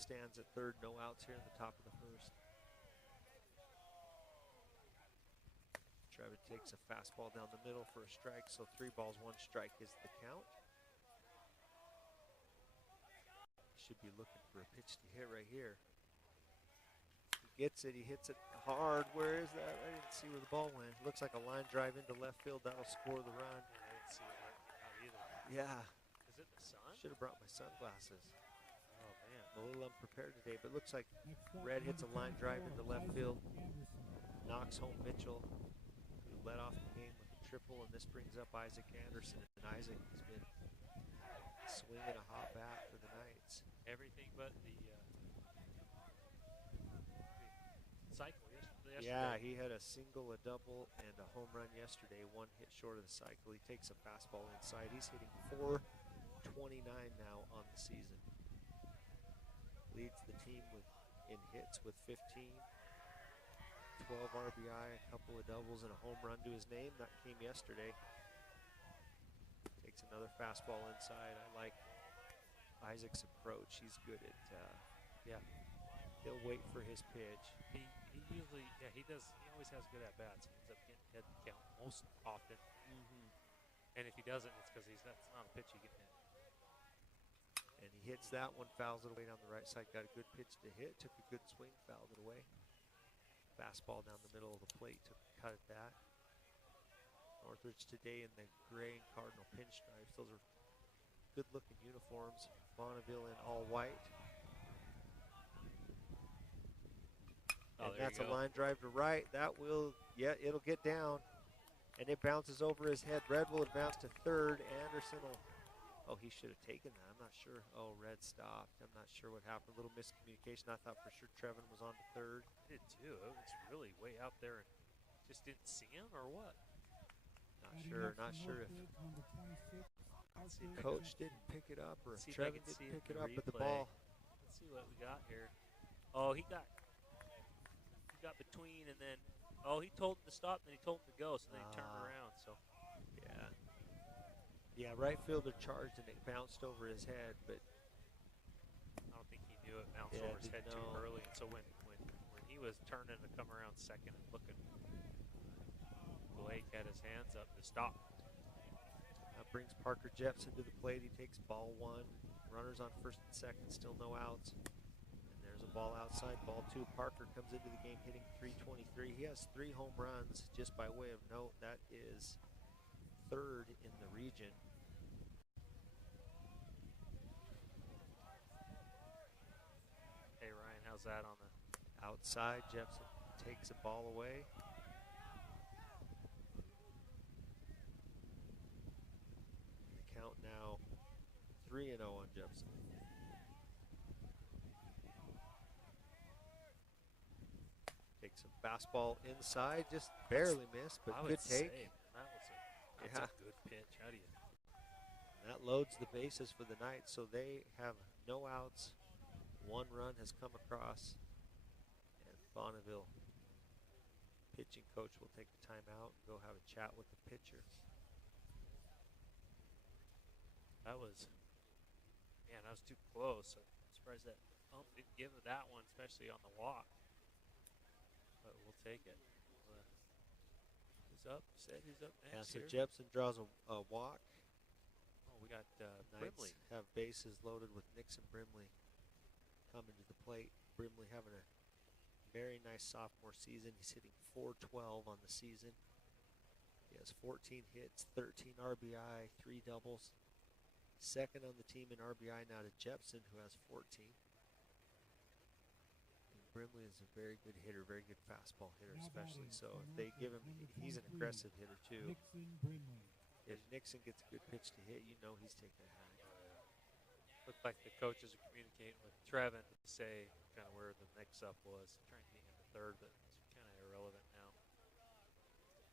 stands at third, no outs here in the top of the first. Trevin takes a fastball down the middle for a strike, so 3 balls, 1 strike is the count. Should be looking for a pitch to hit right here. He gets it, he hits it hard. Where is that? I didn't see where the ball went. Looks like a line drive into left field. That'll score the run. Yeah, I didn't see it right out either. Yeah. Is it the sun? Should have brought my sunglasses. Oh, man. I'm a little unprepared today, but it looks like Red hits a line drive into left field. Knocks home Mitchell, who led off the game with a triple, and this brings up Isaac Anderson. And Isaac has been swinging a hot bat for the Knights. Everything but the cycle yesterday. Yeah, he had a single, a double, and a home run yesterday. 1 hit short of the cycle. He takes a fastball inside. He's hitting .429 now on the season. Leads the team in hits with 15, 12 RBI, a couple of doubles, and a home run to his name. That came yesterday. Takes another fastball inside. I like Isaac's approach. He's good at, he'll wait for his pitch. He usually, he does. He always has good at bats. He ends up getting head count most often. And if he doesn't, it's because that's not a pitch he can hit. And he hits that one, fouls it away down the right side. Got a good pitch to hit. Took a good swing, fouled it away. Fastball down the middle of the plate. Took a cut at that. Northridge today in the gray and cardinal pinstripes. Those are good-looking uniforms. Bonneville in all white. And that's a line drive to right. That will, it'll get down. And it bounces over his head. Red will advance to third. Anderson will, he should have taken that. I'm not sure. Oh, Red stopped. I'm not sure what happened. A little miscommunication. I thought for sure Trevin was on to third. I did too. It was really way out there and just didn't see him or what? Not sure if Coach didn't pick it up or if Trevin didn't pick it up, but the ball. Let's see what we got here. Oh, he got between, and then he told him to stop, then he told him to go, so then he turned around. So yeah, right fielder charged and it bounced over his head, but I don't think he knew it bounced over his head too early. And so when he was turning to come around second and looking, Blake had his hands up to stop. That brings Parker Jepson to the plate. He takes ball 1. Runners on first and second, still no outs. There's a ball outside, ball 2. Parker comes into the game hitting .323. He has 3 home runs. Just by way of note, that is third in the region. Hey, Ryan, how's that on the outside? Jepson takes a ball away. The count now 3-0 on Jepson. Takes a fastball inside, just barely missed, but good take. That's a good pitch. How do you? And that loads the bases for the Knights, so they have no outs. 1 run has come across, and Bonneville pitching coach will take the timeout and go have a chat with the pitcher. That was too close. I'm surprised that didn't give it that one, especially on the walk. But we'll take it. Who's up? Who's up next? Yeah, so here? Jepson draws a walk. Oh, we got Knights have bases loaded with Nixon Brimley coming to the plate. Brimley having a very nice sophomore season. He's hitting .412 on the season. He has 14 hits, 13 RBI, 3 doubles. Second on the team in RBI now to Jepson, who has 14. And Brimley is a very good hitter, very good fastball hitter especially. So if they give him, he's an aggressive hitter too. If Nixon gets a good pitch to hit, you know he's taking a high. Looked like the coaches are communicating with Trevin to say kind of where the mix-up was. Trying to get him to third, but it's kind of irrelevant now.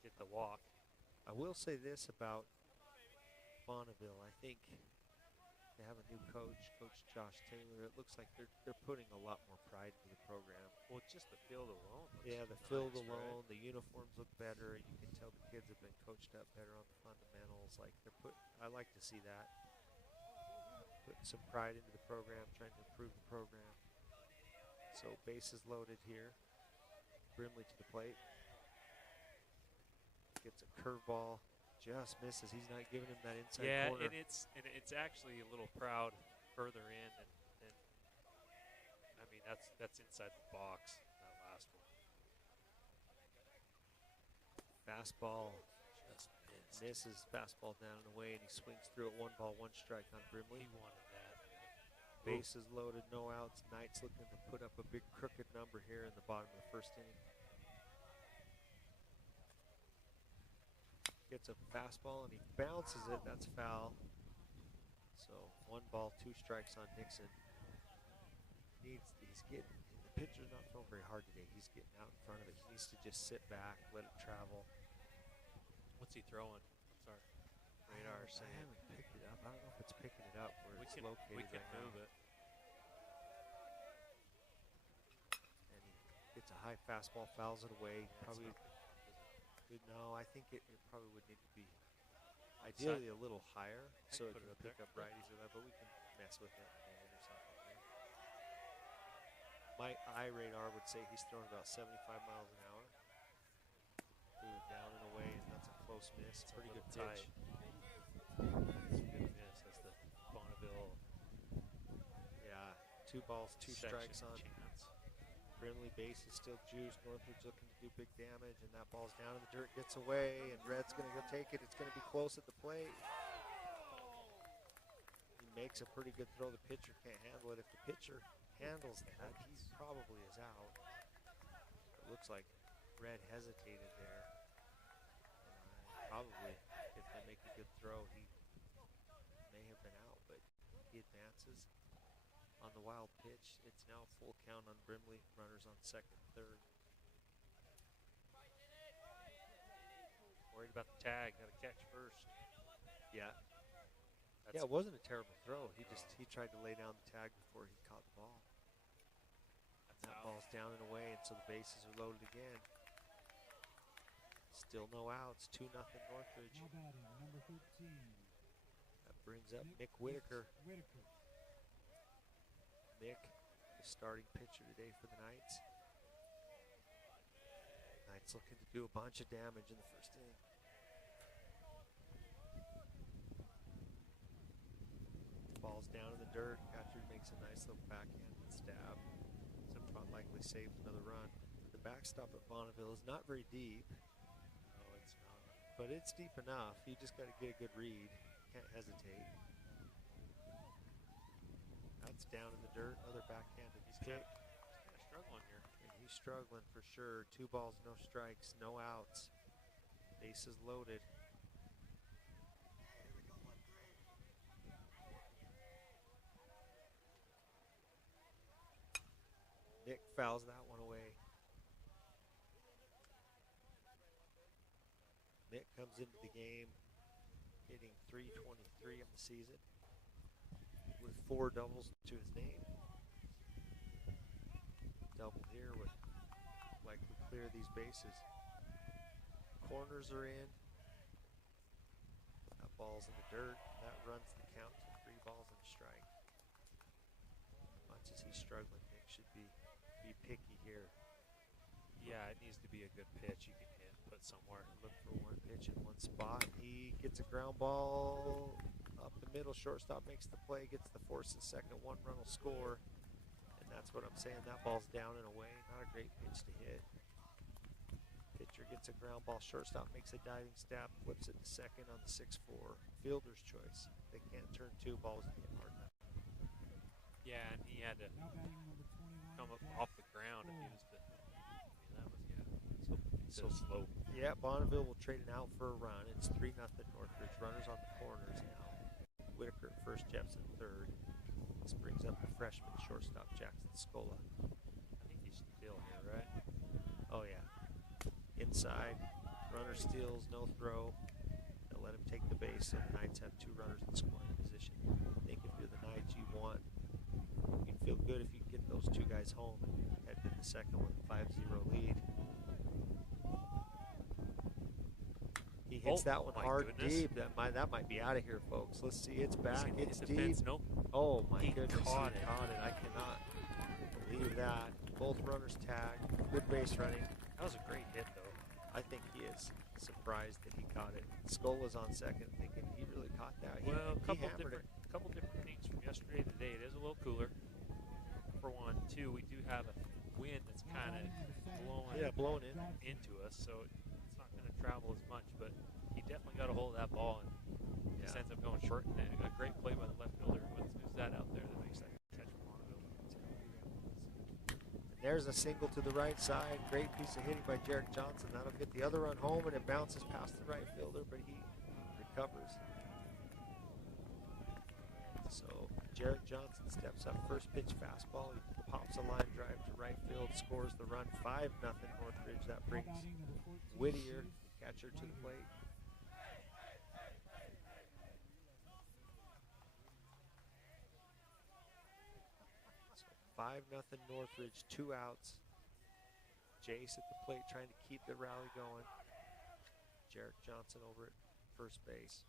Get the walk. I will say this about Bonneville. I think they have a new coach, Coach Josh Taylor. It looks like they're putting a lot more pride into the program. Well, just the field alone. Yeah, the field alone, right? The uniforms look better. You can tell the kids have been coached up better on the fundamentals. Like I like to see that. Putting some pride into the program, trying to improve the program. So bases loaded here. Brimley to the plate. Gets a curveball, just misses. He's not giving him that inside corner. Yeah, and it's actually a little proud further in than I mean that's inside the box, that last one. Fastball Just missed. misses. Fastball down and away, and he swings through it. 1-1 strike on Brimley. He wanted that. Bases loaded, no outs. Knight's looking to put up a big crooked number here in the bottom of the first inning. Gets a fastball and he bounces it. That's foul. So 1-2 strikes on Nixon. He's getting, the pitcher's not throwing very hard today. He's getting out in front of it. He needs to just sit back, let it travel. What's he throwing? What's our radar saying? I haven't picked it up. I don't know if it's picking it up where it's located. We can right move now. it. And he gets a high fastball, fouls it away. Probably. No, I think it probably would need to be ideally a little higher so it can pick up righties or that, but we can mess with it or something. My eye radar would say he's throwing about 75 miles an hour. Threw it down and away, and that's a close miss. It's pretty good pitch. It's a good miss. That's the Bonneville. Yeah, 2-2 strikes on chance. Brimley. Base is still juiced. Northridge looking to do big damage, and that ball's down in the dirt, gets away, and Red's going to go take it. It's going to be close at the plate. He makes a pretty good throw. The pitcher can't handle it. If the pitcher handles that, he probably is out. It looks like Red hesitated there. Probably, if they make a good throw, he may have been out, but he advances. On the wild pitch, it's now full count on Brimley. Runners on second, third. Worried about the tag. Got to catch first. Yeah. Yeah, it wasn't a terrible throw. He tried to lay down the tag before he caught the ball. That ball's down and away, and so the bases are loaded again. Still no outs. 2-0 Northridge. Now batting, number 13. That brings up Mick Whitaker. Mick, the starting pitcher today for the Knights. Knights looking to do a bunch of damage in the first inning. Ball's down in the dirt. Catcher makes a nice little backhand stab. Some likely saves another run. The backstop at Bonneville is not very deep. No, it's not. But it's deep enough. You just got to get a good read. Can't hesitate. That's down in the dirt. Another backhanded pitch. Kind of struggling here. And he's struggling for sure. 2 balls, no strikes, no outs. Bases loaded. Nick fouls that one away. Mick comes into the game hitting .323 of the season with 4 doubles to his name. Double here would likely clear these bases. Corners are in. That ball's in the dirt. That runs the count to 3 balls and a strike. Much as he's struggling, Nick should be picky here. Yeah, it needs to be a good pitch you can hit, put somewhere. Look for one pitch in one spot. He gets a ground ball up the middle. Shortstop makes the play, gets the force in second. 1 run will score. And that's what I'm saying. That ball's down and away. Not a great pitch to hit. Pitcher gets a ground ball. Shortstop makes a diving stab, flips it to second on the 6-4. Fielder's choice. They can't turn 2 balls and hit hard enough. Yeah, and he had to Now batting number 21. come up off the ground if he was to. I mean, that was so slow. Yeah, Bonneville will trade an out for a run. It's 3-0 Northridge. Runners on the corners now. Whitaker at first, Jepson third. This brings up the freshman shortstop, Jackson Scola. I think he's still here, right? Oh, yeah. Inside, runner steals, no throw. They'll let him take the base, so the Knights have 2 runners in scoring position. I think if you're the Knights, you can feel good if you can get those 2 guys home and head to the second with a 5-0 lead. He hits that one hard deep. That might be out of here, folks. Let's see. It's back. It's deep. No. Oh, my He goodness. caught He it. caught it. I cannot believe that. Both runners tagged. Good base running. That was a great hit, though. I think he is surprised that he caught it. Skola's on second, thinking he really caught that. Well, a couple hammered different things from yesterday to today. It is a little cooler, for one. Two, we do have a wind that's kind of blowing in. into us, so it's not going to travel as much. But he definitely got a hold of that ball and just ends up going short. And a great play by the left fielder. Who's that out there that makes that catch from Bonneville? And there's a single to the right side. Great piece of hitting by Jarek Johnson. That'll get the other run home, and it bounces past the right fielder, but he recovers. So Jarek Johnson steps up, first pitch fastball. He pops a line drive to right field, scores the run, 5-0 Northridge. That brings Whittier, the catcher, to the plate. So 5-0 Northridge, 2 outs. Jace at the plate trying to keep the rally going. Jarek Johnson over at first base.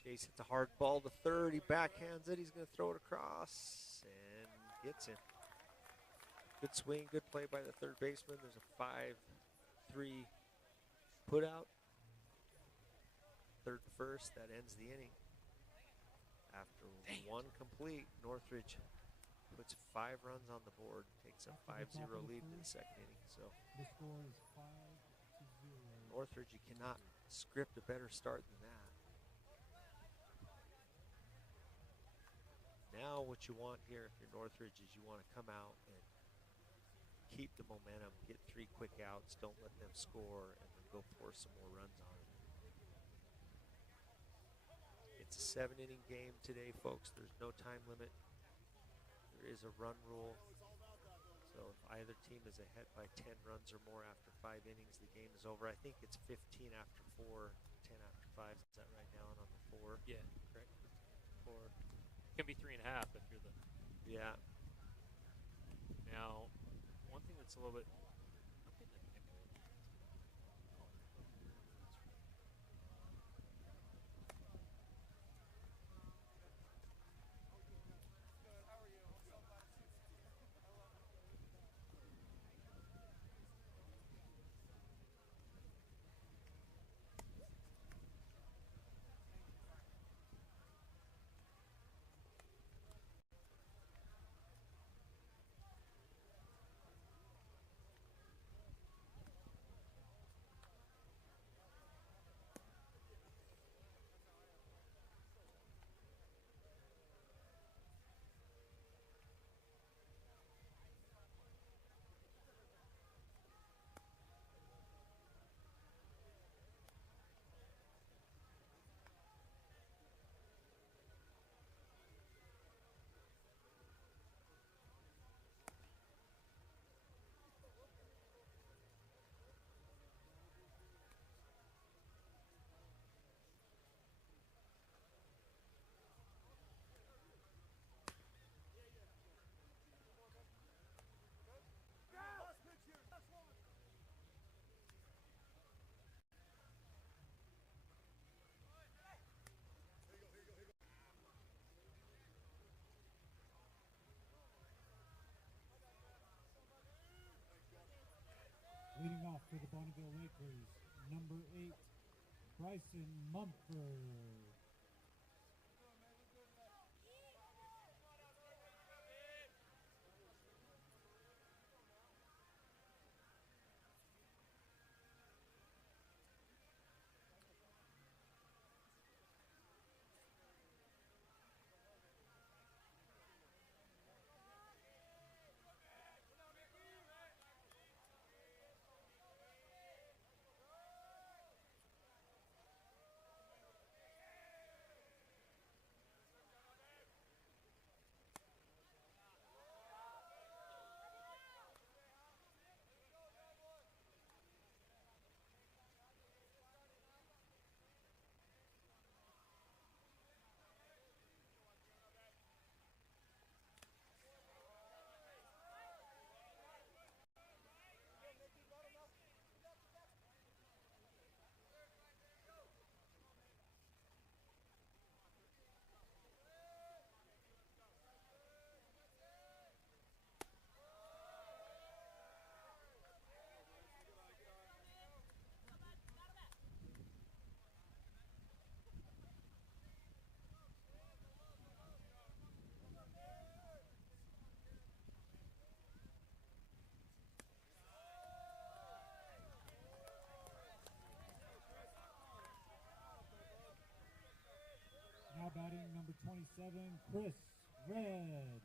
Jace hits a hard ball to third. He backhands it. He's going to throw it across and gets him. Good swing, good play by the third baseman. There's a 5-3 put out. Third to first. That ends the inning. After one complete, Northridge puts 5 runs on the board, takes a 5-0 lead in the second inning. So The score is 5-0. Northridge, you cannot script a better start than that. Now what you want here if you're Northridge is you want to come out and keep the momentum, get 3 quick outs, don't let them score, and then go pour some more runs on them. It's a 7-inning game today, folks. There's no time limit. There is a run rule. So if either team is ahead by 10 runs or more after 5 innings, the game is over. I think it's 15 after 4, 10 after 5. Is that right now? And on the 4? Yeah, correct. 4. It can be 3.5 if you're the. Yeah. Now, one thing that's a little bit. I'm getting an echo. Leading off for the Bonneville Lakers, number 8, Bryson Mumford. 27, Chris Red.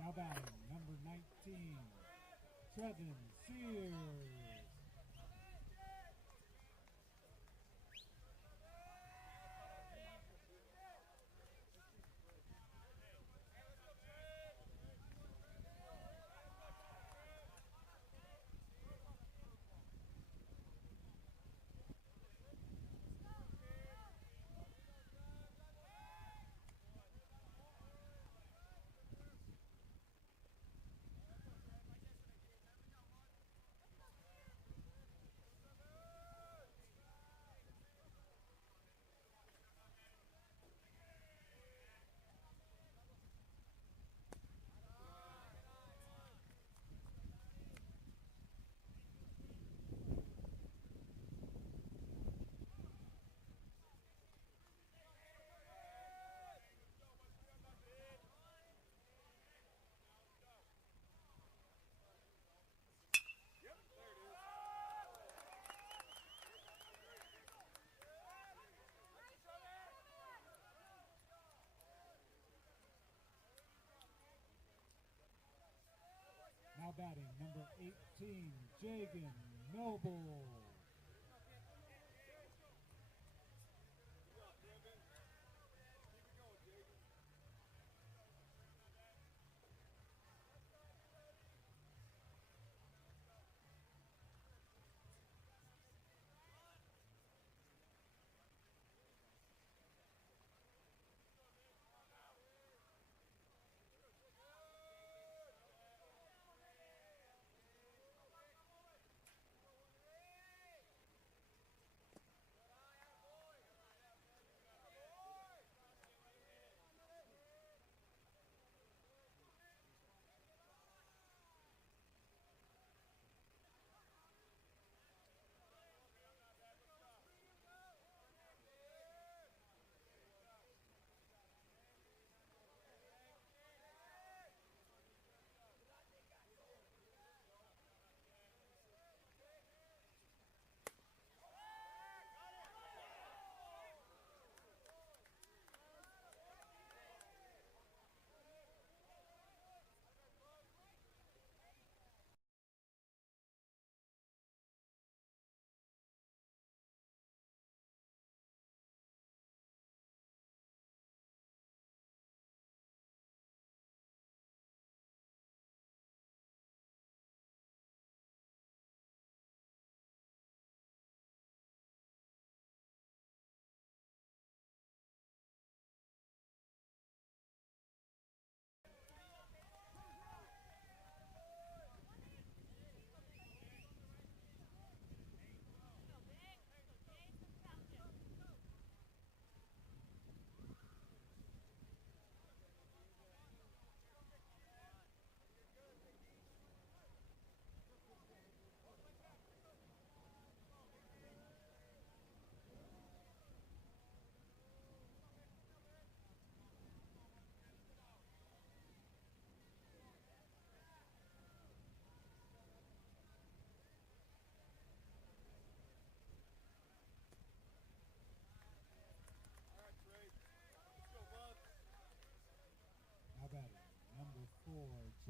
Now batting, number 19, Trevin Sears. Now batting, number 18, Jagan Noble.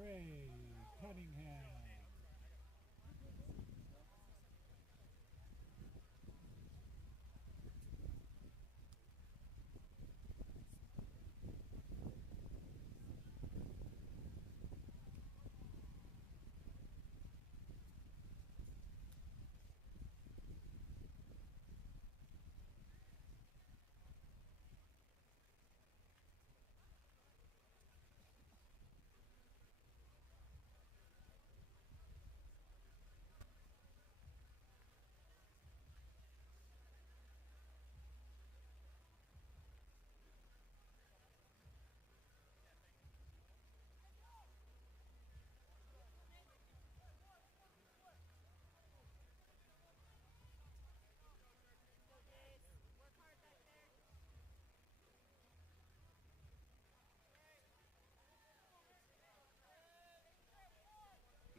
Trey Cunningham.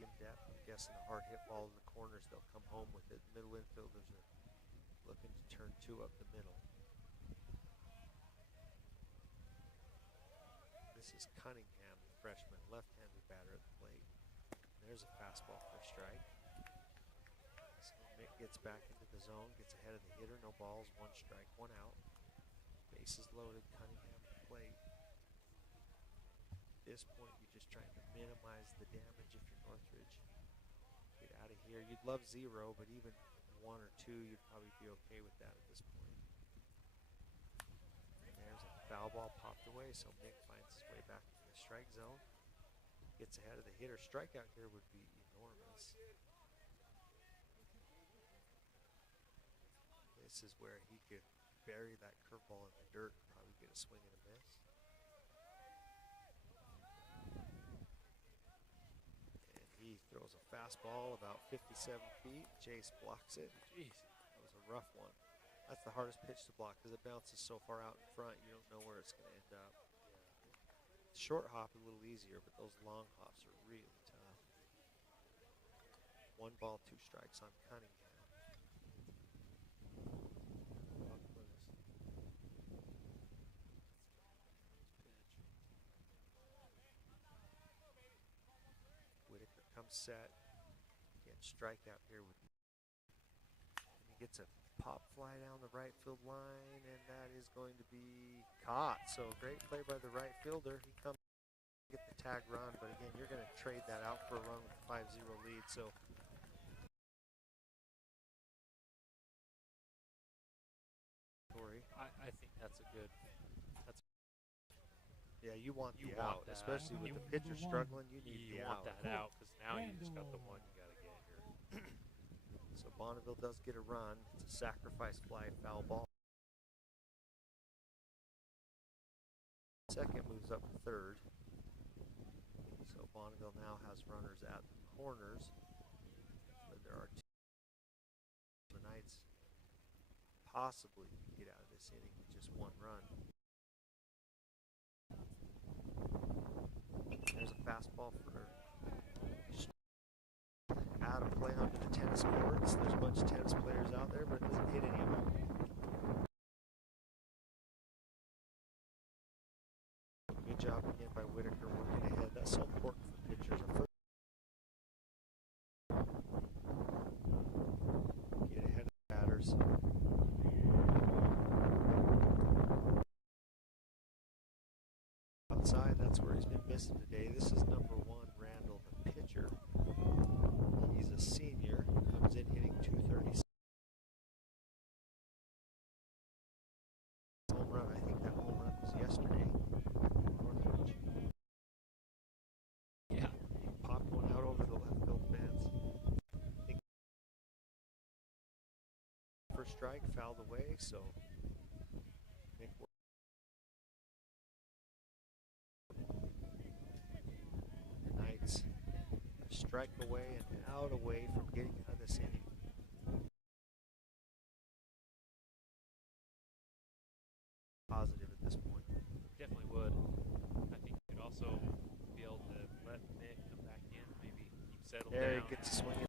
In depth, I'm guessing a hard hit ball in the corners. They'll come home with it. Middle infielders are looking to turn two up the middle. This is Cunningham, the freshman, left-handed batter at the plate. There's a fastball for a strike. So Mick gets back into the zone, gets ahead of the hitter. No balls, one strike, one out. Bases loaded, Cunningham at the plate. At this point, you're just trying to minimize the damage if you're Northridge. Get out of here. You'd love 0, but even 1 or 2, you'd probably be okay with that at this point. And there's a foul ball popped away, so Mick finds his way back into the strike zone. Gets ahead of the hitter. Strikeout here would be enormous. This is where he could bury that curveball in the dirt and probably get a swing and a miss. And he throws a fastball about 57 feet. Jace blocks it. Jeez. That was a rough one. That's the hardest pitch to block because it bounces so far out in front, you don't know where it's going to end up. Short hop a little easier, but those long hops are really tough. 1 ball, 2 strikes on Cunningham. Whitaker comes set. Again, strikeout here with. And he gets a pop fly down the right field line, and that is going to be caught. So great play by the right fielder. He comes to get the tag run, but again, you're going to trade that out for a run with a 5-0 lead. So I think that's a good. yeah, you want You the want out, that. especially with the pitcher struggling. You need You the want out. that out because now you just got the one you got to get here. So Bonneville does get a run. It's a sacrifice fly, foul ball. Second moves up to third. So Bonneville now has runners at the corners. But there are 2 Knights possibly get out of this inning with just 1 run. There's a fastball for out of play onto the tennis courts. There's a bunch of tennis players out there, but it doesn't hit any of them. Good job again by Whitaker working ahead. That's so important for pitchers. Get ahead of the batters. Outside, that's where he's been missing today. This is number 1, Randall, the pitcher. He's a senior. Comes in hitting 236. Home run. I think that home run was yesterday. Northridge. Yeah. He popped one out over the left field fence. I think first strike fouled away, so Nick Knights strike away and out away from getting out of this inning. Positive at this point. Definitely would. I think you'd also be able to let Mick come back in, maybe keep settled There down. he gets a swing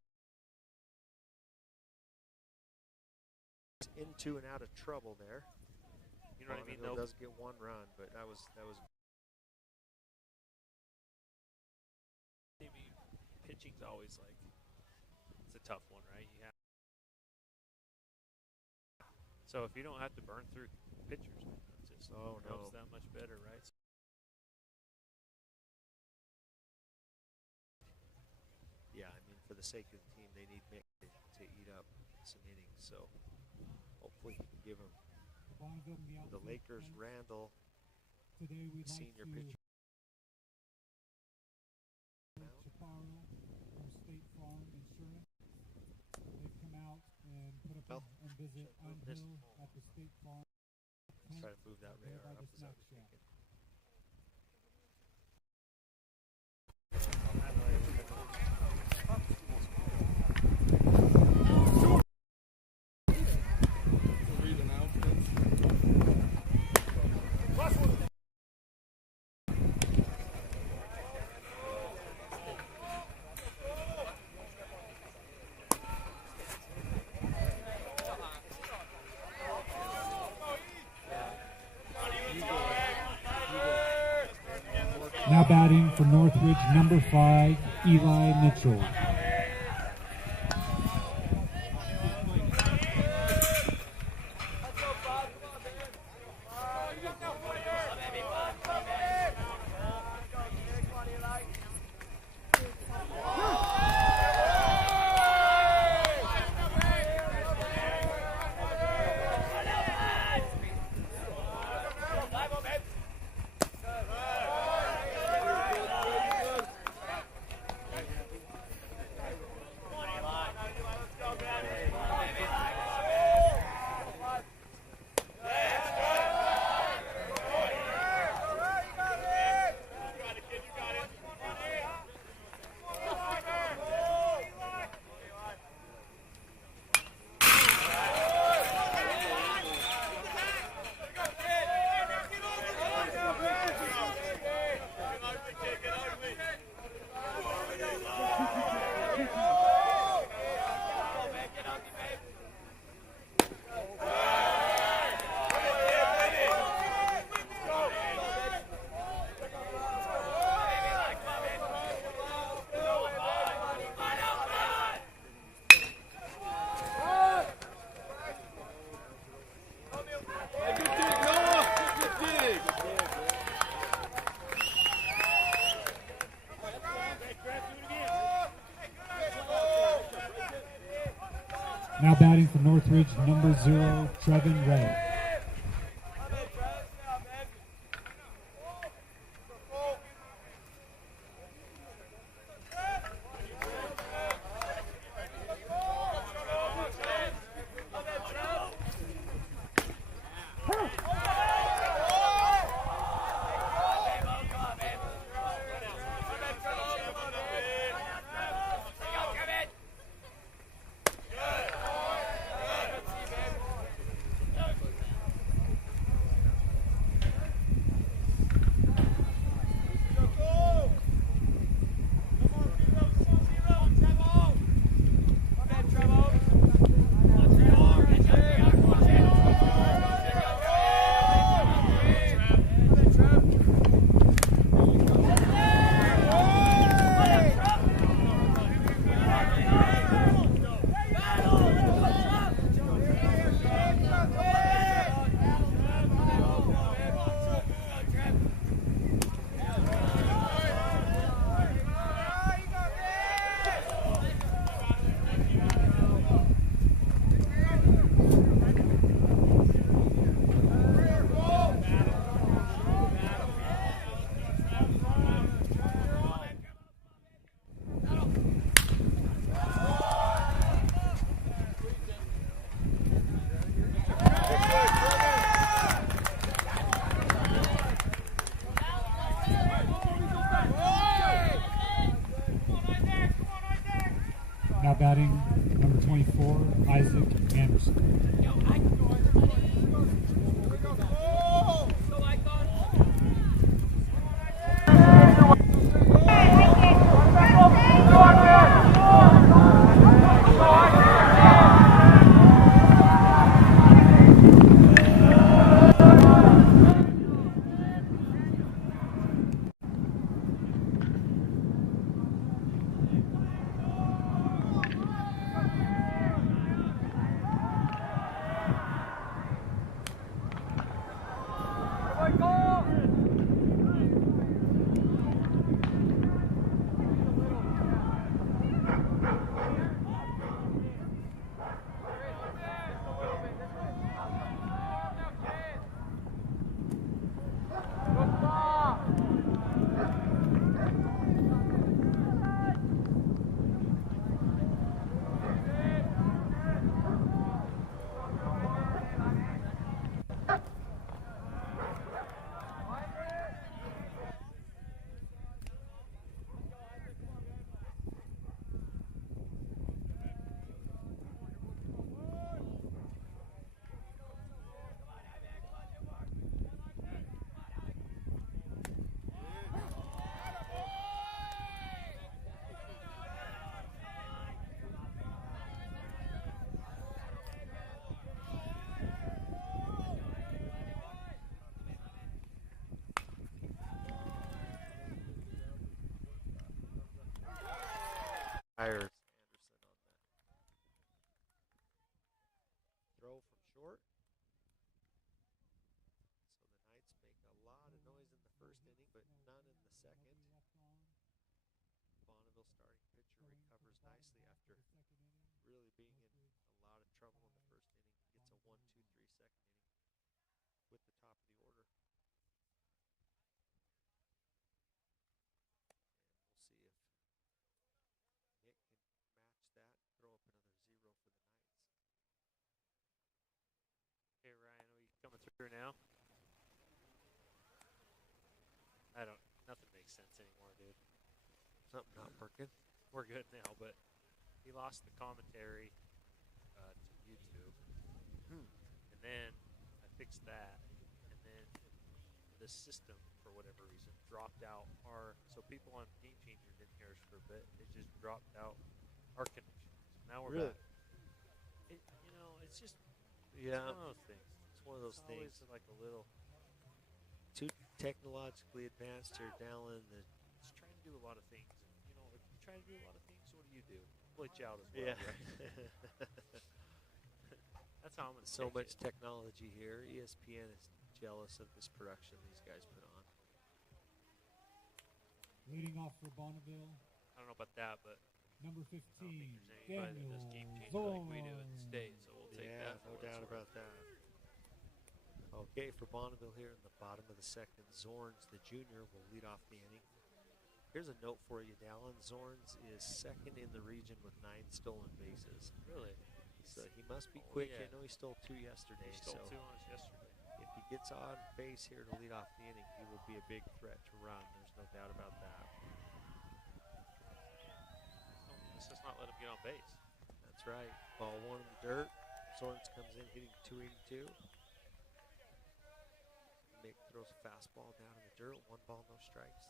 into and out of trouble there. You know what I mean? Bonneville Though does get 1 run, but that was hitting's always like, it's a tough one, right? So if you don't have to burn through pitchers, it just helps that much better, right? Yeah, I mean, for the sake of the team, they need Mick to eat up some innings. So hopefully he can give them. The Lakers, Randall, today we'd senior like to pitcher. Chaparro from State Farm Insurance. They've come out and put up and visit Unhill at the State Farm. Let's try to move that radar up. Is that what you're thinking? Now batting for Northridge, number 5, Eli Mitchell. Now batting for Northridge, number 0, Trevin Ray. Now batting, number 24, Isaac Anderson. second. Nobody left on. Bonneville starting pitcher Going to the recovers bottom nicely half after of the second inning. really being in Northridge a lot of trouble in the 5, first inning. Gets a 1, Bonneville 2, 3 1. second inning with the top of the order. And we'll see if Nick can match that, throw up another 0 for the Knights. Hey, Ryan, are we coming through now? Nothing makes sense anymore, dude. Something not working. We're good now, but he lost the commentary to YouTube. And then I fixed that. And then the system, for whatever reason, dropped out so people on Game Changer didn't hear us for a bit. It just dropped out our connection. So now we're Really? back. It's just Yeah. it's one of those things. It's one of those It's things. always like a little. Too technologically advanced here, Dallin. It's trying to do a lot of things. And, if you try to do a lot of things, what do? Glitch out as well. Yeah. Right? That's how I'm going to So much technology here. ESPN is jealous of this production these guys put on. Leading off for Bonneville, I don't know about that, but number I don't think 15, there's anybody that does game changer like we do in the state, so we'll take Yeah, that. for no what it's doubt worth. about that. Okay, for Bonneville here in the bottom of the second, Zorns, the junior, will lead off the inning. Here's a note for you, Dallin. Zorns is second in the region with 9 stolen bases. Really? So he must be quick. Yeah. I know he stole 2 yesterday. He stole so 2 on us yesterday. if he gets on base here to lead off the inning, he will be a big threat to run. There's no doubt about that. Let's just not let him get on base. That's right. Ball 1 in the dirt. Zorns comes in hitting .282. Mick throws a fastball down in the dirt. 1 ball, no strikes.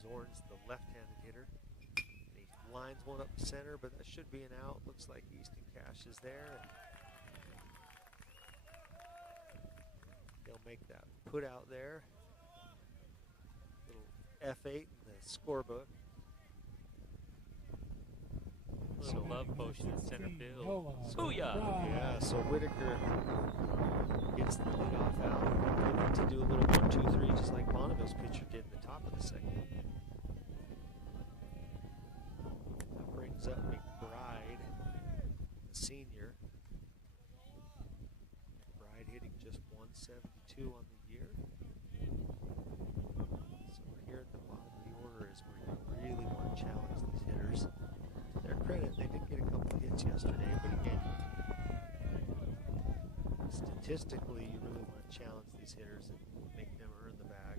Zorn's the left-handed hitter. And he lines one up the center, but that should be an out. Looks like Easton Cash is there. He'll make that put out there. Little F8 in the scorebook. Little love potion in center field. Booyah! Yeah, so Whitaker gets the leadoff out. Looking to do a little 1, 2, 3, just like Bonneville's pitcher did in the top of the second. That brings up McBride, the senior. McBride hitting just 172 on the year. So we're here at the bottom of the order is where you really want to challenge these hitters. To their credit, they did get a couple of hits yesterday, but again, statistically, you really want to challenge these hitters and make them earn the bag.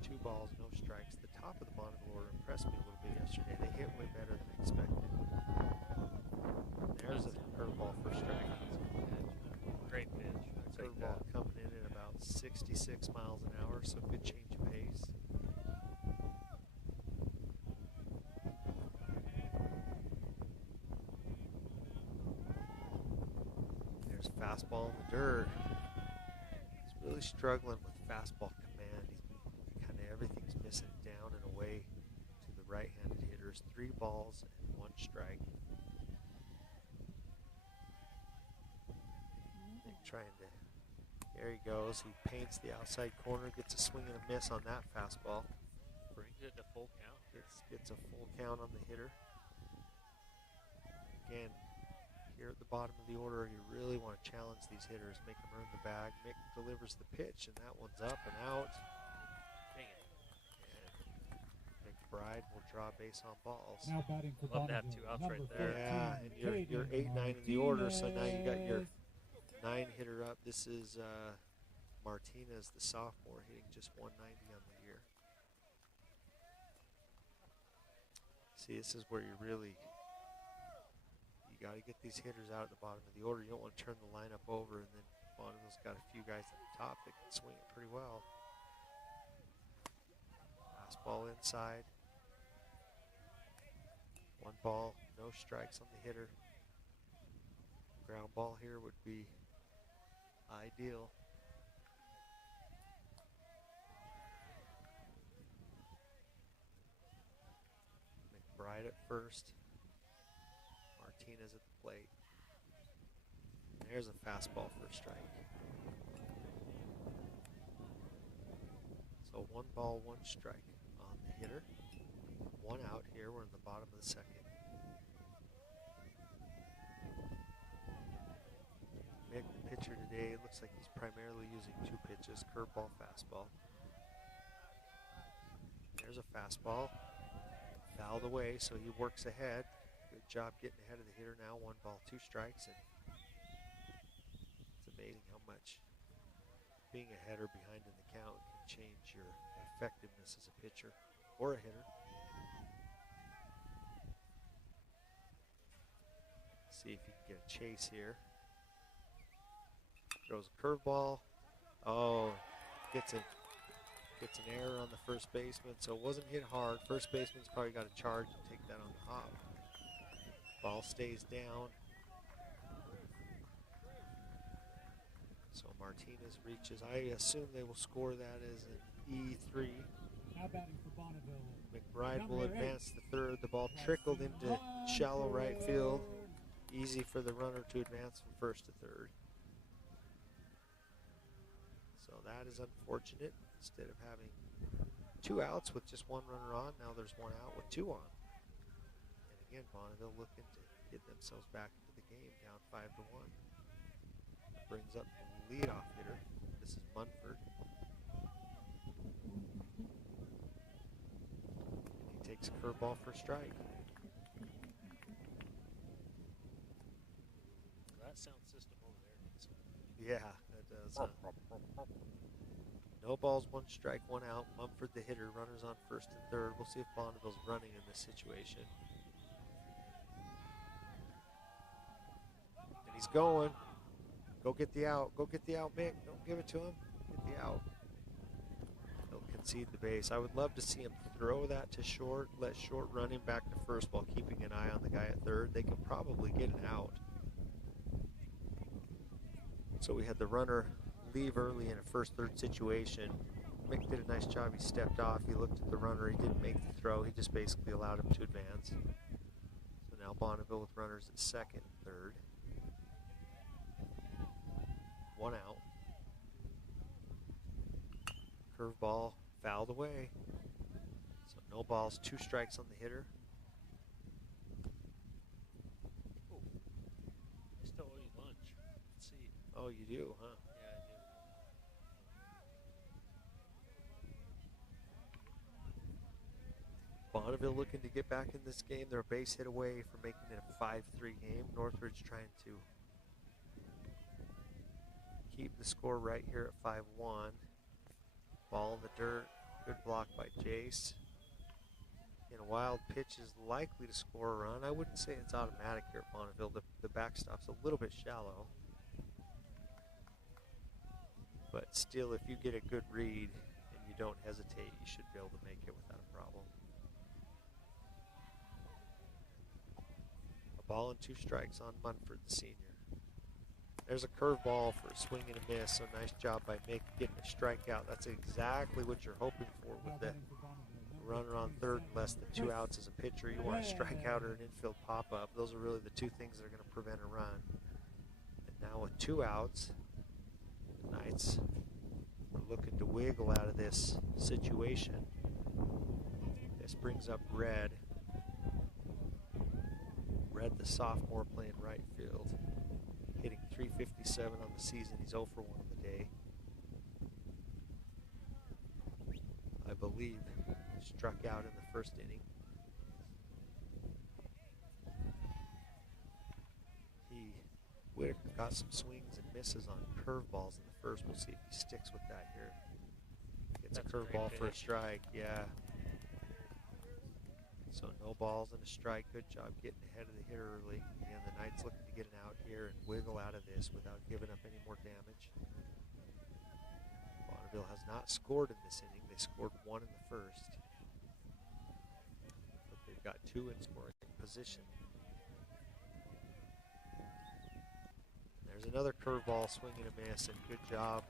2 balls, no strikes. The top of the Bonneville order impressed me a little bit yesterday. They hit way better than expected. There's a curveball for strike. Great pitch. Curveball coming in at about 66 miles an hour, so good change of pace. There's fastball in the dirt. He's really struggling with fastball command. Everything's missing down and away to the right-handed hitters. 3 balls and 1 strike. Trying to, there he goes. He paints the outside corner, gets a swing and a miss on that fastball. Brings it to full count. Gets a full count on the hitter. Again, here at the bottom of the order, you really want to challenge these hitters, make them earn the bag. Mick delivers the pitch, and that one's up and out. Dang it. McBride will draw base on balls. Now batting for Love to have Bonneville, 2 outs number right there. 14, Yeah, and you're 8-9 in the order, so now you got your 9 hitter up. This is Martinez, the sophomore, hitting just 190 on the year. See, this is where you got to get these hitters out at the bottom of the order. You don't want to turn the lineup over, and then Bonneville's got a few guys at the top that can swing it pretty well. Fastball inside. 1 ball, no strikes on the hitter. Ground ball here would be ideal. McBride at first. Martinez at the plate. There's a fastball for a strike. So 1 ball, 1 strike on the hitter. 1 out here. We're in the bottom of the second. Mick, the pitcher today, looks like he's primarily using 2 pitches, curveball, fastball. There's a fastball. Fouled away, so he works ahead. Good job getting ahead of the hitter now. 1 ball, 2 strikes. And it's amazing how much being ahead or behind in the count can change your effectiveness as a pitcher or a hitter. See if you can get a chase here. Throws a curveball. Oh, gets an error on the first baseman, so it wasn't hit hard. First baseman's probably got a charge and take that on the hop. Ball stays down. So Martinez reaches. I assume they will score that as an E3. Now batting for Bonneville. McBride will advance to third. The ball trickled into shallow right field. Easy for the runner to advance from first to third. So that is unfortunate. Instead of having 2 outs with just 1 runner on, now there's 1 out with 2 on. And again, Bonneville looking to get themselves back into the game, down 5-1. That brings up the leadoff hitter. This is Munford. And he takes a curveball for a strike. That sound system over there. Yeah, that does. No balls, 1 strike, 1 out. Mumford the hitter, runners on first and third. We'll see if Bonneville's running in this situation. And he's going. Go get the out. Go get the out, Mick. Don't give it to him. Get the out. He'll concede the base. I would love to see him throw that to short, let short run him back to first while keeping an eye on the guy at third. They can probably get an out. So we had the runner leave early in a first-third situation. Mick did a nice job. He stepped off. He looked at the runner. He didn't make the throw. He just basically allowed him to advance. So now Bonneville with runners at second and third. 1 out. Curveball fouled away. So no balls, 2 strikes on the hitter. Oh, I still owe you lunch. Let's see. Oh, you do, huh? Yeah, I do. Bonneville looking to get back in this game. They're a base hit away from making it a 5-3 game. Northridge trying to keep the score right here at 5-1. Ball in the dirt. Good block by Jace. And a wild pitch is likely to score a run. I wouldn't say it's automatic here at Bonneville. The backstop's a little bit shallow. But still, if you get a good read and you don't hesitate, you should be able to make it without a problem. A ball and 2 strikes on Munford, the senior. There's a curveball for a swing and a miss, so nice job by Mick getting a strikeout. That's exactly what you're hoping for with the runner on third and less than 2 outs as a pitcher. You want a strikeout or an infield pop-up. Those are really the 2 things that are going to prevent a run. And now with 2 outs, the Knights are looking to wiggle out of this situation. This brings up Red. Red, the sophomore, playing right field. Hitting .357 on the season. He's 0 for 1 on the day. I believe struck out in the first inning. Whitaker got some swings and misses on curveballs in the first. We'll see if he sticks with that here. Gets a curveball for a strike, yeah. So no balls and a strike. Good job getting ahead of the hitter early. Again, the Knights looking to get an out here and wiggle out of this without giving up any more damage. Bonneville has not scored in this inning. They scored 1 in the first. But they've got 2 in scoring position. There's another curveball, swing and a miss, and good job.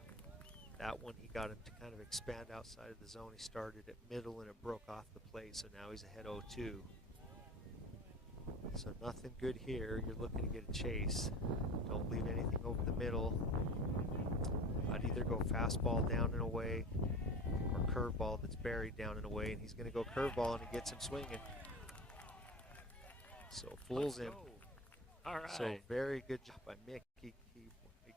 That one, he got him to kind of expand outside of the zone. He started at middle and it broke off the plate, so now he's ahead 0-2. So nothing good here. You're looking to get a chase. Don't leave anything over the middle. I'd either go fastball down and away or curveball that's buried down and away, and he's going to go curveball, and he gets him swinging. So fools him. All right. So very good job by Mick.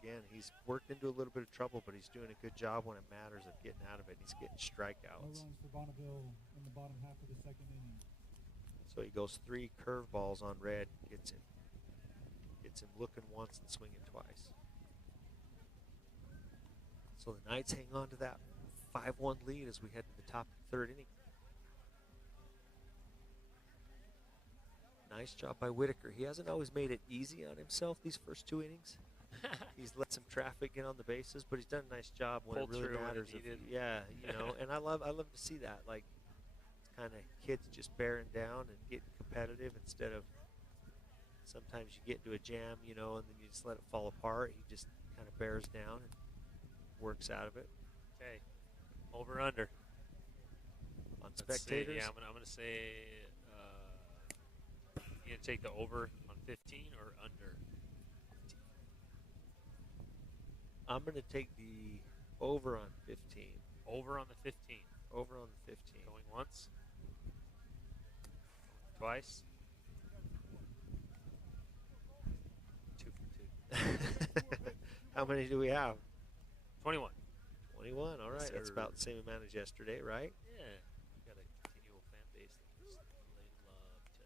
Again, he's worked into a little bit of trouble, but he's doing a good job when it matters of getting out of it. He's getting strikeouts. No runs for Bonneville in the bottom half of the second inning. So he goes 3 curveballs on red, gets him looking once and swinging twice. So the Knights hang on to that 5-1 lead as we head to the top of the 3rd inning. Nice job by Whitaker. He hasn't always made it easy on himself these first 2 innings. He's let some traffic get on the bases, but he's done a nice job when it really matters. Yeah, you know, and I love to see that. Like, it's kind of kids just bearing down and getting competitive instead of sometimes you get into a jam, you know, and then you just let it fall apart. He just kind of bears down and works out of it. Okay, over under on spectators. Yeah, I'm gonna say you gonna take the over on 15 or under 15? I'm gonna take the over on 15. Over on the 15. Over on the 15. Going once. Going twice. 2 for 2. How many do we have? 21. 21. All right. Yes, that's about the same amount as yesterday, right? Yeah. We've got a continual fan base that just they love to.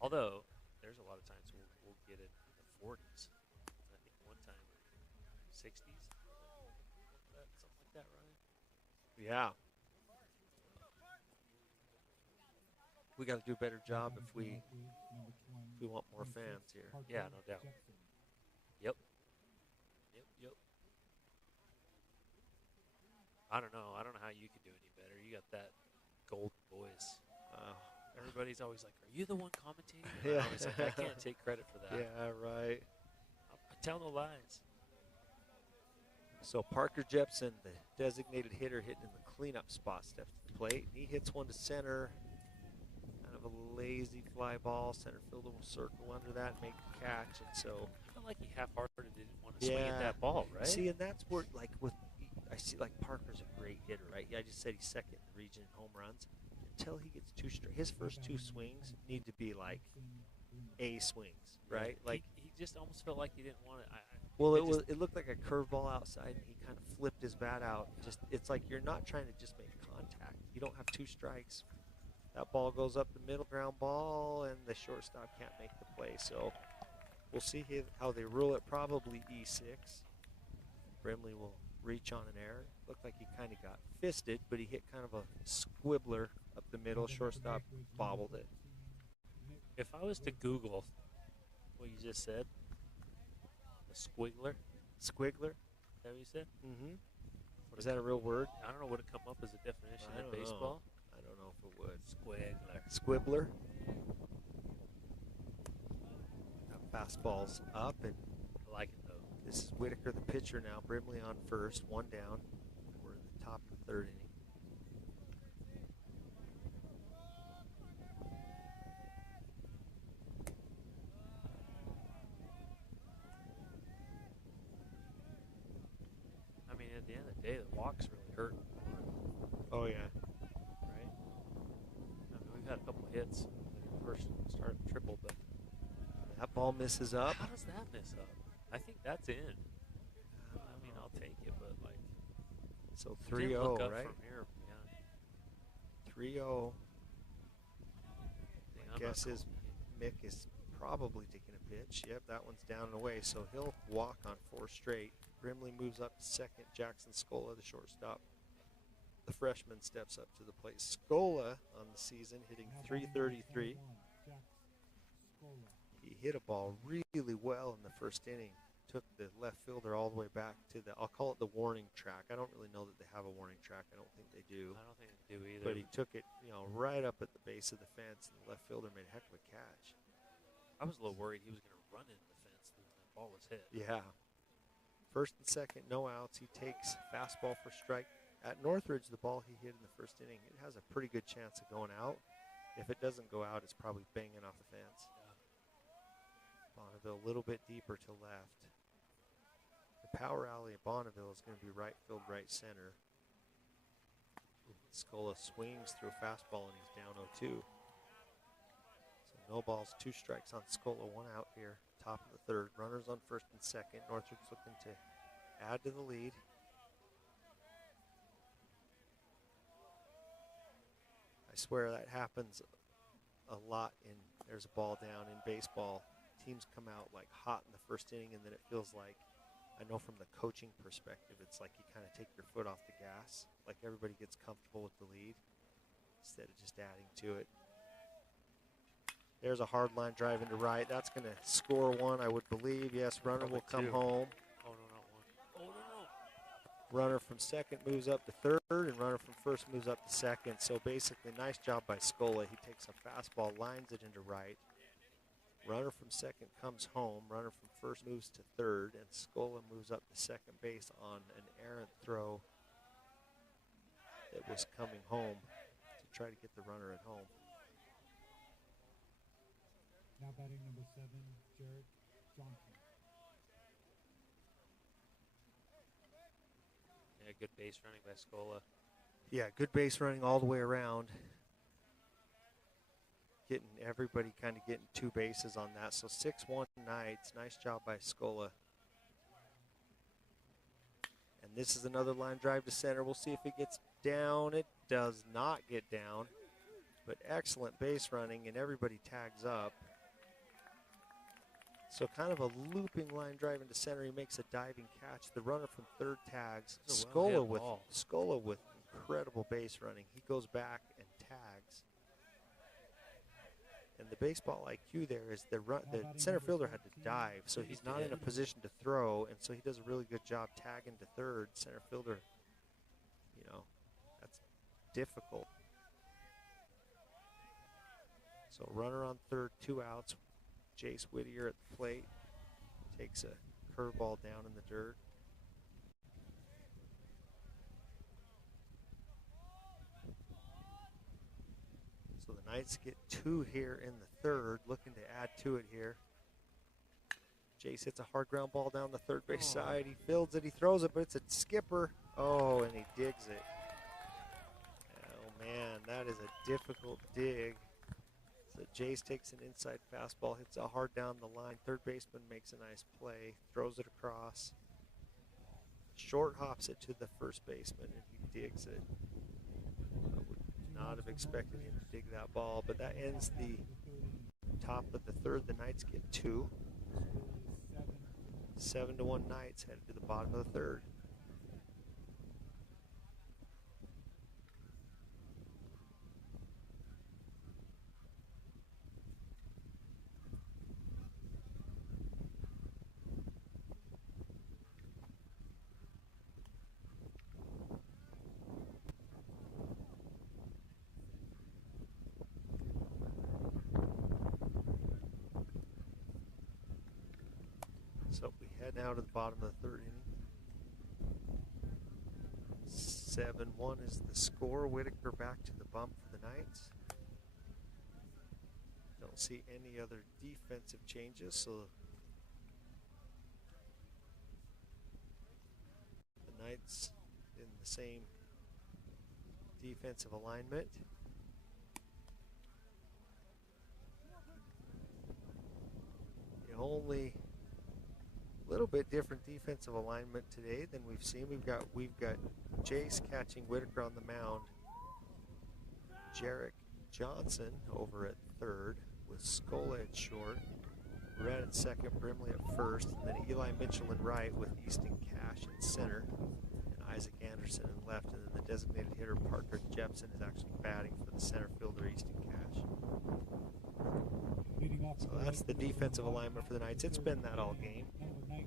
Although there's a lot of times we'll get it in the 40s. I think one time 60s. Something like that, Ryan. Yeah. We got to do a better job if we want more fans here. Yeah, no doubt. Yep. I don't know how you could do any better. You got that golden voice. Everybody's always like, "Are you the one commentating?" Yeah. I was like, I can't take credit for that. Yeah, right. I tell no lies. So Parker Jepson, the designated hitter, hitting in the cleanup spot, steps to the plate. And he hits one to center. Kind of a lazy fly ball. Center fielder will circle under that and make the catch. And so I felt like he half-hearted didn't want to swing at that ball, right? See, and that's where, like, I see, like, Parker's a great hitter, right? Yeah, I just said he's second in the region in home runs. Until he gets 2 straight, his first 2 swings need to be like A swings, right? Yeah, like he just almost felt like he didn't want to. Well, it looked like a curveball outside, and he kind of flipped his bat out. Just it's like you're not trying to just make contact. You don't have 2 strikes. That ball goes up the middle, ground ball, and the shortstop can't make the play. So we'll see how they rule it. Probably E6. Brimley will reach on an error. Looked like he kind of got fisted, but he hit kind of a squibbler up the middle. Shortstop bobbled it. If I was to Google what you just said, a squiggler. Squiggler? Is that what you said? Mm-hmm. Is that a real word? I don't know. Would it come up as a definition in baseball? I don't know if it would. Squiggler. Squibbler. That fastball's up, and I like it, though. This is Whitaker, the pitcher now. Brimley on first, 1 down. We're in the top of the 3rd inning. I mean, at the end of the day, the walks really hurt. Oh, yeah. Right? I mean, we've had a couple hits when we first started triple, but that ball misses up. How does that miss up? I think that's in. I mean, I'll take it, but like. So 3-0, right? From here, yeah. 3-0. My guess is Mick is probably taking a pitch. Yep, that one's down and away, so he'll walk on 4 straight. Brimley moves up to second. Jackson Scola, the shortstop. The freshman steps up to the plate. Scola on the season hitting .333. He hit a ball really well in the first inning. Took the left fielder all the way back to I'll call it the warning track. I don't really know that they have a warning track. I don't think they do. I don't think they do either. But he took it, right up at the base of the fence, and the left fielder made a heck of a catch. I was a little worried he was going to run into the fence when that ball was hit. Yeah. First and second, no outs. He takes fastball for strike. At Northridge, the ball he hit in the first inning, it has a pretty good chance of going out. If it doesn't go out, it's probably banging off the fence. Yeah. Bonneville a little bit deeper to left. The power alley at Bonneville is going to be right field, right center. Scola swings through a fastball, and he's down 0-2. So no balls, 2 strikes on Scola, 1 out here. Top of the 3rd. Runners on 1st and 2nd. Northrop's looking to add to the lead. I swear that happens a lot there's a ball down in baseball. Teams come out like hot in the 1st inning, and then it feels like, I know from the coaching perspective, it's like you kind of take your foot off the gas. Like everybody gets comfortable with the lead instead of just adding to it. There's a hard line drive into right. That's going to score 1, I would believe. Yes, runner will come 2. home. Oh, no, not 1. Oh, no. Runner from 2nd moves up to 3rd, and runner from 1st moves up to 2nd. So basically, nice job by Scola. He takes a fastball, lines it into right. Runner from 2nd comes home. Runner from 1st moves to 3rd, and Scola moves up to 2nd base on an errant throw that was coming home to try to get the runner at home. Now batting number 7, Jarrett Johnson. Yeah, good base running by Scola. Yeah, good base running all the way around. Everybody kind of getting 2 bases on that. So 6-1 Knights. Nice job by Scola. And this is another line drive to center. We'll see if it gets down. It does not get down. But excellent base running, and everybody tags up. So kind of a looping line drive into center. He makes a diving catch. The runner from 3rd tags. Scola with incredible base running. He goes back and tags. And the baseball IQ there is the center fielder had to dive, so he's not in a position to throw, and so he does a really good job tagging to 3rd. Center fielder, that's difficult. So runner on 3rd, 2 outs. Jace Whittier at the plate takes a curveball down in the dirt. So the Knights get 2 here in the 3rd, looking to add to it here. Jace hits a hard ground ball down the 3rd base side. He fields it, he throws it, but it's a skipper. Oh, and he digs it. Oh, man, that is a difficult dig. So Jace takes an inside fastball, hits it hard down the line. 3rd baseman makes a nice play, throws it across. Short hops it to the 1st baseman, and he digs it. I would not have expected him to dig that ball, but that ends the top of the 3rd. The Knights get 2. 7-1 Knights headed to the bottom of the 3rd. So we head now to the bottom of the 3rd inning. 7-1 is the score. Whitaker back to the bump for the Knights. Don't see any other defensive changes, so the Knights in the same defensive alignment. The only little bit different defensive alignment today than we've seen. We've got Jace catching Whitaker on the mound. Jarek Johnson over at 3rd with Scola at short. Red at 2nd, Brimley at 1st, and then Eli Mitchell in right with Easton Cash in center, and Isaac Anderson in left, and then the designated hitter Parker Jepson is actually batting for the center fielder Easton Cash. So that's the defensive alignment for the Knights. It's been that all game. I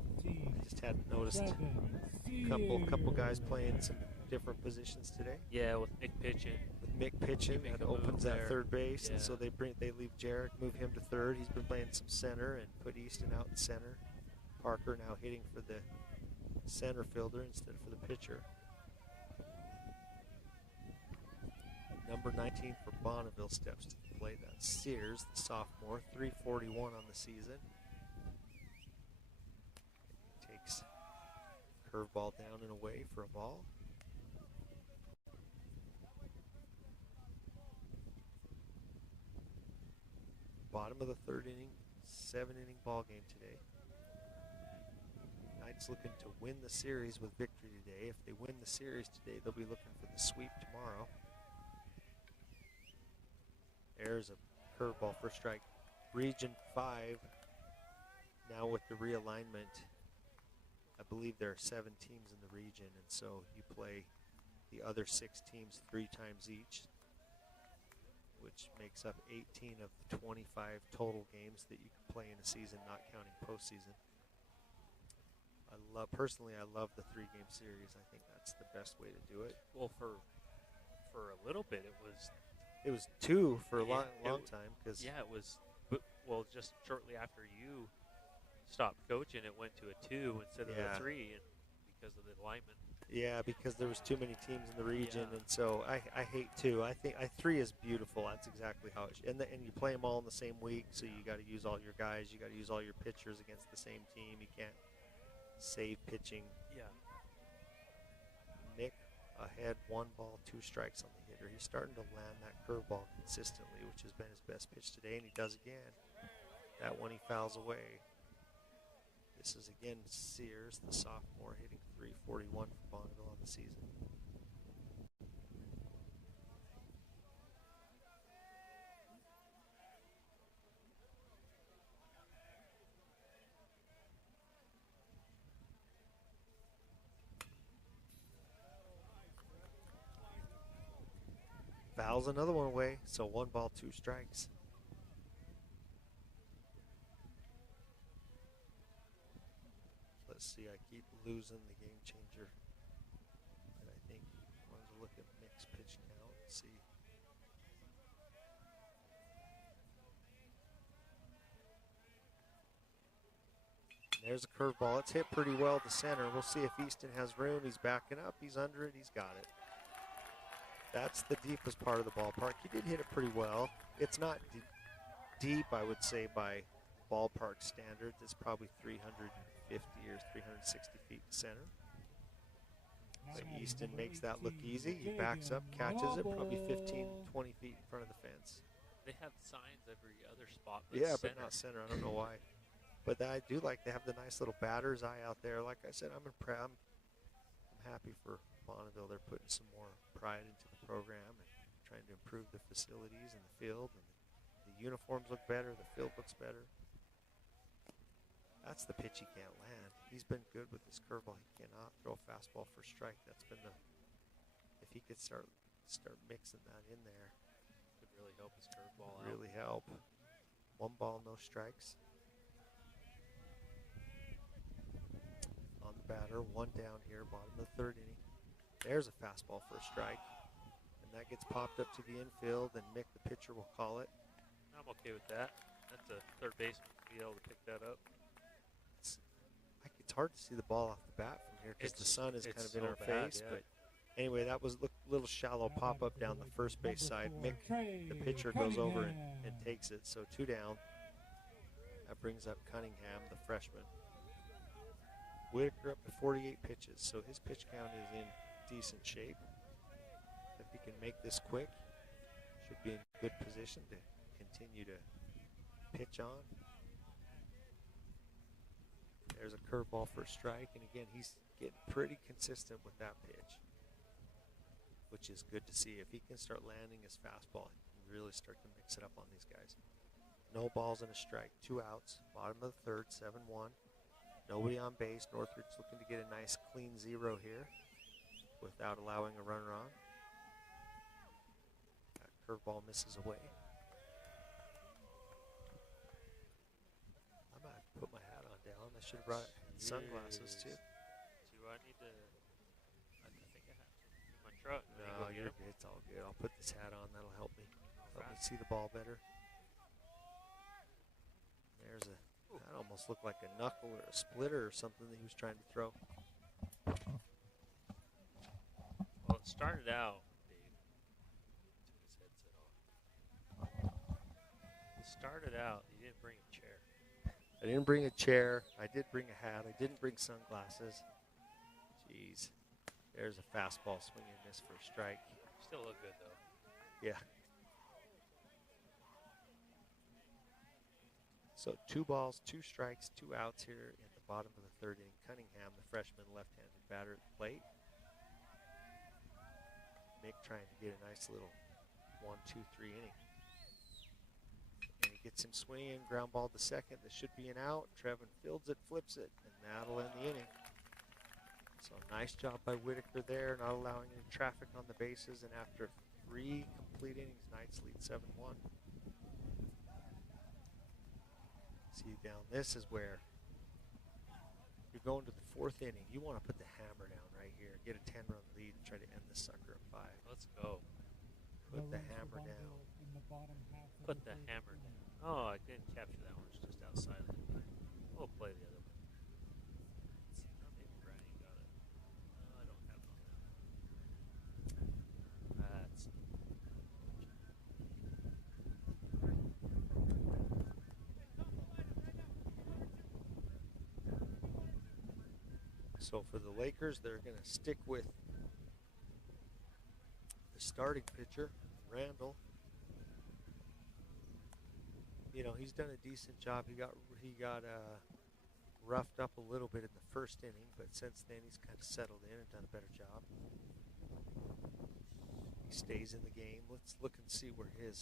just hadn't noticed a couple guys playing some different positions today. Yeah, with Mick pitching. With Mick pitching, that opens that 3rd base, and so they leave Jarek, move him to 3rd. He's been playing some center and put Easton out in center. Parker now hitting for the center fielder instead of for the pitcher. Number 19 for Bonneville steps to the plate. That's Sears, the sophomore, 341 on the season. strikes. Curveball down and away for a ball. Bottom of the third inning, 7-inning ball game today. Knights looking to win the series with victory today. If they win the series today, they'll be looking for the sweep tomorrow. There's a curveball for a strike. Region 5, now with the realignment, I believe there are 7 teams in the region, and so you play the other 6 teams 3 times each, which makes up 18 of the 25 total games that you can play in a season, not counting postseason. Personally, I love the 3-game series. I think that's the best way to do it. Well, for a little bit, it was 2 for a long time. Cause it was. Well, just shortly after you stopped coaching, it went to a 2 instead of a 3, and because of the alignment. Yeah, because there was too many teams in the region, Yeah. and so I hate 2. I think 3 is beautiful. That's exactly how it should. And you play them all in the same week, so you got to use all your guys. You got to use all your pitchers against the same team. You can't save pitching. Yeah. Nick ahead, 1 ball, 2 strikes on the hitter. He's starting to land that curveball consistently, which has been his best pitch today, and he does again. That one he fouls away. This is again Sears, the sophomore, hitting .341 for Bonneville on the season. Fouls another one away, so 1 ball, 2 strikes. Let's see, I keep losing the game changer. And I think I wanted to look at mixed pitch count and see. There's a curveball. It's hit pretty well to center. We'll see if Easton has room. He's backing up. He's under it. He's got it. That's the deepest part of the ballpark. He did hit it pretty well. It's not deep, I would say, by ballpark standards. It's probably 350 or 360 feet to center. So Easton makes that look easy. He backs up, catches it, probably 15, 20 feet in front of the fence. They have signs every other spot. But Yeah, center. but not center. I don't know why. But I do like they have the nice little batter's eye out there. Like I said, I'm happy for Bonneville. They're putting some more pride into the program and trying to improve the facilities and the field. And the uniforms look better. The field looks better. That's the pitch he can't land. He's been good with his curveball. He cannot throw a fastball for strike. That's been if he could start mixing that in there, could really help his curveball out. Really help. 1 ball, no strikes. On the batter, 1 down here, bottom of the 3rd inning. There's a fastball for a strike, and that gets popped up to the infield, and Mick, the pitcher, will call it. I'm okay with that. That's a third baseman to be able to pick that up. It's hard to see the ball off the bat from here because the sun is kind of in our face. Yeah. But anyway, that was a little shallow pop-up down the first base side. Mick, the pitcher, goes over and takes it. So 2 down. That brings up Cunningham, the freshman. Whitaker up to 48 pitches, so his pitch count is in decent shape. If he can make this quick, should be in good position to continue to pitch on. There's a curveball for a strike, and again, he's getting pretty consistent with that pitch, which is good to see. If he can start landing his fastball, he can really start to mix it up on these guys. No balls and a strike, 2 outs, bottom of the 3rd, 7-1. Nobody on base. Northridge looking to get a nice clean 0 here without allowing a runner on. That curveball misses away. I might have to put my hat on down. I should have brought sunglasses too. Do I need to? I think I have to in my truck. No, you're good. It's all good. I'll put this hat on. That'll help me. Help me see the ball better. There's that almost looked like a knuckle or a splitter or something that he was trying to throw. Well, it started out, Dave. Took his headset off. It started out, he didn't bring a chair. I I didn't bring a chair. I did bring a hat. I didn't bring sunglasses. Jeez. There's a fastball swing and miss for a strike. Still look good, though. Yeah. So 2 balls, 2 strikes, 2 outs here at the bottom of the 3rd inning. Cunningham, the freshman left-handed batter at the plate. Mick trying to get a nice little 1, 2, 3 inning. And he gets him swinging, ground ball to second. This should be an out. Trevin fields it, flips it, and that'll end the inning. So nice job by Whitaker there, not allowing any traffic on the bases. And after 3 complete innings, Knights lead 7-1. See down, this is where you're going to the 4th inning. You want to put the hammer down right here, get a 10-run lead, and try to end this sucker at 5. Let's go. Put the hammer down. Put the hammer down. Oh, I didn't capture that one. It's just outside of it. We'll play the other one. Let's see. Oh, maybe Brian got it. No, I don't have it on that. That's So for the Lakers, they're going to stick with the starting pitcher, Randall. You know, he's done a decent job. He got roughed up a little bit in the 1st inning, but since then he's kind of settled in and done a better job. He stays in the game. Let's look and see where we'll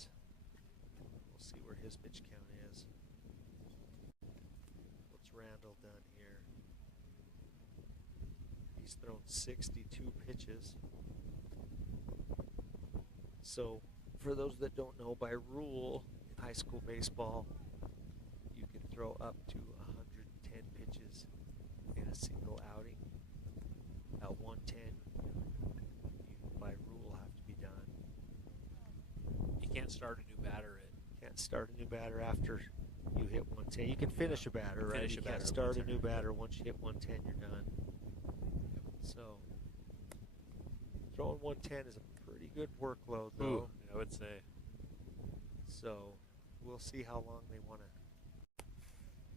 see where his pitch count is. What's Randall done here? He's thrown 62 pitches. So for those that don't know, by rule in high school baseball, you can throw up to 110 pitches in a single outing. At 110, you by rule have to be done. You can't start a new batter Can't start a new batter after you hit 110. You can finish a batter, right? You can't start a new batter. Once you hit 110, you're done. So throwing 110 is a pretty good workload, though. Ooh, I would say. So we'll see how long they want to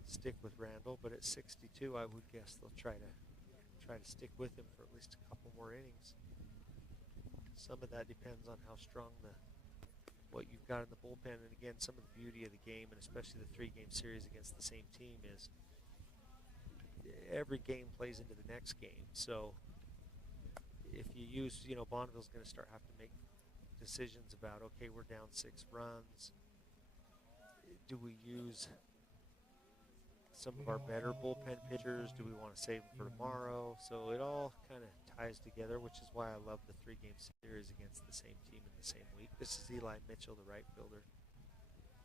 stick with Randall. But at 62, I would guess they'll try to stick with him for at least a couple more innings. Some of that depends on how strong what you've got in the bullpen. And again, some of the beauty of the game, and especially the 3-game series against the same team, is every game plays into the next game. So if you use, Bonneville's going to start having to make decisions about, okay, we're down 6 runs. Do we use some of our better bullpen pitchers? Do we want to save them for tomorrow? So it all kind of ties together, which is why I love the 3-game series against the same team in the same week. This is Eli Mitchell, the right fielder.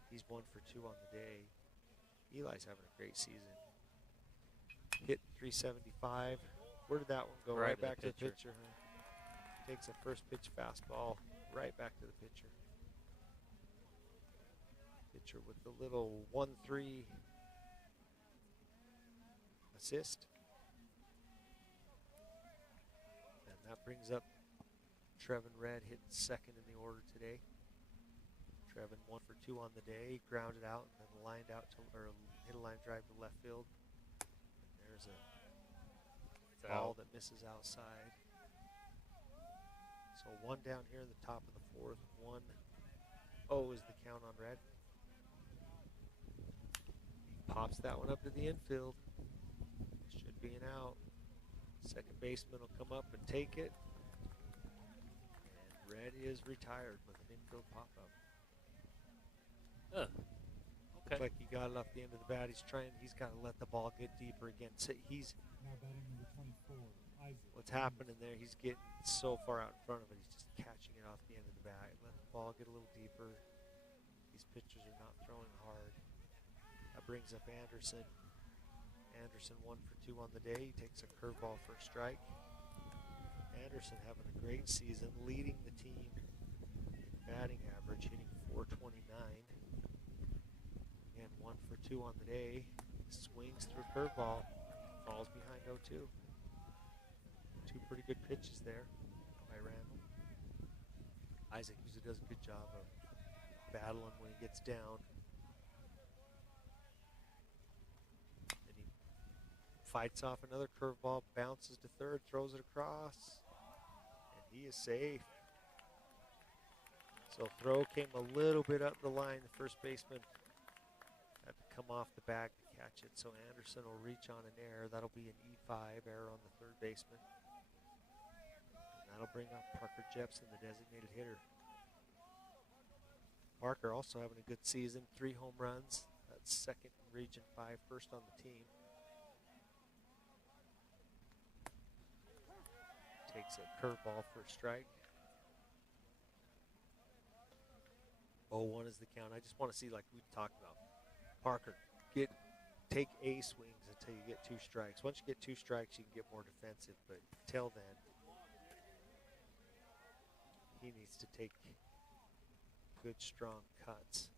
He's 1 for 2 on the day. Eli's having a great season. Hit 375. Where did that one go? Right back to the pitcher. Huh? Takes a first pitch fastball right back to the pitcher. Pitcher with the little 1-3 assist. And that brings up Trevin Red, hitting 2nd in the order today. Trevin 1 for 2 on the day, grounded out and then lined out hit a line drive to left field. And there's a ball that misses outside. So 1 down here in the top of the 4th. 1-0 is the count on Red. He pops that one up to the infield. Should be an out. Second baseman will come up and take it. And Red is retired with an infield pop-up. Okay. Looks like he got it off the end of the bat. He's got to let the ball get deeper again. So he's now batting number 24, Isaac. What's happening there, he's getting so far out in front of it, he's just catching it off the end of the bat. Let the ball get a little deeper. These pitchers are not throwing hard. That brings up Anderson. Anderson 1 for 2 on the day. He takes a curveball for a strike. Anderson having a great season, leading the team in batting average, hitting .429. And 1 for 2 on the day. Swings through a curveball, falls behind 0-2. 2 pretty good pitches there by Randall. Isaac usually does a good job of battling when he gets down. fights off another curveball, bounces to third, throws it across, and he is safe. So throw came a little bit up the line. The first baseman had to come off the bag to catch it. So Anderson will reach on an error. That'll be an E5 error on the third baseman. And that'll bring up Parker Jepson, the designated hitter. Parker also having a good season, 3 home runs. That's second in Region 5, first on the team. Takes a curveball for a strike. 0-1 is the count. I just want to see, like we talked about, Parker, take A swings until you get 2 strikes. Once you get 2 strikes, you can get more defensive, but till then, he needs to take good, strong cuts.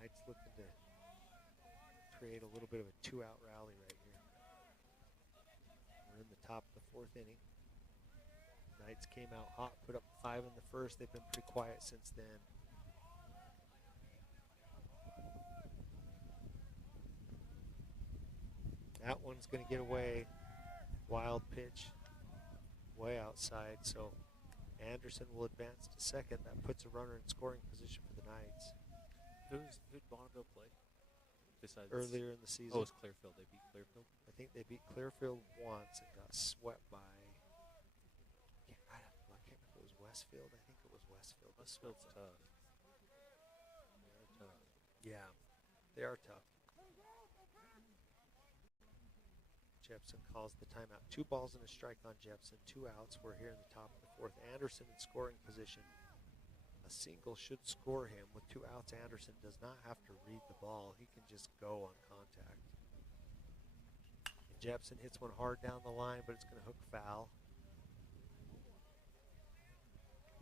Knights looking to create a little bit of a 2-out rally right here. We're in the top of the 4th inning. Knights came out hot, put up 5 in the first. They've been pretty quiet since then. That one's going to get away. Wild pitch way outside. So Anderson will advance to second. That puts a runner in scoring position for the Knights. Who'd Bonneville play? Besides earlier in the season. Oh, it's Clearfield. They beat Clearfield? I think they beat Clearfield once and got swept by, I can't remember if it was Westfield. I think it was Westfield. Westfield's tough. They're tough. Yeah, they are tough. Jepson calls the timeout. 2 balls and a strike on Jepson. 2 outs. We're here in the top of the 4th. Anderson in scoring position. A single should score him. With 2 outs, Anderson does not have to read the ball. He can just go on contact. And Jepson hits one hard down the line, but it's going to hook foul.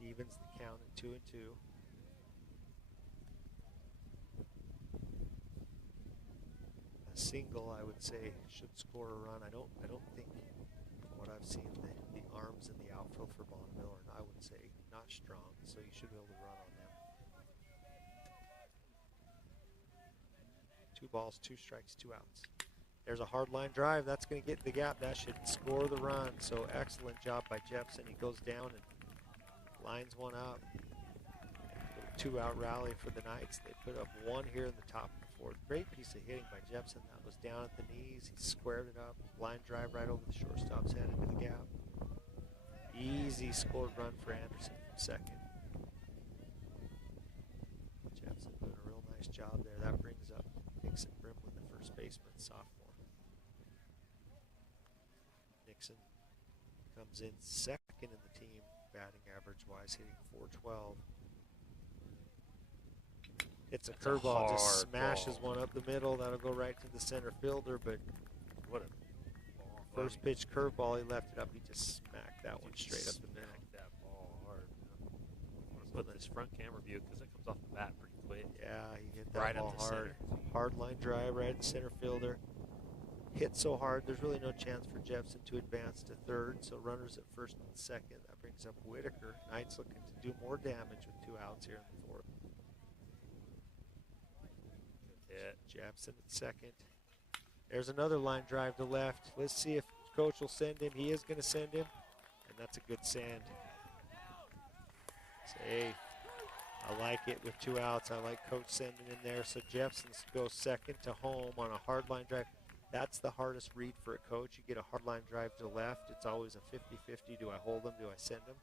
Evens the count at 2-2. A single, I would say, should score a run. I don't think, from what I've seen, the arms in the outfield for Bonneville are, I would say, not strong, so you should be able to run on them. 2 balls, 2 strikes, 2 outs. There's a hard line drive. That's going to get the gap. That should score the run. So excellent job by Jepson. He goes down and lines one up. 2-out rally for the Knights. They put up 1 here in the top of the 4th. Great piece of hitting by Jepson. That was down at the knees. He squared it up. Line drive right over the shortstop's head into the gap. Easy scored run for Anderson from second. Jepson doing a real nice job there. That brings up Nixon Brimley, the first baseman, sophomore. Nixon comes in second in the team, batting average-wise, hitting .412. It's a curveball, just smashes one up the middle. That'll go right to the center fielder, but what a first pitch curveball, he left it up. He just smacked that one straight up the middle. That ball hard. I'm going to put this front camera view because it comes off the bat pretty quick. Yeah, he hit that Right ball up the hard. center. Hard line drive right at the center fielder. Hit so hard, there's really no chance for Jepson to advance to third. So runners at first and second. That brings up Whitaker. Knights looking to do more damage with 2 outs here in the 4th. Jepson at second. There's another line drive to left. Let's see if coach will send him. He is going to send him, and that's a good send. Safe. I like it with 2 outs. I like coach sending in there. So Jepson goes second to home on a hard line drive. That's the hardest read for a coach. You get a hard line drive to left. It's always a 50-50. Do I hold him? Do I send him?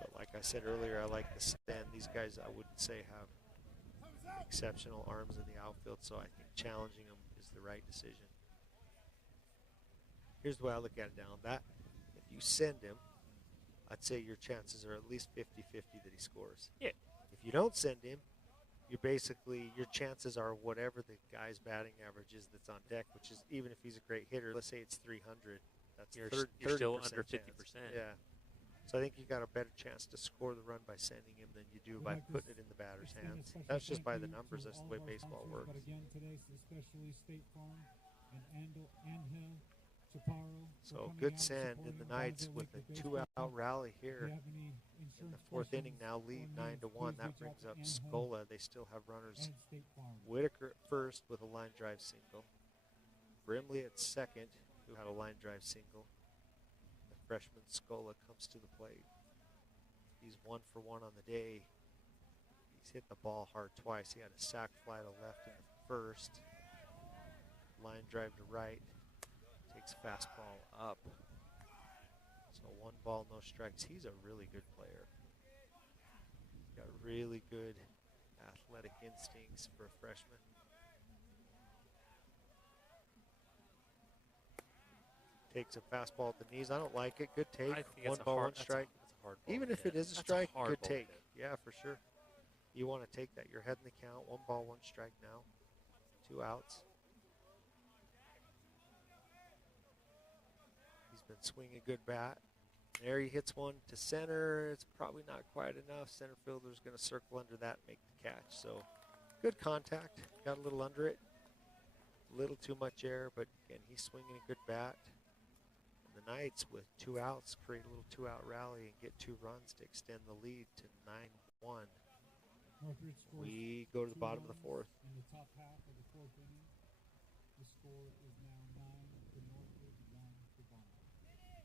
But like I said earlier, I like the send. These guys, I wouldn't say, have exceptional arms in the outfield, so I think challenging him is the right decision. Here's the way I look at it now. That if you send him, I'd say your chances are at least 50-50 that he scores. Yeah. If you don't send him, you're basically, your chances are whatever the guy's batting average is that's on deck, which is, even if he's a great hitter, let's say it's 300, that's You're 30% still under 50%. chance. Yeah. So I think you got a better chance to score the run by sending him than you do by putting it in the batter's hands. That's just by the numbers. That's the way baseball works. But again, today, especially State Farm and Anthill, Chaparro. So good send in the Knights with a 2-out rally here in the 4th inning. Now lead 9-1. That brings up Scola. They still have runners. Whitaker at first with a line drive single. Brimley at second, who had a line drive single. The freshman Scola comes to the plate. He's 1 for 1 on the day. He's hit the ball hard twice. He had a sac fly to left in the first. Line drive to right. Takes fastball up. So 1 ball, no strikes. He's a really good player. He's got really good athletic instincts for a freshman. Takes a fastball at the knees. I don't like it. Good take. I think 1 ball, 1 strike. That's a hard ball Even to if hit. it is a That's strike, hard good ball to take. hit. Yeah, for sure. You want to take that. You're ahead in the count. 1 ball, 1 strike now. 2 outs. He's been swinging a good bat. There he hits one to center. It's probably not quite enough. Center fielder's going to circle under that and make the catch. So good contact. Got a little under it. A little too much air, but again, he's swinging a good bat. And the Knights, with 2 outs, create a little 2-out rally and get 2 runs to extend the lead to 9-1. Northridge scores We go to the 2 bottom of the runs 4th. in the top half of the 4th inning. The score is now 9 to Northridge, 1 to Bonneville.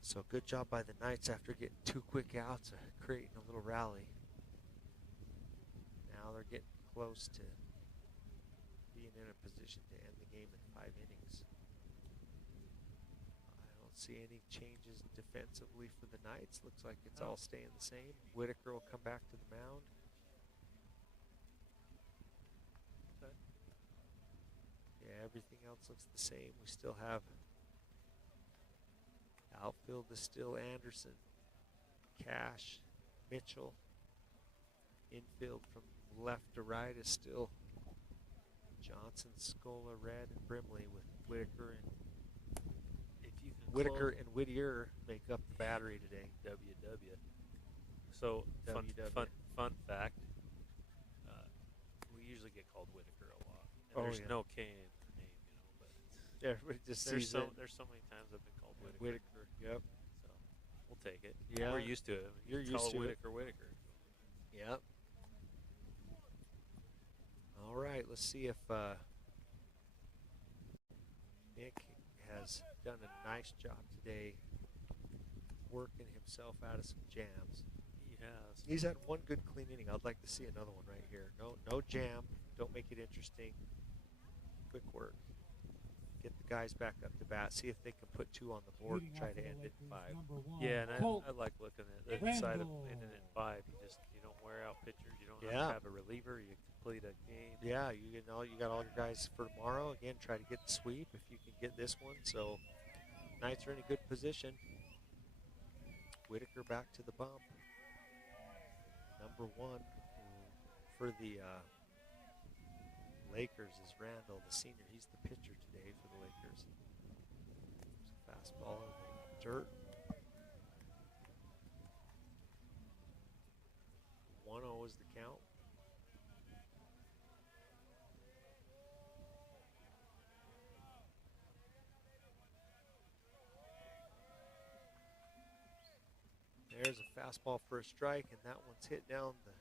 So good job by the Knights after getting 2 quick outs, creating a little rally. Now they're getting close to being in a position to end the game in 5 innings. I don't see any changes defensively for the Knights. Looks like it's all staying the same. Whitaker will come back to the mound. Okay. Yeah, everything else looks the same. We still have outfield is still Anderson, Cash, Mitchell. Infield from left to right is still Johnson, Scola, Red, and Brimley, with Whitaker and Whittier make up the battery today. WW. So WW. Fun fact. We usually get called Whitaker a lot. And there's no K in the name, but yeah, everybody just there's sees it. there's so many times I've been called Whitaker. Whitaker, yep. So we'll take it. Yeah. We're used to it. You're used to it. Whitaker. Yep. All right, let's see if Nick has done a nice job today working himself out of some jams. He has. He's had 1 good clean inning. I'd like to see another one right here. No jam. Don't make it interesting. Quick work. Get the guys back up to bat. See if they can put 2 on the board and try to end it in 5. Yeah, and I like looking at the side of ending it in 5. You don't wear out pitchers. You don't have to have a reliever. You complete a game. Yeah, you got all your guys for tomorrow. Again, try to get the sweep if you can get this one. So Knights are in a good position. Whitaker back to the bump. Number 1 for the Lakers is Randall, the senior. He's the pitcher today for the Lakers. Fastball in the dirt. 1-0 is the count. There's a fastball for a strike, and that one's hit down the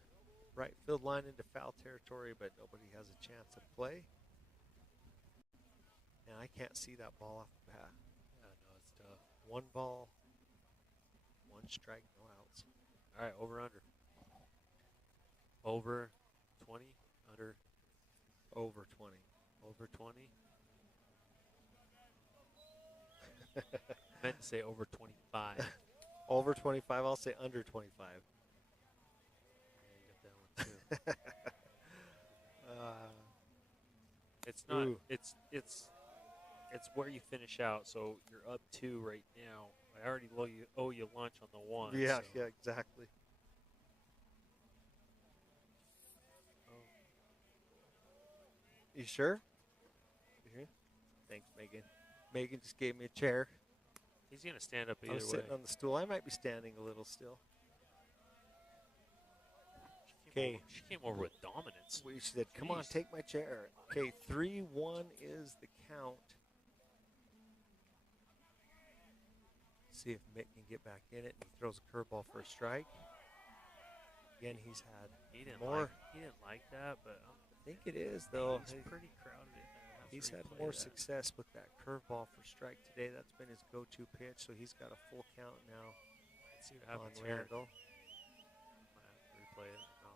right field line into foul territory, but nobody has a chance at play. And I can't see that ball off the bat. Yeah, no, it's tough. 1 ball, 1 strike, no outs. All right, over, under. Over 20, under. Over 20. Over 20. Meant to say over 25. Over 25, I'll say under 25. Yeah, you got that one too. It's not. Ooh. It's where you finish out. So you're up 2 right now. I already owe you lunch on the 1. Yeah, so. yeah, exactly. You sure? You sure? Thanks, Megan. Megan just gave me a chair. He's gonna stand up I either was way. sitting on the stool. I might be standing a little still. Okay. She came over with dominance. We said, come on, Jeez. take my chair. Okay, 3-1 is the count. See if Mick can get back in it. He throws a curveball for a strike. Again, he's had He didn't more. like that, but I think it is, though. it's pretty crowded in there. He's had replay more that. success with that curveball for strike today. That's been his go-to pitch, so he's got a full count now. Let's see what On happens here. Randall. Might have to replay it. No,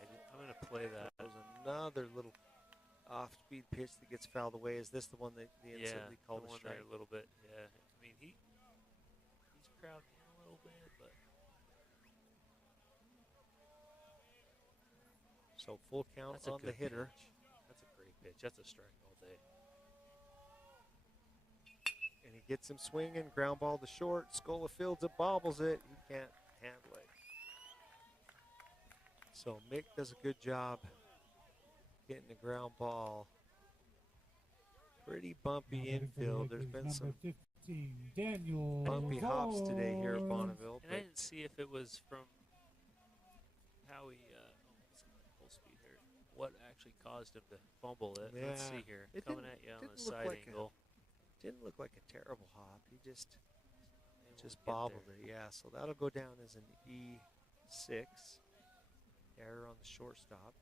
but yeah, I'm going to play that. There's another little off-speed pitch that gets fouled away. Is this the one that they instantly called a strike? There a little bit. Yeah, I mean he's crowding in a little bit, but So full count that's a on the good hitter. pitch. That's a great pitch. That's a strike all day. And he gets him swinging, ground ball to short. Schofields it, bobbles it. He can't handle it. So Mick does a good job getting the ground ball. Pretty bumpy infield. There's been some 15, Daniel bumpy hops today here at Bonneville. And I didn't see if it was from how he full speed here. What actually caused him to fumble it? Yeah. Let's see here. It Coming didn't- at you on the didn't look side like angle. Didn't look like a terrible hop. He just They won't get bobbled there. it. Yeah, so that'll go down as an E6. Error on the shortstop.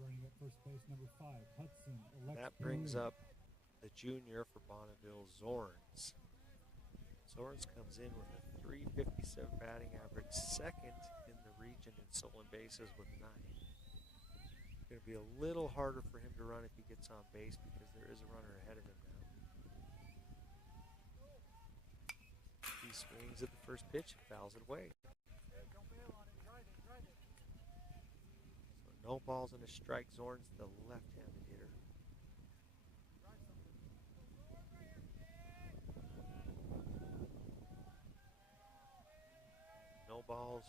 running at first base, number 5, Hudson. That brings up the junior for Bonneville, Zorns. Zorns comes in with a .357 batting average, second in the region in stolen bases with 9. It's going to be a little harder for him to run if he gets on base because there is a runner ahead of him now. He swings at the first pitch and fouls it away. So no balls and a strike. Zorns, the left-handed hitter. No balls,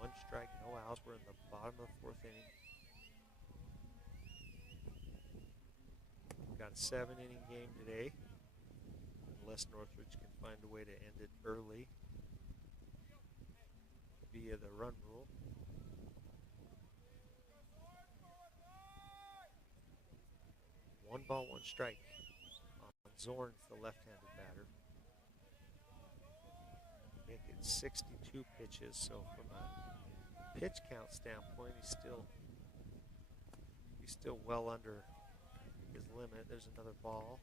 1 strike, no outs. We're in the bottom of the 4th inning. We've got a 7-inning game today, unless Northridge can find a way to end it early via the run rule. One ball, 1 strike on Zorns, the left-handed batter. Make it 62 pitches, so from a pitch count standpoint, he's still well under his limit. There's another ball.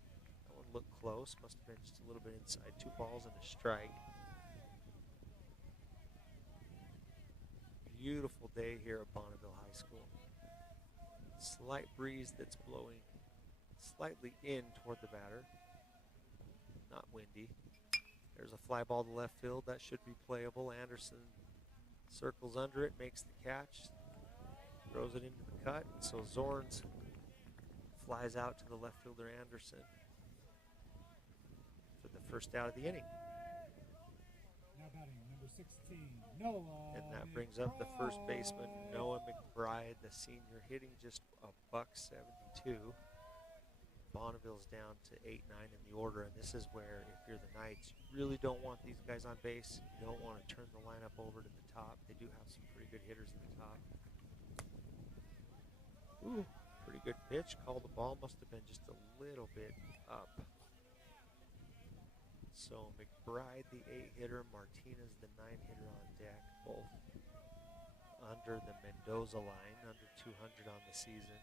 That one looked close. Must have been just a little bit inside. 2 balls and a strike. Beautiful day here at Bonneville High School. Slight breeze that's blowing slightly in toward the batter. Not windy. There's a fly ball to left field. That should be playable. Anderson circles under it, makes the catch, throws it into the cut. So Zorns flies out to the left fielder Anderson for the first out of the inning. Now batting, number 16, Noah. And that brings up the first baseman, Noah McBride, the senior, hitting just a .172. Bonneville's down to 8-9 in the order, and this is where, if you're the Knights, you really don't want these guys on base. You don't want to turn the lineup over to the top. They do have some pretty good hitters at the top. Ooh, pretty good pitch. Called the ball. Must have been just a little bit up. So McBride, the 8-hitter, Martinez, the 9-hitter on deck, both under the Mendoza line, under 200 on the season.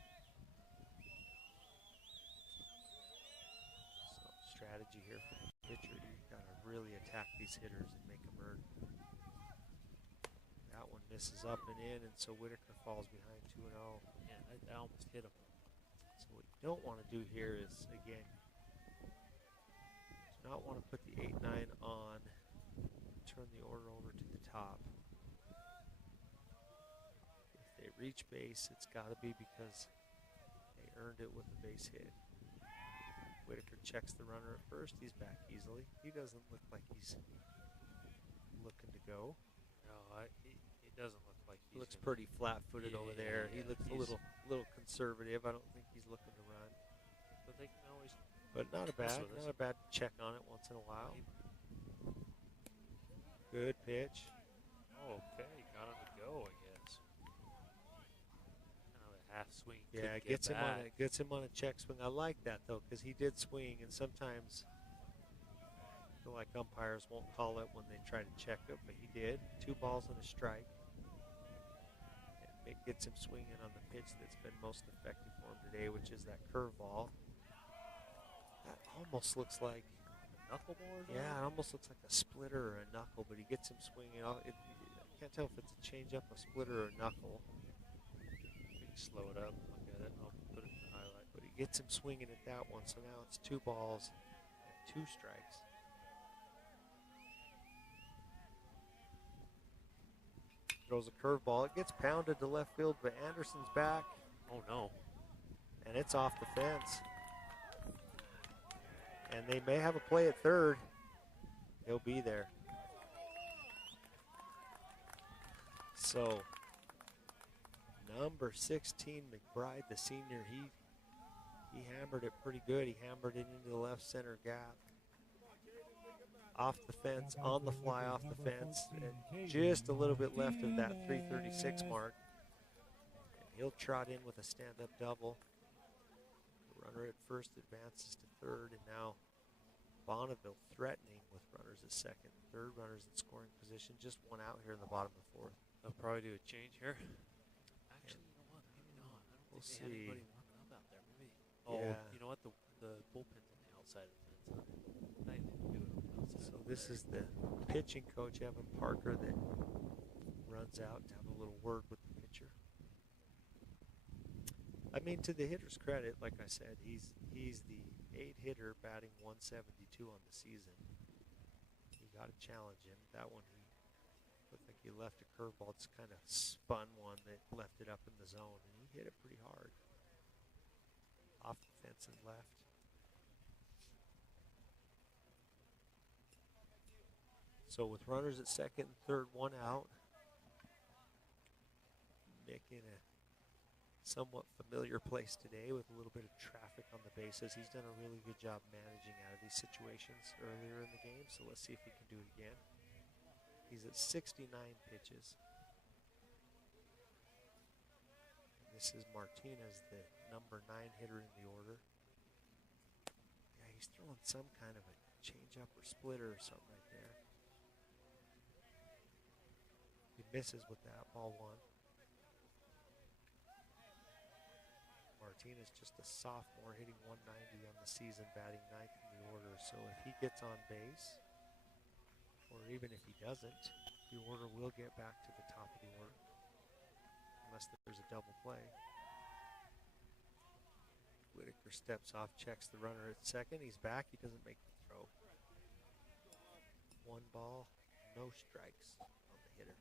Strategy here for the pitcher. You've got to really attack these hitters and make them earn. That one misses up and in, and so Whitaker falls behind 2-0. Yeah, I almost hit him. So what you don't want to do here is, again, do not want to put the 8-9 on, turn the order over to the top. If they reach base, it's got to be because they earned it with a base hit. Whitaker checks the runner at first. He's back easily. He doesn't look like he's looking to go. No, he doesn't look like he's Looks pretty flat-footed over there. Yeah, He looks a little conservative. I don't think he's looking to run. But they can always. But not a bad check on it once in a while. Good pitch. Oh, okay, got him to go, I guess. Kind of a half swing. Yeah, gets him on a check swing. I like that though, because he did swing, and sometimes I feel like umpires won't call it when they try to check it, but he did. 2 balls and a strike. And It gets him swinging on the pitch that's been most effective for him today, which is that curveball. That almost looks like a knuckleball. Yeah, it almost looks like a splitter or a knuckle, but he gets him swinging. I can't tell if it's a changeup, a splitter, or a knuckle. We can slow it up. Look at it. I'll put it in the highlight. But he gets him swinging at that one, so now it's 2 balls and 2 strikes. Throws a curveball. It gets pounded to left field, but Anderson's back. Oh, no. And it's off the fence. And they may have a play at third. He'll be there. So, number 16, McBride, the senior, he hammered it pretty good. He hammered it into the left center gap. Off the fence, on the fly, off the fence. And just a little bit left of that 336 mark. And he'll trot in with a stand-up double. The runner at first advances to third, and now Bonneville threatening with runners at second. Third runners in scoring position. Just one out here in the bottom of the fourth. They'll probably do a change here. Actually, you know what? Maybe not. I don't We'll think they see. have anybody warming up out there. Maybe. Oh, Yeah. you know what? The bullpen's on the outside of the fence. I think they do it on the outside. So this is the pitching coach, Evan Parker, that runs out to have a little word with the pitcher. I mean, to the hitter's credit, like I said, he's the 8 hitter batting 172 on the season. You got to challenge him. That one, he looked like he left a curveball, just kind of spun one that left it up in the zone, and he hit it pretty hard. Off the fence and left. So with runners at second and third, 1 out, Nick in a somewhat familiar place today with a little bit of traffic on the bases. He's done a really good job managing out of these situations earlier in the game, so let's see if he can do it again. He's at 69 pitches. And this is Martinez, the number 9 hitter in the order. Yeah, he's throwing some kind of a changeup or splitter or something right there. He misses with that, ball 1. Martinez just a sophomore, hitting 190 on the season, batting 9th in the order. So if he gets on base, or even if he doesn't, the order will get back to the top of the order, unless there's a double play. Whitaker steps off, checks the runner at second. He's back. He doesn't make the throw. 1 ball, no strikes on the hitter.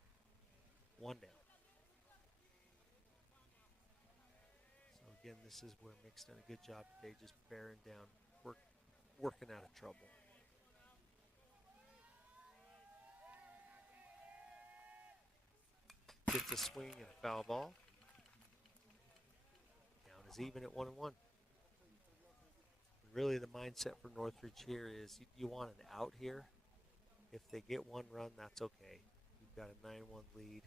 1 down. Again, this is where Mick's done a good job today, just bearing down, working out of trouble. Gets a swing and a foul ball. Count is even at 1-1. Really, the mindset for Northridge here is you want an out here. If they get 1 run, that's okay. You've got a 9-1 lead.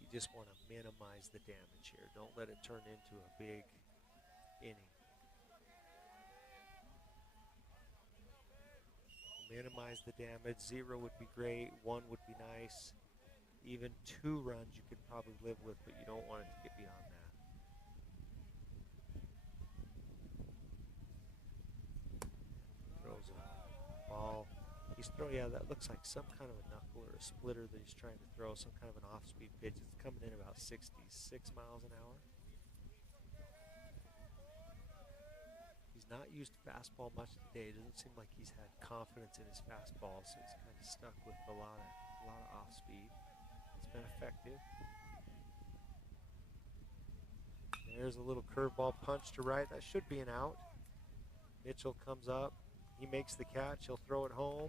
You just want to minimize the damage here. Don't let it turn into a big inning. Minimize the damage. 0 would be great. 1 would be nice. Even 2 runs you could probably live with, but you don't want it to get beyond that. Throws a ball. Yeah, that looks like some kind of a knuckle or a splitter that he's trying to throw, some kind of an off-speed pitch. It's coming in about 66 miles an hour. He's not used fastball much today. It doesn't seem like he's had confidence in his fastball, so he's kind of stuck with a lot of off-speed. It's been effective. There's a little curveball punch to right. That should be an out. Mitchell comes up. He makes the catch. He'll throw it home.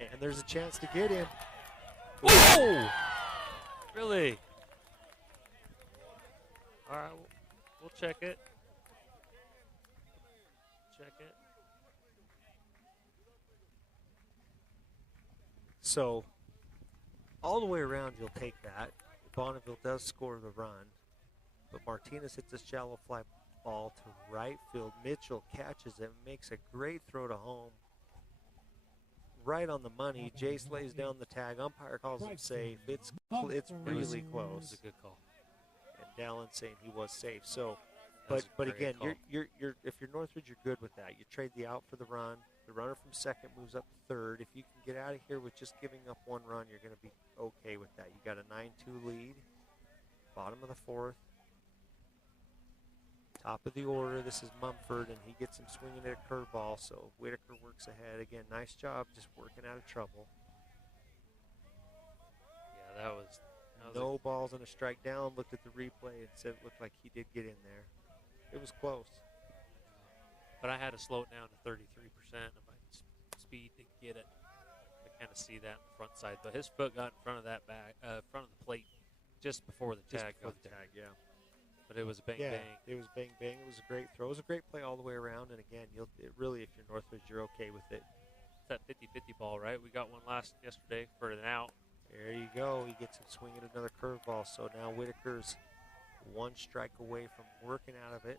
And there's a chance to get him. Whoa! Really? All right, we'll check it. Check it. So, all the way around, you'll take that. Bonneville does score the run. But Martinez hits a shallow fly ball to right field. Mitchell catches it, makes a great throw to home. right on the money. Jace lays down the tag. Umpire calls him safe. It's really It close. was a good call. And Dallin saying he was safe. So, That was but a great again, call. you're if you're Northridge, you're good with that. You trade the out for the run. The runner from second moves up to third. If you can get out of here with just giving up one run, you're going to be okay with that. You got a 9-2 lead. Bottom of the fourth. Top of the order, this is Mumford, and he gets him swinging at a curveball, so Whitaker works ahead. Again, nice job just working out of trouble. Yeah, that was No balls and a strike down. Looked at the replay and said it looked like he did get in there. It was close. But I had to slow it down to 33% of my speed to get it. I kind of see that in the front side. But his foot got in front of that front of the plate just before the tag got there. Yeah. But it was bang, bang. It was bang, bang. It was a great throw. It was a great play all the way around. And again, really, if you're Northridge, you're okay with it. It's that 50-50 ball, right? We got one yesterday for an out. There you go. He gets him swinging another curveball. So now Whitaker's one strike away from working out of it.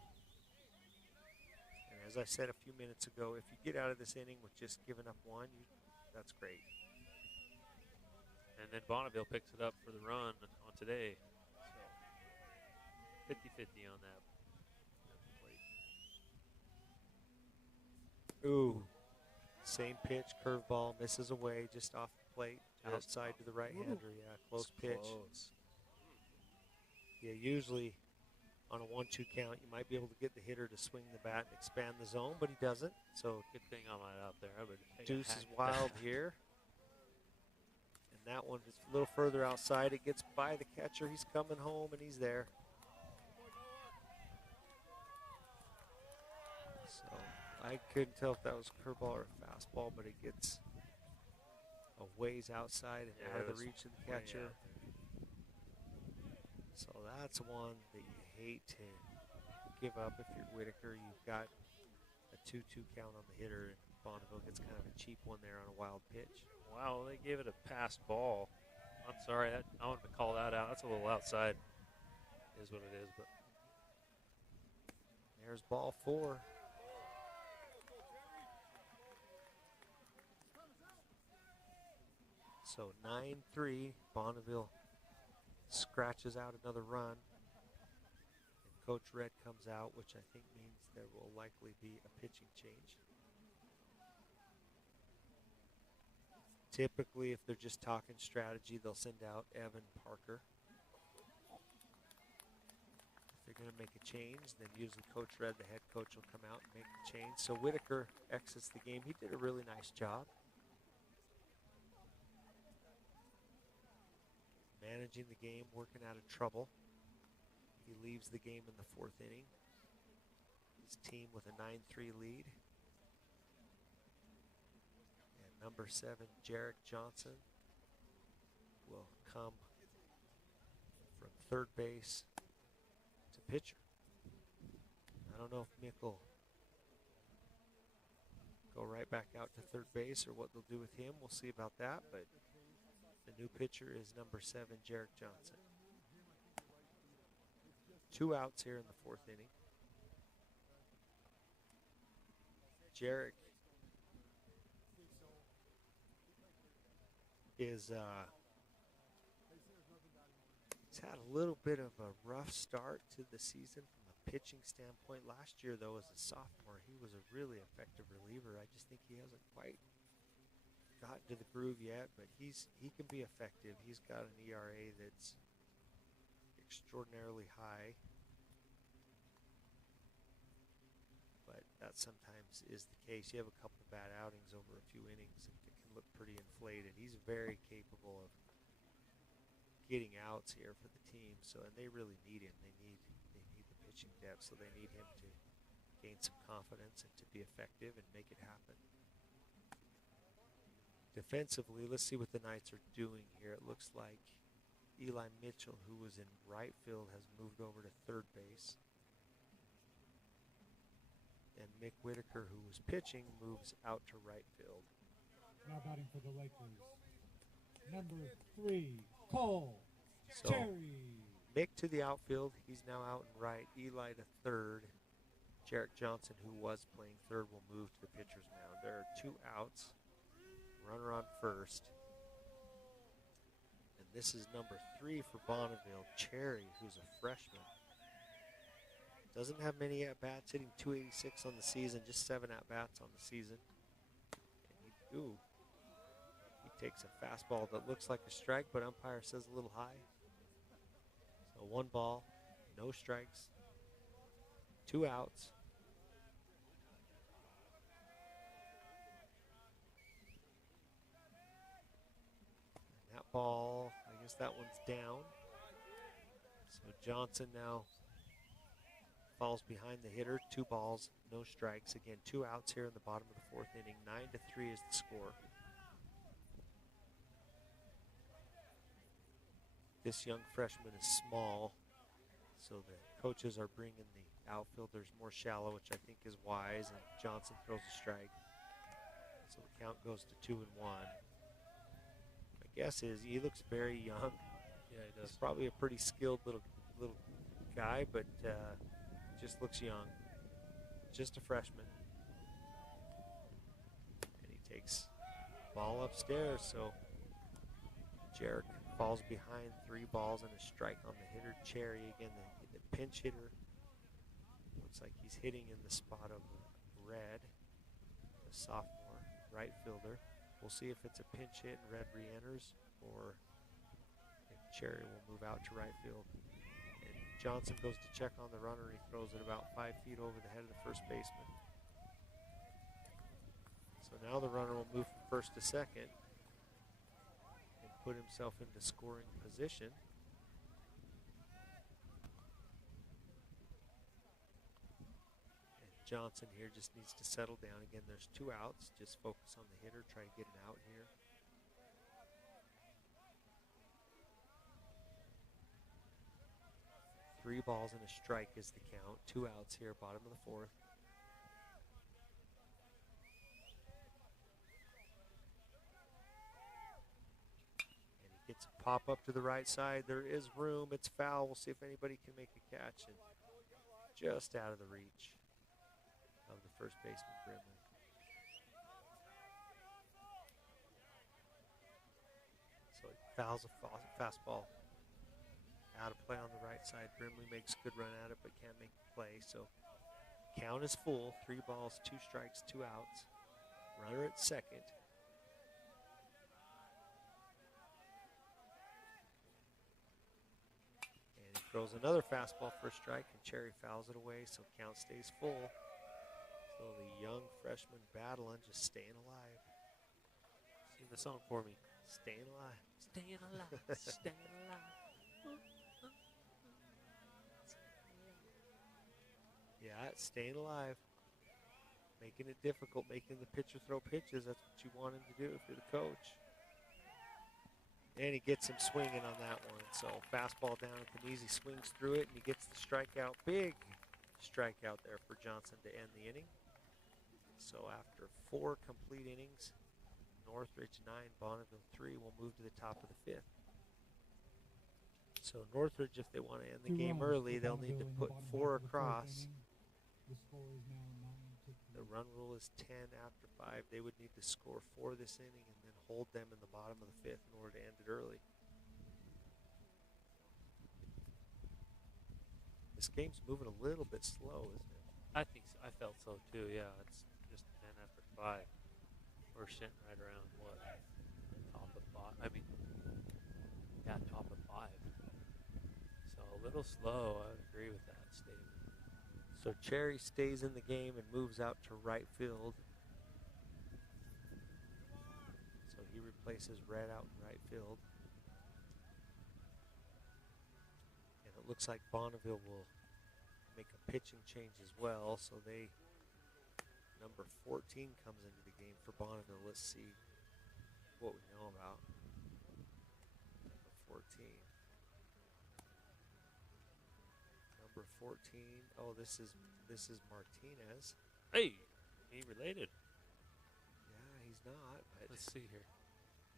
And as I said a few minutes ago, if you get out of this inning with just giving up one, that's great. And then Bonneville picks it up for the run on today. So 50-50 on that plate. Ooh. Same pitch, curveball, misses away just off the plate, outside to the right-hander. Yeah, close pitch. Close. Yeah, usually on a 1-2 count, you might be able to get the hitter to swing the bat and expand the zone, but he doesn't. So good thing I'm not out there. I would deuce is wild here. And that one is a little further outside. It gets by the catcher. He's coming home, and he's there. So I couldn't tell if that was a curveball or a fastball, but it gets a ways outside and out of the reach of the catcher. So that's one that you hate to give up if you're Whitaker. You've got a 2-2 count on the hitter, and Bonneville gets kind of a cheap one there on a wild pitch. Wow, they gave it a passed ball. I'm sorry, I wanted to call that out. That's a little outside. It is what it is, but there's ball 4. So 9-3, Bonneville scratches out another run. And Coach Red comes out, which I think means there will likely be a pitching change. Typically, if they're just talking strategy, they'll send out Evan Parker. If they're going to make a change, then usually Coach Red, the head coach, will come out and make the change. So Whitaker exits the game. He did a really nice job managing the game, working out of trouble. He leaves the game in the 4th inning. His team with a 9-3 lead. And number 7, Jarek Johnson, will come from third base to pitcher. I don't know if Mick will go right back out to third base or what they'll do with him. We'll see about that, but the new pitcher is number 7, Jarek Johnson. 2 outs here in the 4th inning. Jarek is he's had a little bit of a rough start to the season from a pitching standpoint. Last year, though, as a sophomore, he was a really effective reliever. I just think he hasn't quite gotten to the groove yet, but he can be effective. He's got an ERA that's extraordinarily high, but that sometimes is the case. You have a couple of bad outings over a few innings, and it can look pretty inflated. He's very capable of getting outs here for the team, so and they really need him. They need the pitching depth, so they need him to gain some confidence and to be effective and make it happen. Defensively, let's see what the Knights are doing here. It looks like Eli Mitchell, who was in right field, has moved over to third base. And Mick Whitaker, who was pitching, moves out to right field. Now batting for the Lakers, number 3, Cole So Cherry. Mick to the outfield. He's now out in right. Eli to third. Jarek Johnson, who was playing third, will move to the pitcher's mound. There are 2 outs. runner on first. And this is number 3 for Bonneville, Cherry, who's a freshman. Doesn't have many at-bats, hitting .286 on the season, just 7 at-bats on the season. And he takes a fastball that looks like a strike, but umpire says a little high. So 1 ball, no strikes, 2 outs. And that ball, I guess that one's down. So Johnson now falls behind the hitter. 2 balls, no strikes. Again, 2 outs here in the bottom of the 4th inning. 9-3 is the score. This young freshman is small, so the coaches are bringing the outfielders more shallow, which I think is wise, and Johnson throws a strike. So the count goes to 2-1. My guess is he looks very young. Yeah, he does. He's probably a pretty skilled little guy, but just looks young. Just a freshman. And he takes the ball upstairs, so Jarek falls behind. 3 balls and a strike on the hitter, Cherry. Again, the pinch hitter. Looks like he's hitting in the spot of Red, the sophomore right fielder. We'll see if it's a pinch hit and Red re-enters, or if Cherry will move out to right field. And Johnson goes to check on the runner. He throws it about 5 feet over the head of the first baseman. So now the runner will move from first to second and put himself into scoring position. And Johnson here just needs to settle down. Again, there's 2 outs. Just focus on the hitter. Try to get an out here. Three balls and a strike is the count. 2 outs here, bottom of the 4th. And he gets a pop up to the right side. There is room. It's foul. We'll see if anybody can make a catch. And just out of the reach of the first baseman, Brimley. So he fouls a fastball. Out of play on the right side. Brimley makes a good run at it, but can't make the play. So count is full. 3 balls, 2 strikes, 2 outs. Runner at second. And he throws another fastball for a strike, and Cherry fouls it away, so count stays full. So the young freshman battling, just staying alive. Sing the song for me. Staying alive. Staying alive. Staying alive. Yeah, it's staying alive. Making it difficult, making the pitcher throw pitches. That's what you want him to do if you're the coach. And he gets him swinging on that one. So fastball down at the knees. He swings through it, and he gets the strikeout. Big strikeout there for Johnson to end the inning. So after 4 complete innings, Northridge 9, Bonneville 3 will move to the top of the 5th. So Northridge, if they want to end the game early, they'll need to put 4 across. The score is now 9-3. The run rule is 10 after 5. They would need to score 4 this inning and then hold them in the bottom of the 5th in order to end it early. This game's moving a little bit slow, isn't it? I think so. I felt so too. Yeah, it's just 10 after 5. We're sitting right around what? Top of 5. I mean, yeah, top of 5. So a little slow. I would agree with that statement. So Cherry stays in the game and moves out to right field. So he replaces Red out in right field. And it looks like Bonneville will make a pitching change as well. So number 14 comes into the game for Bonneville. Let's see what we know about number 14. Number 14. Oh, this is Martinez. Hey, he related. Yeah, he's not. But Let's see here.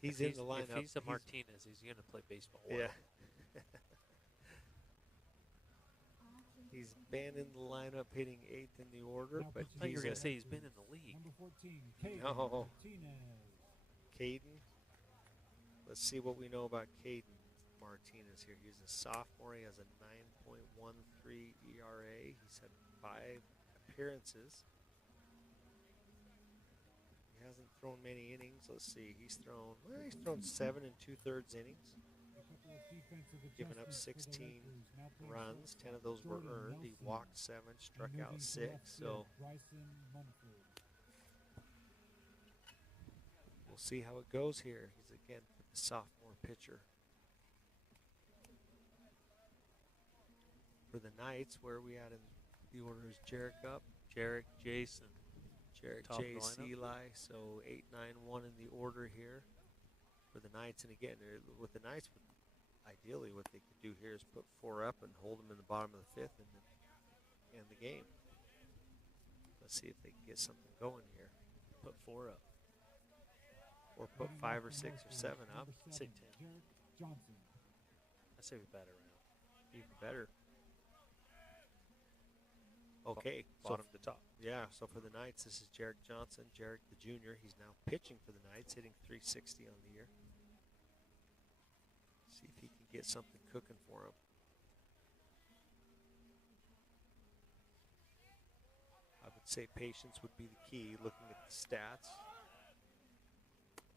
he's If in the lineup. If he's a Martinez, he's going to play baseball. Yeah. He's been in the lineup, hitting 8th in the order, but I thought you were going to say he's been in the league. Number 14, Caden No. Martinez. Caden. Let's see what we know about Caden Martinez here. He's a sophomore. He has a 9.13 ERA. He's had 5 appearances. He hasn't thrown many innings. Let's see. He's thrown 7 2/3 innings. Given up 16 runs. 10 of those were earned. He walked 7, struck out 6. So we'll see how it goes here. He's again the sophomore pitcher. For the Knights, where are we at in the order? Is Jarek up? Jarek, Jason. Jarek, Top Jace, lineup. Eli. So 8, 9, 1 in the order here for the Knights. And again, with the Knights, ideally what they could do here is put 4 up and hold them in the bottom of the 5th and then end the game. Let's see if they can get something going here. Put 4 up. Or put 5 or 6 or 7 up. Say 10. I say we bat around. Even better. Okay. Bottom to top. Yeah, so for the Knights, this is Jarek Johnson. Jarek the junior. He's now pitching for the Knights, hitting .360 on the year. See if he can get something cooking for him. I would say patience would be the key, looking at the stats.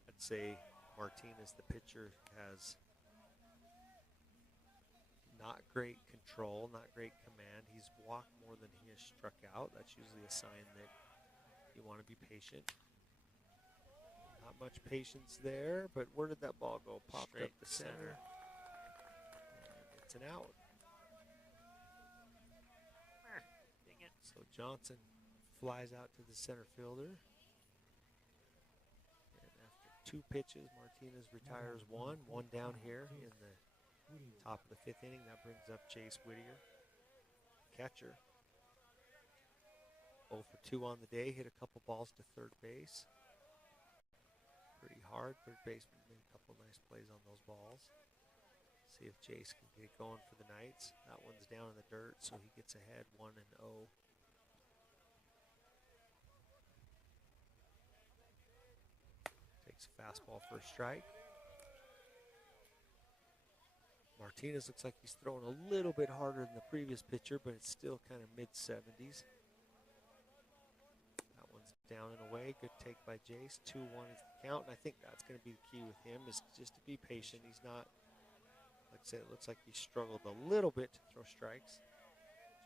I'd say Martinez, the pitcher, has not great control, not great command. He's walked more than he has struck out. That's usually a sign that you want to be patient. Not much patience there, but where did that ball go? Popped Straight up the center. It's an out. Dang it. So Johnson flies out to the center fielder. And after 2 pitches, Martinez retires 1. 1 down here in the top of the 5th inning. That brings up Chase Whittier, catcher. 0 for 2 on the day. Hit a couple balls to third base. Pretty hard. Third baseman made a couple nice plays on those balls. See if Jace can get going for the Knights. That one's down in the dirt, so he gets ahead 1-0. Takes a fastball for a strike. Martinez looks like he's throwing a little bit harder than the previous pitcher, but it's still kind of mid-70s. That one's down and away. Good take by Jace. 2-1 is the count, and I think that's going to be the key with him, is just to be patient. He's not, like I said, it looks like he struggled a little bit to throw strikes,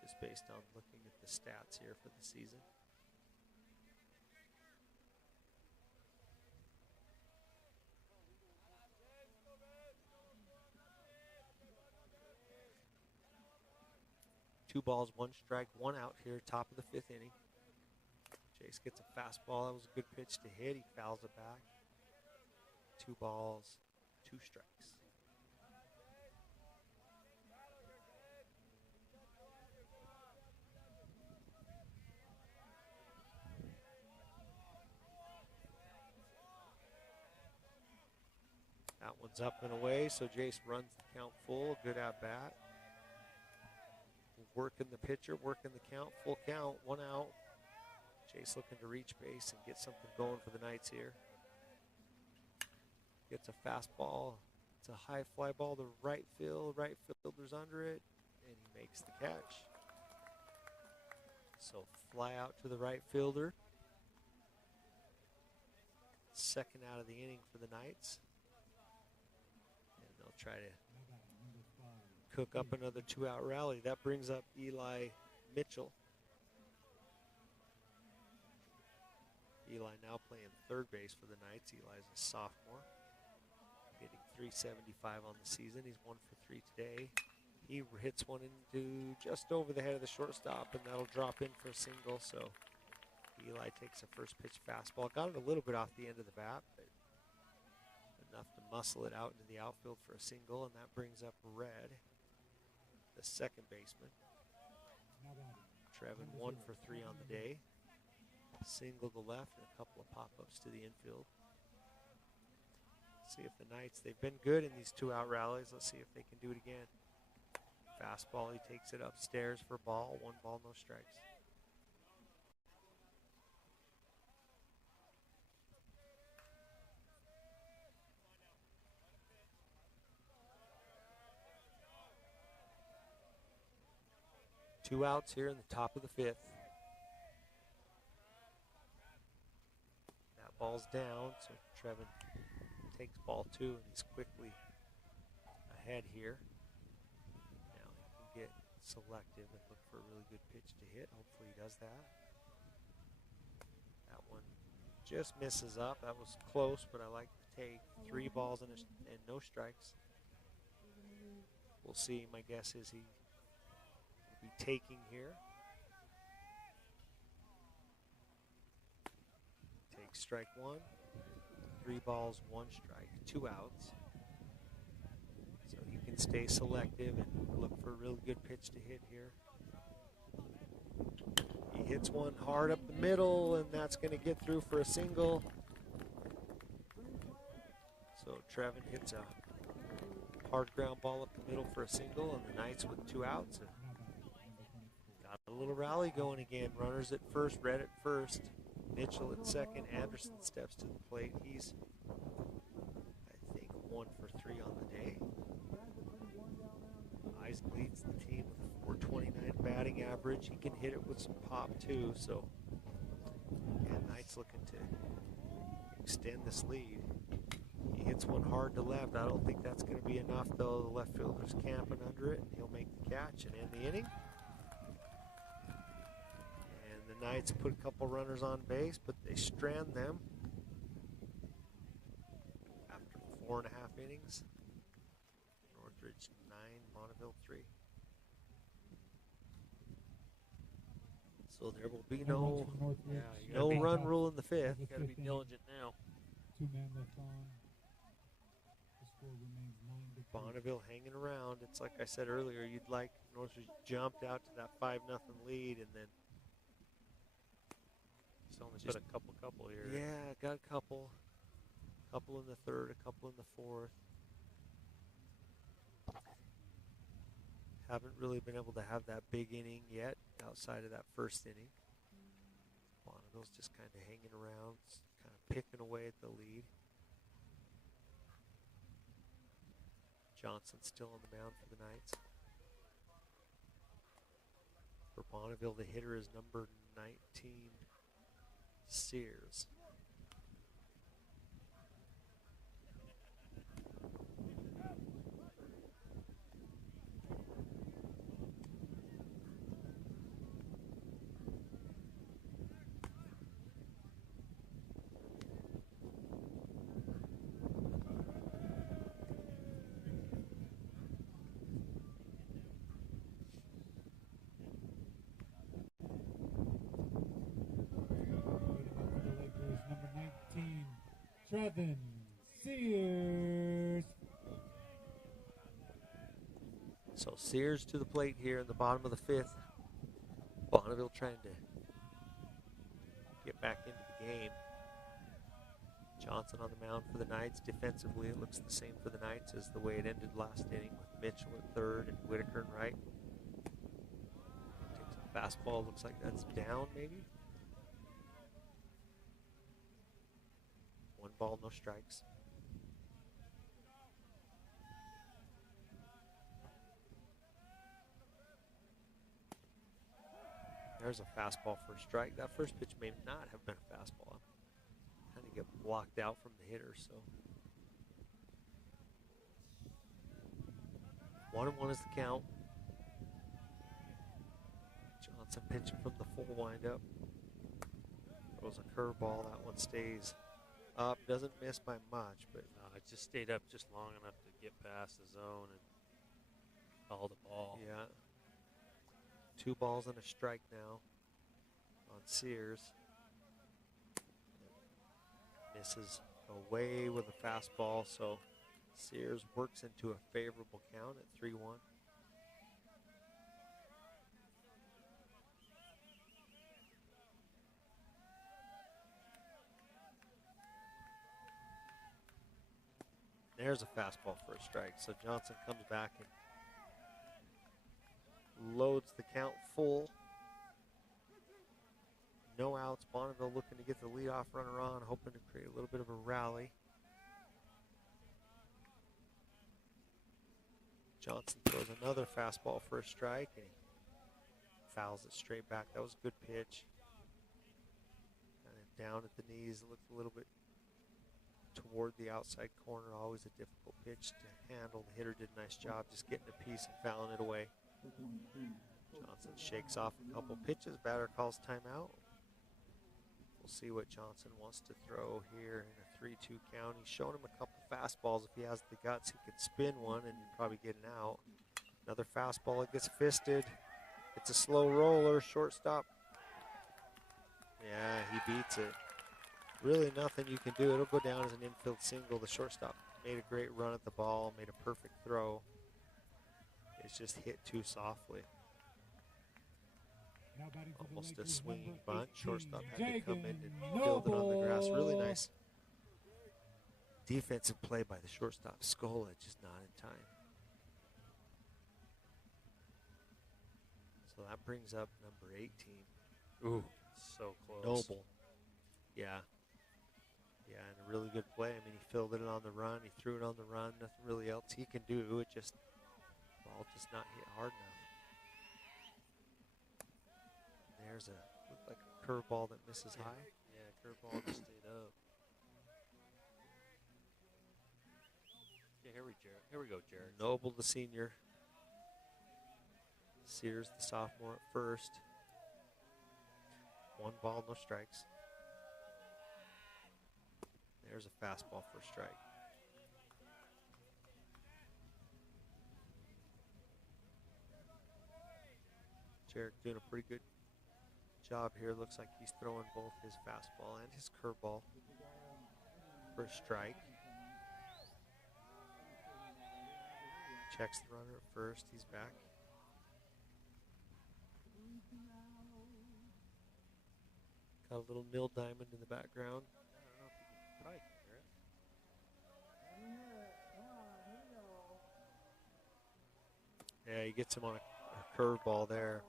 just based on looking at the stats here for the season. Two balls, 1 strike, 1 out here, top of the 5th inning. Jace gets a fastball. That was a good pitch to hit. He fouls it back. 2 balls, 2 strikes. That one's up and away, so Jace runs the count full. Good at bat. Working the pitcher, working the count, full count, 1 out. Jace looking to reach base and get something going for the Knights here. Gets a fastball. It's a high fly ball to right field. Right fielder's under it, and he makes the catch. So fly out to the right fielder. Second out of the inning for the Knights. And they'll try to cook up another 2-out rally. That brings up Eli Mitchell. Eli now playing third base for the Knights. Eli's a sophomore, hitting .375 on the season. He's 1 for 3 today. He hits one into just over the head of the shortstop, and that'll drop in for a single. So Eli takes a first pitch fastball. Got it a little bit off the end of the bat, but enough to muscle it out into the outfield for a single, and that brings up Red, the second baseman. Trevin 1 for 3 on the day. Single to left and a couple of pop-ups to the infield. See if the Knights, they've been good in these 2-out rallies. Let's see if they can do it again. Fastball, he takes it upstairs for a ball. 1 ball, no strikes. 2 outs here in the top of the 5th. That ball's down, so Trevin takes ball 2, and he's quickly ahead here. Now he can get selective and look for a really good pitch to hit. Hopefully he does that. That one just misses up. That was close, but I like the take. 3 balls and no strikes. We'll see. My guess is he will be taking here. Take strike 1. 3 balls, 1 strike, 2 outs. So he can stay selective and look for a really good pitch to hit here. He hits one hard up the middle, and that's going to get through for a single. So Trevin hits a hard ground ball up the middle for a single, and the Knights with 2 outs. And got a little rally going again. Runners at first, Red at first, Mitchell at second. Anderson steps to the plate. He's, I think, 1 for 3 on the day. Isaac leads the team with a 429 batting average. He can hit it with some pop too, so yeah, Knights looking to extend this lead. He hits one hard to left. I don't think that's going to be enough, though. The left fielder's camping under it, and he'll make the catch and end the inning. And the Knights put a couple runners on base, but they strand them after 4.5 innings. Northridge 9, Bonneville 3. So there will be no run rule in the 5th. You got to be diligent now. 2 men left on. The score remains 9-3. Bonneville hanging around. It's like I said earlier, you'd like Northridge jumped out to that 5-0 lead, and then Just only put a couple here. Yeah, got a couple in the 3rd, a couple in the 4th. Haven't really been able to have that big inning yet outside of that 1st inning. Bonneville's just kind of hanging around, kind of picking away at the lead. Johnson still on the mound for the Knights. For Bonneville, the hitter is number 19, Sears. Number 19, Trevin Sears. So Sears to the plate here in the bottom of the 5th. Bonneville trying to get back into the game. Johnson on the mound for the Knights. Defensively, it looks the same for the Knights as the way it ended last inning with Mitchell at 3rd and Whitaker in right. Takes a fastball, looks like that's down maybe. 1 ball, no strikes. There's a fastball for a strike. That first pitch may not have been a fastball. Kind of get blocked out from the hitter, so. 1-1 is the count. Johnson pitching from the full windup. Throws a curveball. That one stays up. Doesn't miss by much, but It just stayed up just long enough to get past the zone and call the ball. yeah. 2 balls and a strike now on Sears. Misses away with a fastball, so Sears works into a favorable count at 3-1. There's a fastball for a strike, so Johnson comes back and loads the count full. No outs. Bonneville looking to get the leadoff runner on, hoping to create a little bit of a rally. Johnson throws another fastball for a strike, and he fouls it straight back. That was a good pitch. Kind of down at the knees. It looked a little bit toward the outside corner. Always a difficult pitch to handle. The hitter did a nice job just getting a piece and fouling it away. Johnson shakes off a couple pitches. Batter calls timeout. We'll see what Johnson wants to throw here in a 3-2 count. He's shown him a couple fastballs. If he has the guts, he could spin one and probably get an out. Another fastball, it gets fisted. It's a slow roller, shortstop. Yeah, he beats it. Really nothing you can do. It'll go down as an infield single. The shortstop made a great run at the ball, made a perfect throw. It's just hit too softly. Almost a swinging bunt. Shortstop had to come in and field it on the grass. Really nice defensive play by the shortstop. Scola just not in time. So that brings up number 18. Ooh, so close. Noble. Yeah. Yeah, and a really good play. I mean, he filled it on the run. He threw it on the run. Nothing really else he can do. It just, ball just not hit hard enough. There's looked like a curveball that misses high. Yeah, curveball just stayed up. Okay, here we go, Jared. Noble, the senior. Sears, the sophomore at first. 1 ball, no strikes. There's a fastball for a strike. Jarek doing a pretty good job here. Looks like he's throwing both his fastball and his curveball for a strike. Checks the runner at first. He's back. Got a little Mill Diamond in the background. I don't know if you can probably hear it. Yeah, he gets him on a curveball there.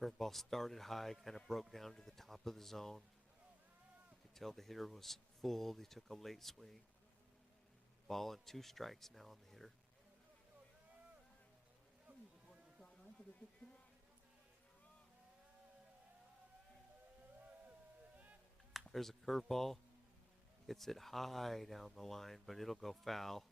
Curveball started high, kind of broke down to the top of the zone. You could tell the hitter was fooled. He took a late swing. Ball and 2 strikes now on the hitter. There's a curveball. Hits it high down the line, but it'll go foul.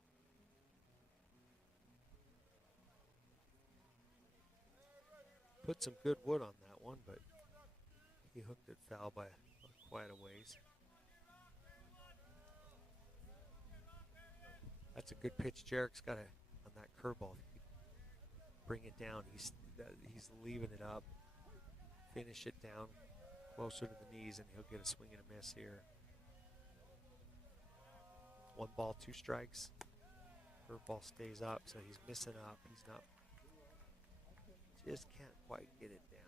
Put some good wood on that one, but he hooked it foul by quite a ways. That's a good pitch. Jarek's got on that curveball. If he could bring it down, he's leaving it up. Finish it down closer to the knees, and he'll get a swing and a miss here. 1 ball, 2 strikes. Curveball stays up, so he's missing up. He's not. Just can't quite get it down.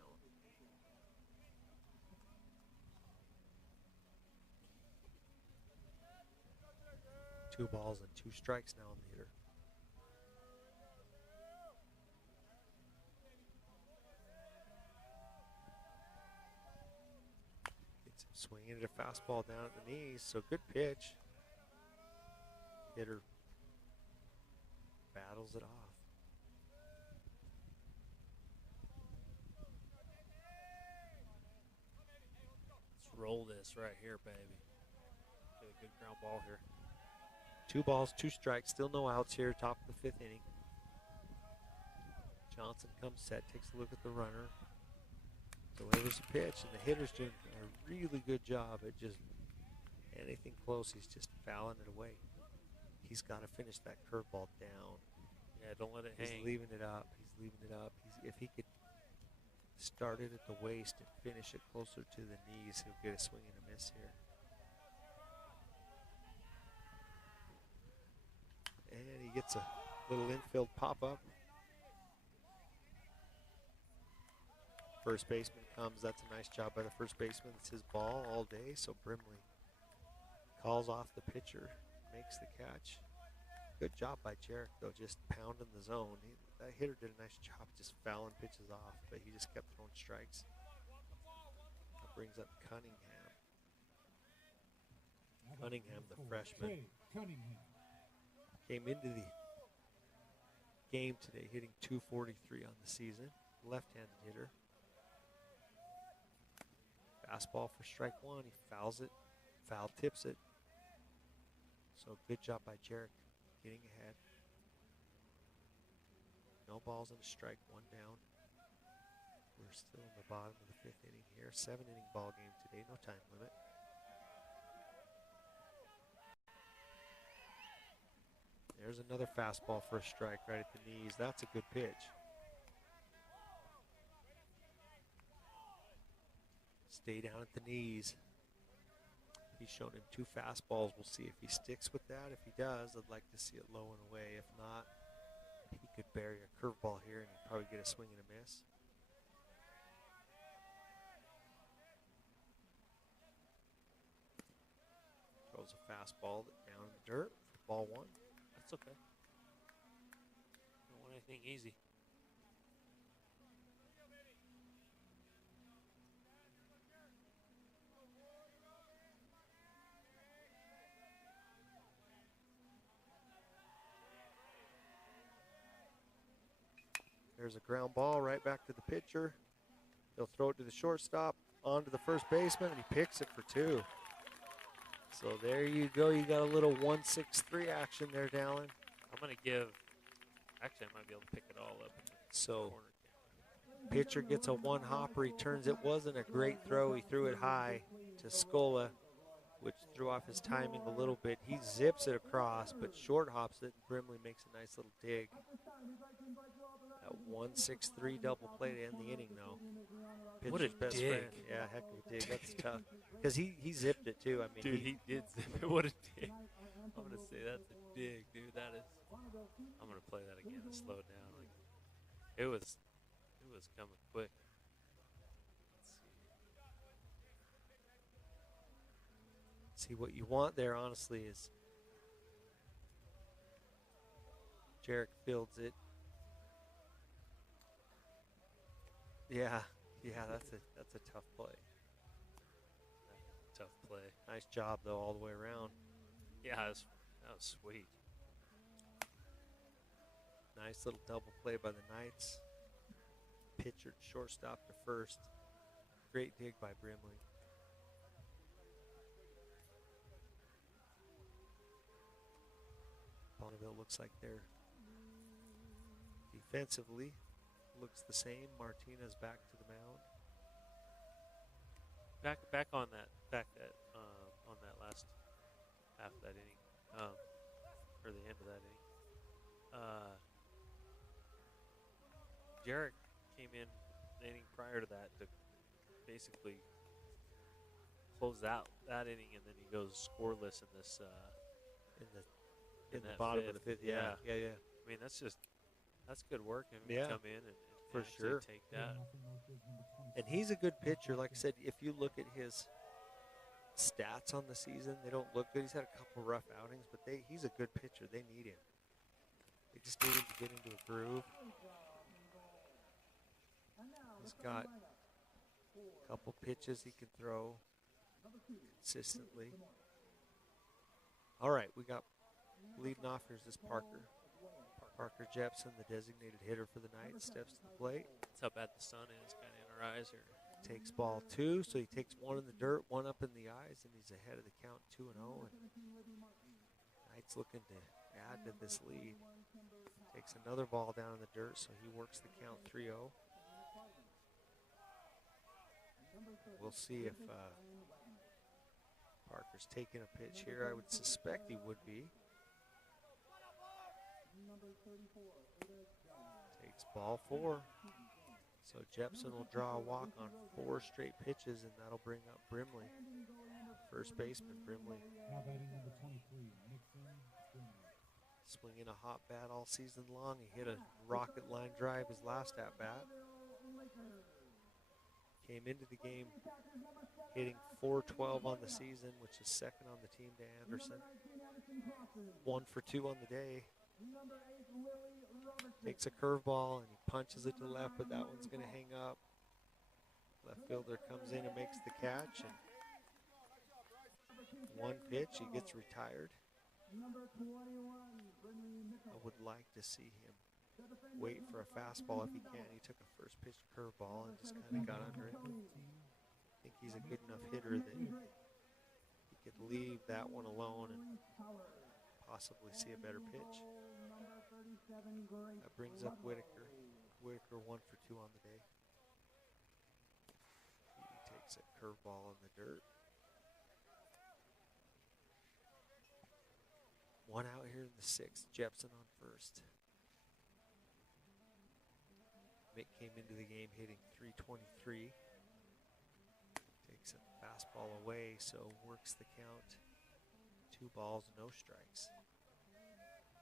Two balls and 2 strikes now on the hitter. Gets him swinging at a fastball down at the knees, so good pitch. Hitter battles it off. Let's roll this right here, baby. Get a good ground ball here. 2 balls, 2 strikes, still no outs here, top of the 5th inning. Johnson comes set, takes a look at the runner, delivers a pitch, and the hitter's doing a really good job at just anything close, he's just fouling it away. He's got to finish that curveball down. Yeah, don't let it hang. He's leaving it up. If he could start it at the waist and finish it closer to the knees, he'll get a swing and a miss here. And he gets a little infield pop-up. First baseman comes. That's a nice job by the first baseman. It's his ball all day, so Brimley calls off the pitcher, makes the catch. Good job by Jarek, though, just pounding the zone. That hitter did a nice job just fouling pitches off, but he just kept throwing strikes. That brings up Cunningham. Cunningham, the freshman, came into the game today hitting .243 on the season. left-handed hitter. Fastball for strike one. He fouls it, foul tips it. So good job by Jarek getting ahead. No balls and a strike, one down. We're still in the bottom of the fifth inning here. 7-inning ball game today, no time limit. There's another fastball for a strike right at the knees. That's a good pitch. Stay down at the knees. He's shown him 2 fastballs. We'll see if he sticks with that. If he does, I'd like to see it low and away. If not, he could bury a curveball here and he'd probably get a swing and a miss. Throws a fastball down in the dirt for ball 1. That's okay. Don't want anything easy. There's a ground ball right back to the pitcher. He'll throw it to the shortstop, on to the first baseman, and he picks it for 2. So there you go. You got a little 1-6-3 action there, Dallin. I'm going to give, actually, I might be able to pick it all up. So pitcher gets a 1-hopper. He turns. It wasn't a great throw. He threw it high to Scola, which threw off his timing a little bit. He zips it across, but short hops it, and Brimley makes a nice little dig. That 1-6-3 double play to end the inning, though. Pitcher's What a best dig. friend. Yeah, heck of a dig. That's tough. Because he zipped it, too. I mean, Dude, he did zip it. What a dig. I'm going to say that's a dig, dude. That is. I'm going to play that again and slow it down. Like, it was coming quick. Let's see, what you want there, honestly, is Jarek fields it. Yeah, that's a tough play. Tough play. Nice job, though, all the way around. Yeah, that was sweet. Nice little double play by the Knights. Pitcher, shortstop to first. Great dig by Brimley. Bonneville looks like they're defensively looks the same. Martinez back to the mound. Back on that on that last half of that inning, or the end of that inning. Jarek came in the inning prior to that to basically close out that inning, and then he goes scoreless in this in the bottom of the fifth. Yeah. I mean, that's good work. I mean, Yeah. come in and For actually sure. take that. And he's a good pitcher. Like I said, if you look at his stats on the season, they don't look good. He's had a couple rough outings, but he's a good pitcher. They need him. They just need him to get into a groove. He's got a couple pitches he can throw consistently. All right, we got leading off. Here's this Parker. Parker Jepson, the designated hitter for the Knights, steps to the plate. That's how bad the sun is, kind of in our eyes here. Takes ball 2, so he takes 1 in the dirt, 1 up in the eyes, and he's ahead of the count 2-0. And Knights looking to add to this lead. Takes another ball down in the dirt, so he works the count 3-0. We'll see if Parker's taking a pitch here. I would suspect he would be. Takes ball 4. So Jepson will draw a walk on 4 straight pitches, and that'll bring up Brimley. First baseman Brimley. Now batting number 23, Nixon Brimley. Swinging a hot bat all season long. He hit a rocket line drive his last at bat. Came into the game hitting .412 on the season, which is second on the team to Anderson. 1 for 2 on the day. Takes a curveball and he punches it to the left, but that one's going to hang up. Left fielder comes in and makes the catch. And 1 pitch, he gets retired. I would like to see him wait for a fastball if he can. He took a first pitch curveball and just kind of got under it. I think he's a good enough hitter that he could leave that one alone and possibly see a better pitch. That brings up Whitaker. Whitaker 1 for 2 on the day. He takes a curveball in the dirt. One out here in the 6th. Jepson on first. Mick came into the game hitting .323. Takes a fastball away, so works the count. 2 balls, no strikes.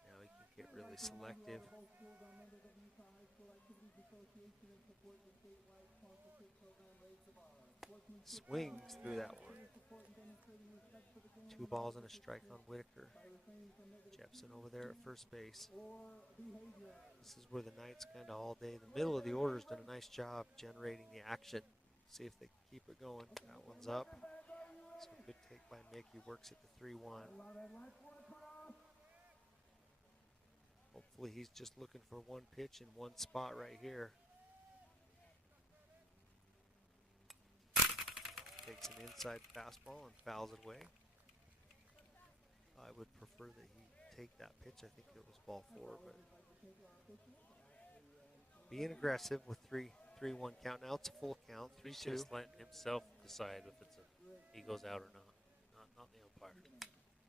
Now he can get really selective. Swings through that one. 2 balls and a strike on Whitaker. Jepson over there at first base. This is where the Knights kind of all day. The middle of the order's done a nice job generating the action. See if they can keep it going. That one's up. So good take by Mick. He works it to 3-1. Hopefully he's just looking for one pitch in one spot right here. Takes an inside fastball and fouls it away. I would prefer that he take that pitch. I think it was ball 4, but being aggressive with 3-1 count. Now it's a full count. 3-2. He's just letting himself decide if he goes out or not the umpire.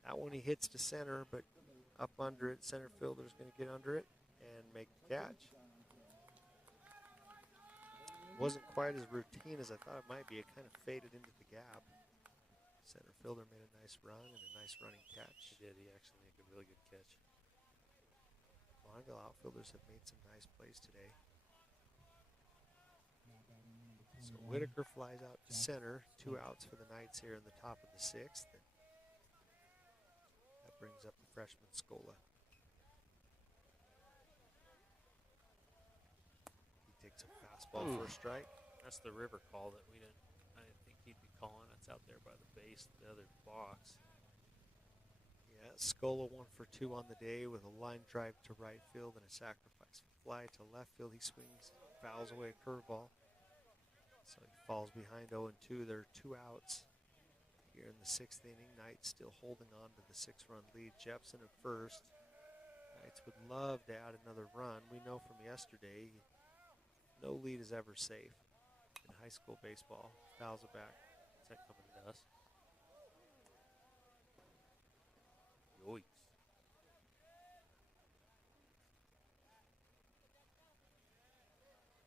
That one he hits to center, but up under it. Center fielder's going to get under it and make the catch. Wasn't quite as routine as I thought it might be. It kind of faded into the gap. Center fielder made a nice run and a nice running catch. He did. He actually made a really good catch. Bonneville outfielders have made some nice plays today. So Whitaker flies out to center. 2 outs for the Knights here in the top of the 6th. And that brings up the freshman Scola. He takes a fastball for a strike. That's the river call that I didn't think he'd be calling. That's out there by the base, the other box. Yeah, Scola 1 for 2 on the day with a line drive to right field and a sacrifice fly to left field. He swings, fouls away a curveball. So he falls behind 0-2. There are 2 outs here in the 6th inning. Knights still holding on to the 6-run lead. Jepson at first. Knights would love to add another run. We know from yesterday, no lead is ever safe in high school baseball. Fouls it back. Is that coming to us? Yoicks.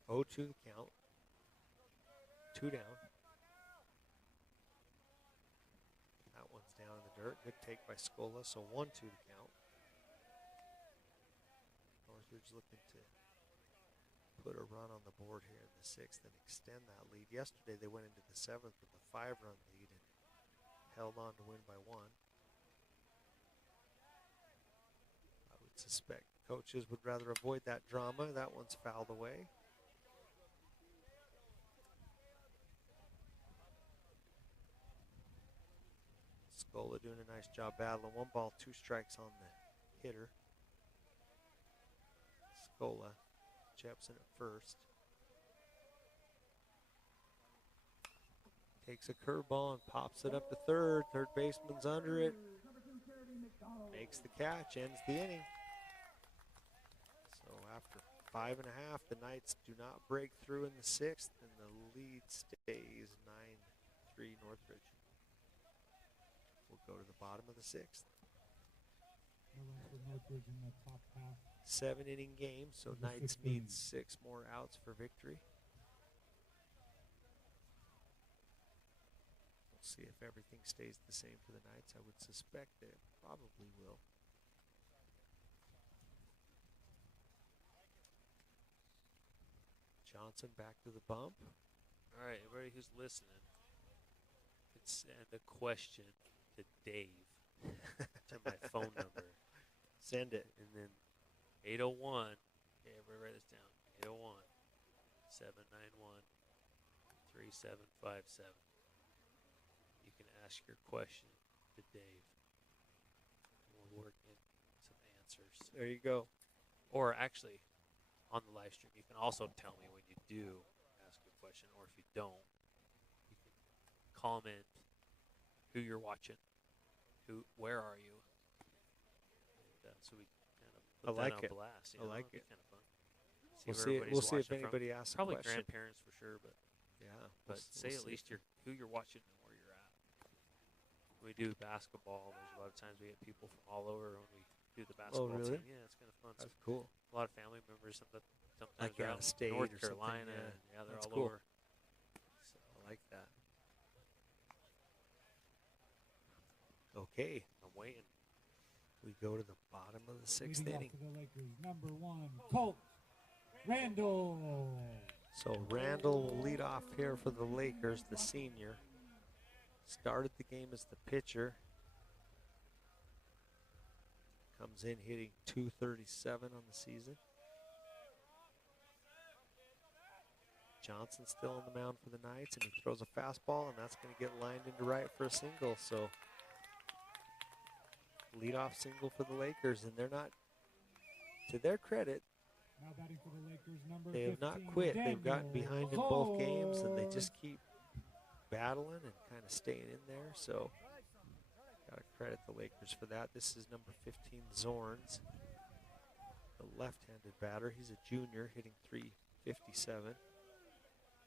0-2 the count. 2 down. That one's down in the dirt. Good take by Scola, so 1-2 the count. Northridge looking to put a run on the board here in the 6th and extend that lead. Yesterday they went into the 7th with a 5-run lead and held on to win by 1. I would suspect coaches would rather avoid that drama. That one's fouled away. Scola doing a nice job battling. 1 ball, 2 strikes on the hitter. Scola, Jepson at first. Takes a curveball and pops it up to third. Third baseman's under it. Makes the catch, ends the inning. So after 5 1/2, the Knights do not break through in the 6th, and the lead stays 9-3 Northridge. We'll go to the bottom of the 6th. 7-inning game, so Knights need 6 more outs for victory. We'll see if everything stays the same for the Knights. I would suspect that it probably will. Johnson back to the bump. All right, everybody who's listening can send a question to Dave to my phone number. Send it. And then 801, okay, everybody write this down. 801 791 3757. You can ask your question to Dave. We'll work in some answers. There you go. Or actually, on the live stream. You can also tell me when you do ask a question, or if you don't, you can comment who you're watching, where are you, and so we kind of put that on blast. I like it. Kind of fun. We'll see if anybody asks a question. Probably grandparents for sure, but yeah. Say at least who you're watching and where you're at. When we do basketball, there's a lot of times we get people from all over when we do the basketball really? team. Yeah, it's kind of fun. That's cool. A lot of family members, sometimes like they're out of state North or Carolina. something. Yeah, they're that's all cool. over. So I like that. Okay. I'm waiting. We go to the bottom of the sixth inning. For the Lakers, number 1, Colt Randall. So Randall will lead off here for the Lakers, the senior. Started the game as the pitcher. Comes in hitting .237 on the season. Johnson's still on the mound for the Knights, and he throws a fastball, and that's going to get lined into right for a single. So leadoff single for the Lakers, and they're not, to their credit, Now batting for the Lakers, number they have 15, not quit. Daniel They've gotten behind in both games, and they just keep battling and kind of staying in there. So got to credit the Lakers for that. This is number 15, Zorns, the left-handed batter. He's a junior, hitting .357.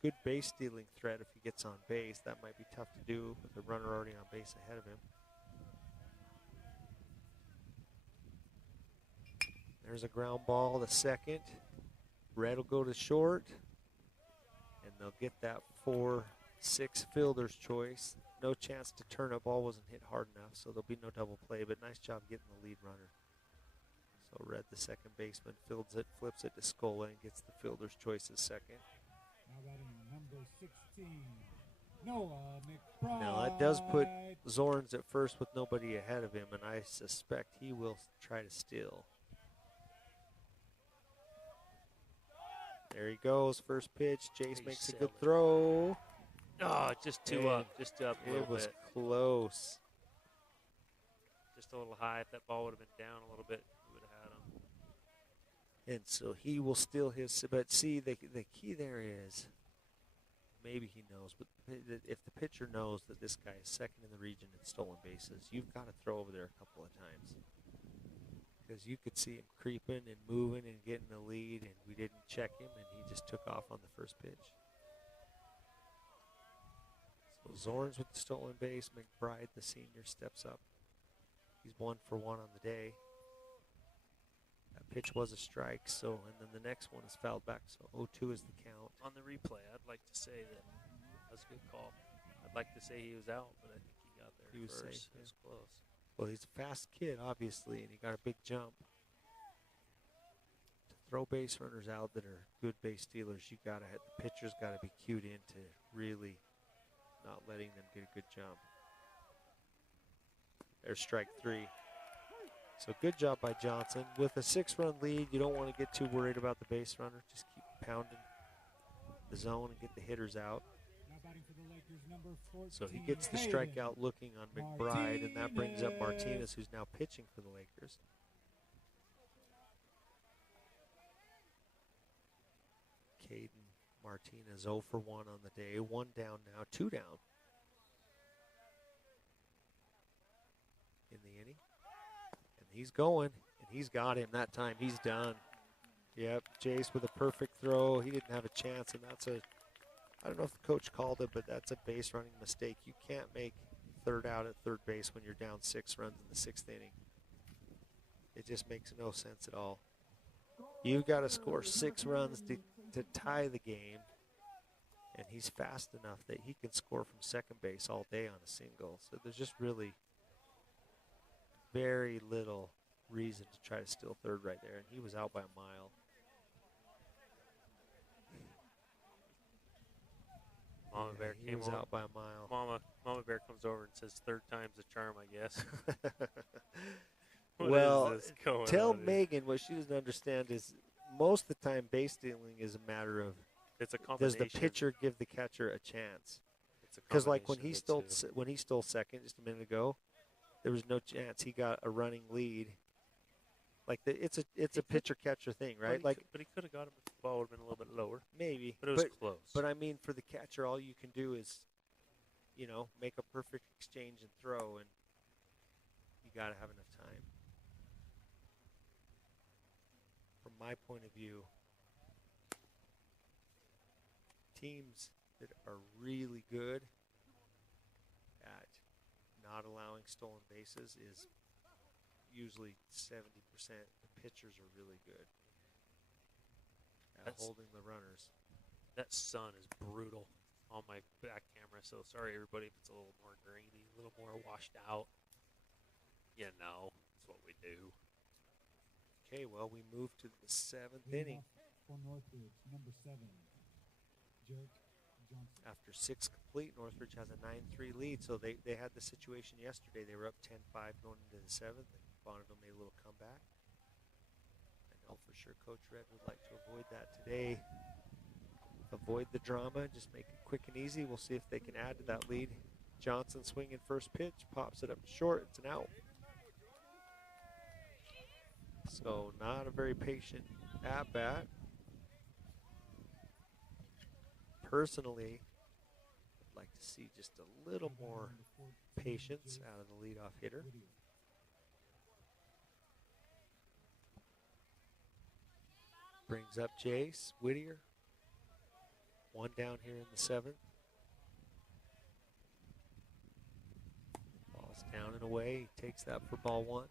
Good base stealing threat if he gets on base. That might be tough to do with the runner already on base ahead of him. There's a ground ball to second. Red will go to short, and they'll get that 4-6 fielder's choice. No chance to turn up. Ball wasn't hit hard enough, so there'll be no double play, but nice job getting the lead runner. So Red, the second baseman, fields it, flips it to Scola, and gets the fielder's choice as second. Now batting number 16, Noah McBride. Now that does put Zorns at first with nobody ahead of him, and I suspect he will try to steal. There he goes, first pitch. Jace makes a good throw. Oh, just two up a little bit. It was close. Just a little high. If that ball would have been down a little bit, we would have had him. And so he will steal his. But see, the key there is, maybe he knows, but if the pitcher knows that this guy is second in the region in stolen bases, you've got to throw over there a couple of times. Because you could see him creeping and moving and getting the lead, and we didn't check him, and he just took off on the first pitch. So Zorns with the stolen base. McBride, the senior, steps up. He's 1 for 1 on the day. That pitch was a strike, so, and then the next one is fouled back, so 0-2 is the count. On the replay, I'd like to say that was a good call. I'd like to say he was out, but I think he got there He was first. safe, It was close. Well, he's a fast kid, obviously, and he got a big jump. To throw base runners out that are good base stealers, you gotta have, the pitcher's got to be cued into really not letting them get a good jump. There's strike 3. So good job by Johnson. With a 6-run lead, you don't want to get too worried about the base runner. Just keep pounding the zone and get the hitters out. For the Lakers, number 14, So he gets the strikeout looking on McBride, and that brings up Martinez, who's now pitching for the Lakers. Caden Martinez 0 for 1 on the day. 1 down now, 2 down in the inning. And he's going, and he's got him that time. He's done. Yep, Jace with a perfect throw. He didn't have a chance, and that's a, I don't know if the coach called it, but that's a base running mistake. You can't make third out at third base when you're down 6 runs in the 6th inning. It just makes no sense at all. You've got to score 6 runs to tie the game, and he's fast enough that he can score from second base all day on a single. So there's just really very little reason to try to steal third right there, and he was out by a mile. Mama Bear came was out by a mile. Mama Bear comes over and says, "Third time's the charm, I guess." Well, tell Megan what she doesn't understand is most of the time base stealing is a matter of, it's a does combination. the pitcher give the catcher a chance? Because like when he stole second just a minute ago, there was no chance. He got a running lead, Like it's a pitcher catcher thing, right? But he could have got him if the ball would have been a little bit lower. Maybe, But it was close. But I mean, for the catcher, all you can do is, make a perfect exchange and throw, and you got to have enough time. From my point of view, teams that are really good at not allowing stolen bases is usually 70%. The pitchers are really good at holding the runners. That sun is brutal on my back camera, so sorry everybody if it's a little more grainy, a little more washed out. That's what we do. Okay, well, we move to the 7th inning. For Northridge, number 7, Jarek Johnson. After 6 complete, Northridge has a 9-3 lead, so they had the situation yesterday. They were up 10-5 going into the 7th, and Bonneville made a little comeback. I know for sure Coach Red would like to avoid that today. Avoid the drama, just make it quick and easy. We'll see if they can add to that lead. Johnson swinging first pitch, pops it up short, it's an out. So not a very patient at-bat. Personally, I'd like to see just a little more patience out of the leadoff hitter. Brings up Jace Whittier. One down here in the 7th. Ball's down and away. He takes that for ball 1.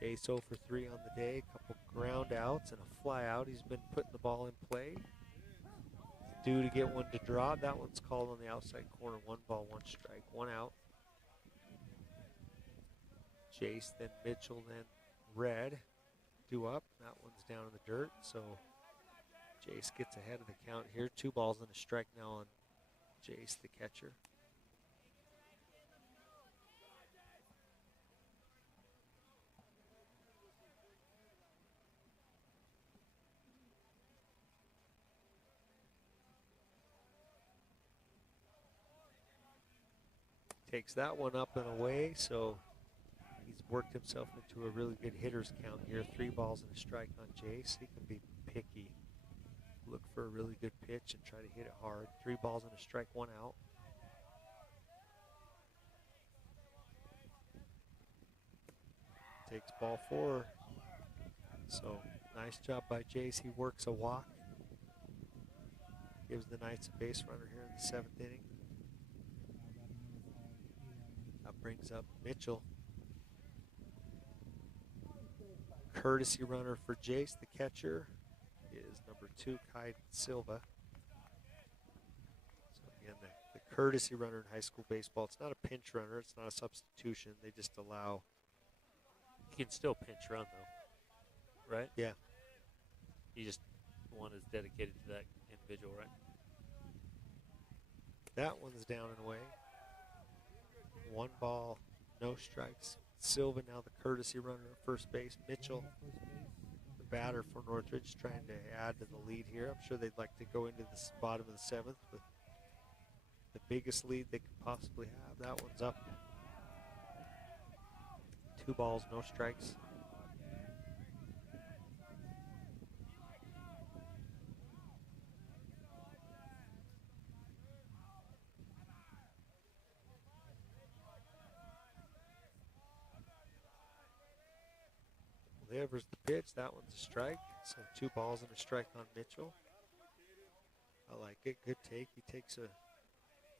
Jace 0 for 3 on the day. A couple ground outs and a fly out. He's been putting the ball in play. Due to get one to draw. That one's called on the outside corner. 1 ball, 1 strike, 1 out. Jace, then Mitchell, then Red. Due up. That one's down in the dirt. So Jace gets ahead of the count here. 2 balls and a strike now on Jace, the catcher. Takes that one up and away, so he's worked himself into a really good hitter's count here. 3 balls and a strike on Jace. He can be picky. Look for a really good pitch and try to hit it hard. 3 balls and a strike, 1 out. Takes ball 4. So nice job by Jace. He works a walk. Gives the Knights a base runner here in the 7th inning. That brings up Mitchell. Courtesy runner for Jace, the catcher, is number 2, Kai Silva. So again, the courtesy runner in high school baseball, it's not a pinch runner, it's not a substitution. They just allow. You can still pinch run, though, right? Yeah. You just one is dedicated to that individual, right? That one's down and away. 1 ball, no strikes. Silva now the courtesy runner at first base. Mitchell, the batter for Northridge, trying to add to the lead here. I'm sure they'd like to go into the bottom of the 7th with the biggest lead they could possibly have. That one's up. 2 balls, no strikes. There's the pitch. That one's a strike. So 2 balls and a strike on Mitchell. I like it. Good take. He takes a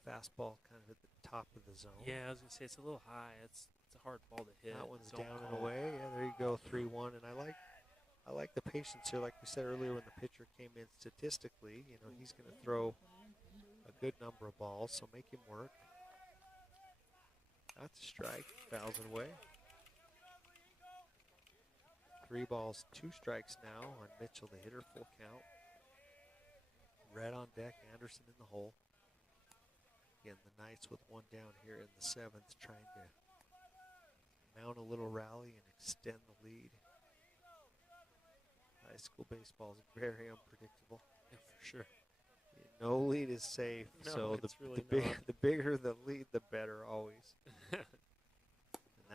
fastball kind of at the top of the zone. Yeah, I was going to say it's a little high. It's a hard ball to hit. That one's down and away. Yeah, there you go, 3-1. And I like the patience here. Like we said earlier when the pitcher came in, statistically, he's going to throw a good number of balls, so make him work. That's a strike. Fouls it away. 3 balls, 2 strikes now on Mitchell, the hitter, full count. Red on deck, Anderson in the hole. Again, the Knights with 1 down here in the 7th, trying to mount a little rally and extend the lead. High school baseball is very unpredictable. Yeah, for sure. No lead is safe, No, so it's really the bigger the lead, the better always.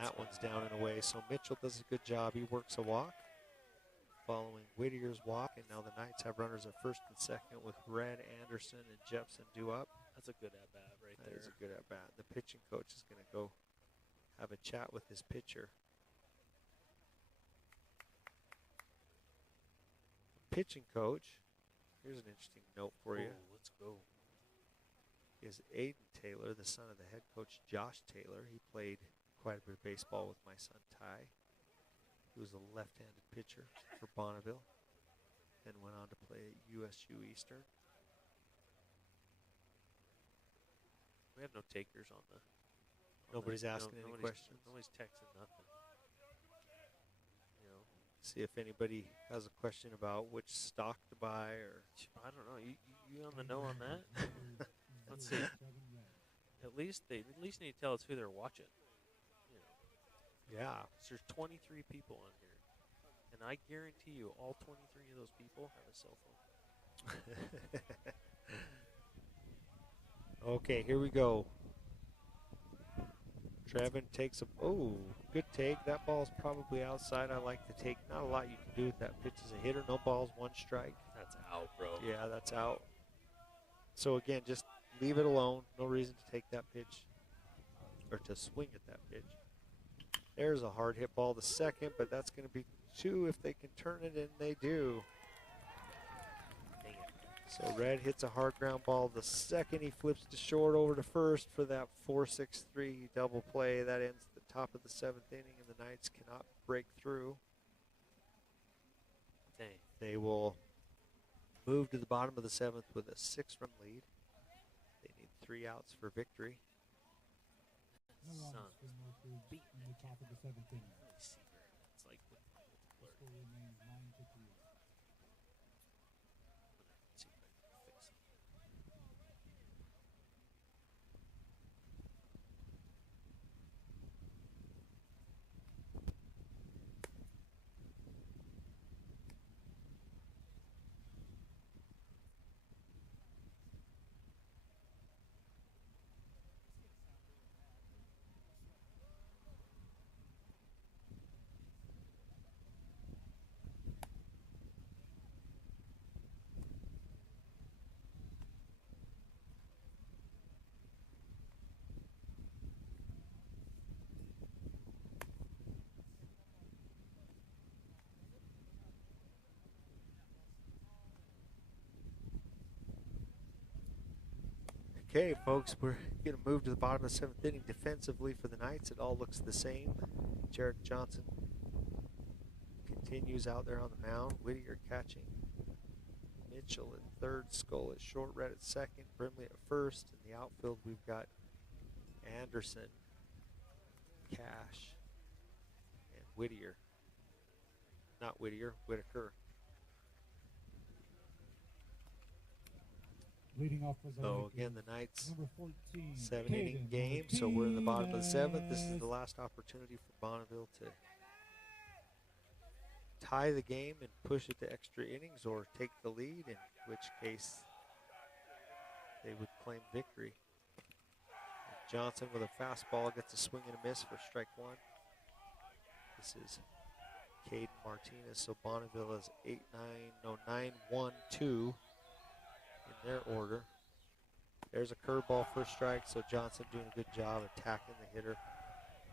that one's down and away. So Mitchell does a good job. He works a walk following Whittier's walk, and now the Knights have runners at first and second with Red, Anderson, and Jepson due up. That's a good at-bat right there. That is a good at-bat. The pitching coach is going to go have a chat with his pitcher. Pitching coach, here's an interesting note for you. Let's go. Is Aiden Taylor, the son of the head coach Josh Taylor. He played quite a bit of baseball with my son Ty. He was a left-handed pitcher for Bonneville and went on to play at USU Eastern. We have no takers on the. Nobody's asking any questions. Nobody's texting nothing. You know. See if anybody has a question about which stock to buy, or I don't know. You on the know on that? Let's see. At least they need to tell us who they're watching. You know. Yeah. So there's 23 people on here, and I guarantee you, all 23 of those people have a cell phone. Okay, here we go. Trevin takes a, good take. That ball's probably outside. I like the take. Not a lot you can do with that pitch as a hitter. No balls, one strike. That's out, bro. Yeah, that's out. So again, just leave it alone. No reason to take that pitch or to swing at that pitch. There's a hard hit ball to second, but that's going to be 2 if they can turn it, and they do. So Red hits a hard ground ball to second. He flips to short over to first for that 4-6-3 double play. That ends the top of the 7th inning, and the Knights cannot break through. Dang. They will move to the bottom of the 7th with a 6-run lead. They need 3 outs for victory. Son. Beat in the top of the 7th inning. It's like with The score remains 9-3. see if I can fix it. Okay, folks, we're going to move to the bottom of the 7th inning defensively for the Knights. It all looks the same. Jared Johnson continues out there on the mound. Whittier catching. Mitchell at third, Skull at short, Red at second, Brimley at first. In the outfield, we've got Anderson, Cash, and Whittier. Not Whittier, Whitaker. Leading off was So again, the Knights number 14, 7-inning Caden game. So we're in the bottom of the 7th. This is the last opportunity for Bonneville to tie the game and push it to extra innings or take the lead, in which case they would claim victory. And Johnson with a fastball gets a swing and a miss for strike 1. This is Caden Martinez. So Bonneville is 9-1-2 in their order. There's a curveball for a strike, so Johnson doing a good job attacking the hitter.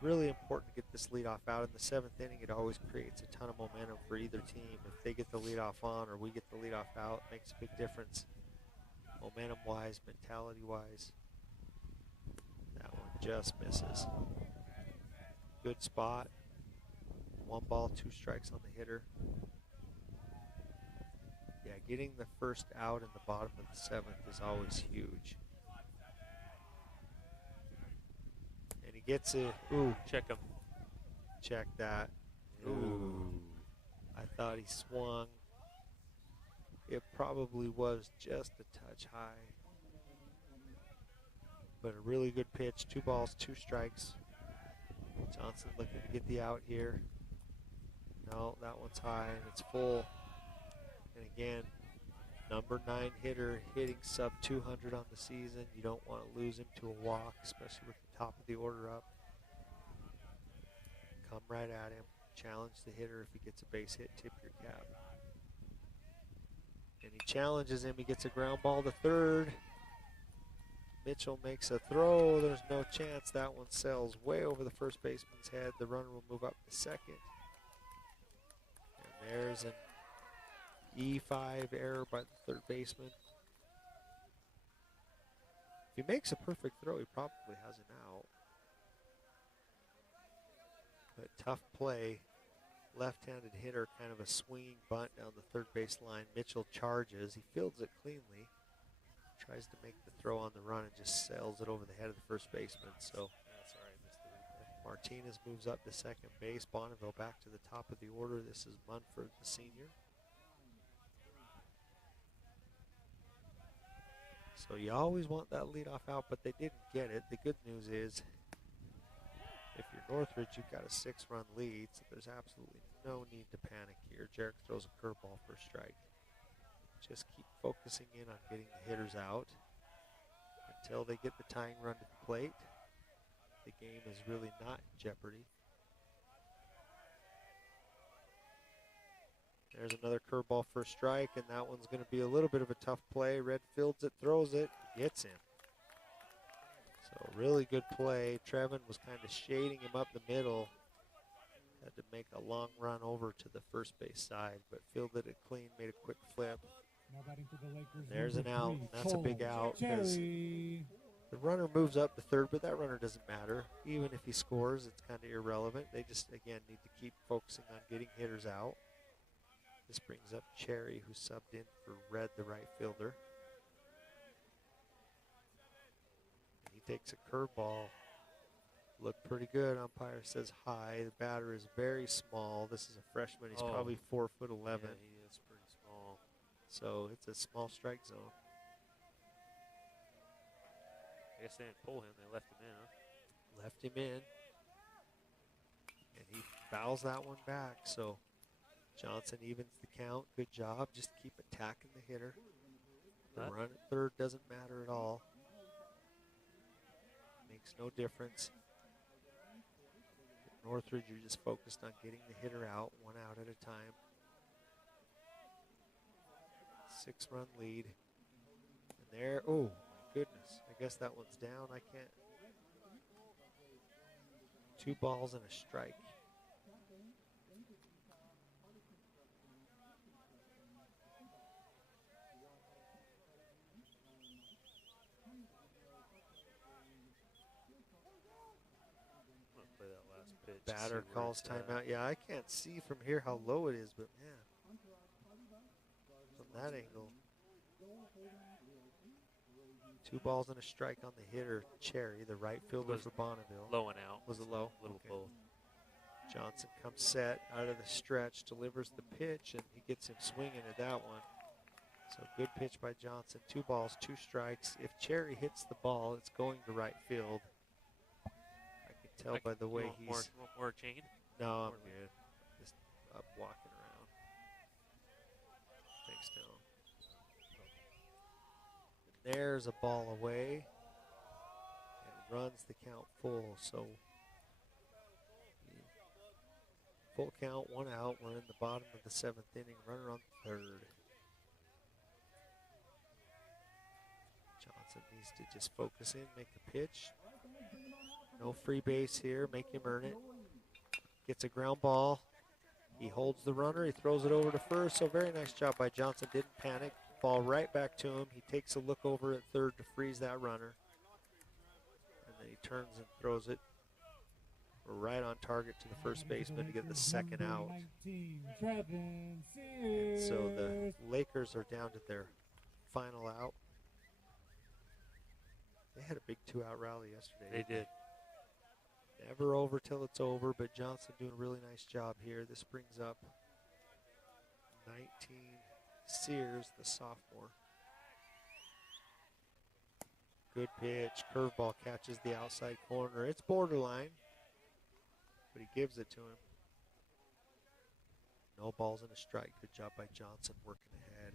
Really important to get this leadoff out. In the 7th inning, it always creates a ton of momentum for either team. If they get the leadoff on or we get the leadoff out, it makes a big difference. Momentum-wise, mentality-wise. That one just misses. Good spot. 1 ball, 2 strikes on the hitter. Yeah, getting the first out in the bottom of the 7th is always huge. And he gets it. Ooh, Check him. check that. Ooh. I thought he swung. It probably was just a touch high. But a really good pitch. 2 balls, 2 strikes. Johnson looking to get the out here. No, that one's high and it's full. And again, number 9 hitter hitting sub 200 on the season. You don't want to lose him to a walk, especially with the top of the order up. come right at him, challenge the hitter. If he gets a base hit, tip your cap. And he challenges him. He gets a ground ball to third. Mitchell makes a throw. There's no chance. That one sails way over the first baseman's head. The runner will move up to second. And there's an E5 error by the third baseman. If he makes a perfect throw, he probably has an out. But tough play. Left-handed hitter, kind of a swinging bunt down the third base line. Mitchell charges. He fields it cleanly. Tries to make the throw on the run and just sails it over the head of the first baseman. So That's all right, missed the replay. Martinez moves up to second base. Bonneville back to the top of the order. This is Munford, the senior. So you always want that leadoff out, but they didn't get it. The good news is, if you're Northridge, you've got a 6-run lead, so there's absolutely no need to panic here. Jarek throws a curveball for a strike. Just keep focusing in on getting the hitters out until they get the tying run to the plate. The game is really not in jeopardy. There's another curveball for a strike, and that one's going to be a little bit of a tough play. Red fields it, throws it, gets him. So really good play. Trevin was kind of shading him up the middle. Had to make a long run over to the first base side, but fielded it clean, made a quick flip. Now batting for the Lakers, There's an number out, 3, and that's a big out because Cherry. the runner moves up to third, but that runner doesn't matter. Even if he scores, it's kind of irrelevant. They just, again, need to keep focusing on getting hitters out. This brings up Cherry, who subbed in for Red, the right fielder. And he takes a curveball. Looked pretty good. Umpire says high. The batter is very small. This is a freshman. He's probably 4'11". Yeah, he is pretty small. So it's a small strike zone. I guess they didn't pull him. They left him in, huh? Left him in. And he fouls that one back. So Johnson evens the count. Good job. Just keep attacking the hitter. The run at third doesn't matter at all. Makes no difference. Northridge, you're just focused on getting the hitter out, 1 out at a time. 6-run lead. And there, oh my goodness. I guess that one's down. I can't. 2 balls and a strike. Play that last pitch. Batter calls timeout. Yeah, I can't see from here how low it is, but man, from that angle. 2 balls and a strike on the hitter, Cherry, the right fielder for Bonneville. Low and out. Was it low? A little Okay. both. Johnson comes set out of the stretch, delivers the pitch, and he gets him swinging at that one. So good pitch by Johnson. 2 balls, 2 strikes. If Cherry hits the ball, it's going to right field. Tell by the way he's. More chain? No, I'm good. Just up walking around. Thanks, Dylan. And there's a ball away. And runs the count full. So full count, 1 out. We're in the bottom of the 7th inning. Runner on third. Johnson needs to just focus in, make a pitch. No free base here. Make him earn it. Gets a ground ball. He holds the runner. He throws it over to first. So very nice job by Johnson. Didn't panic. Ball right back to him. He takes a look over at third to freeze that runner. And then he turns and throws it right on target to the first baseman to get the second out. 19, And so the Lakers are down to their final out. They had a big 2-out rally yesterday. They did. Never over till it's over, but Johnson doing a really nice job here. This brings up 19 Sears, the sophomore. Good pitch. Curveball catches the outside corner. It's borderline, but he gives it to him. No balls and a strike. Good job by Johnson working ahead.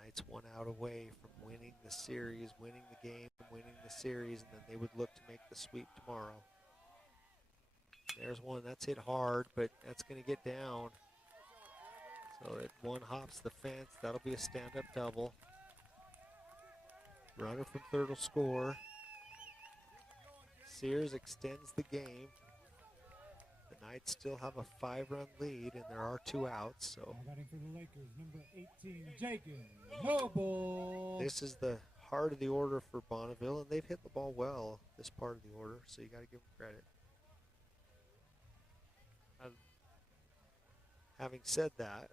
Knights 1 out away from winning the series, winning the game, winning the series, and then they would look to make the sweep tomorrow. There's one. That's hit hard, but that's going to get down. So that one hops the fence. That'll be a stand-up double. Runner from third will score. Sears extends the game. The Knights still have a 5-run lead, and there are 2 outs. So batting for the Lakers, number 18, Jacob Noble. This is the heart of the order for Bonneville, and they've hit the ball well this part of the order, so you got to give them credit. Having said that,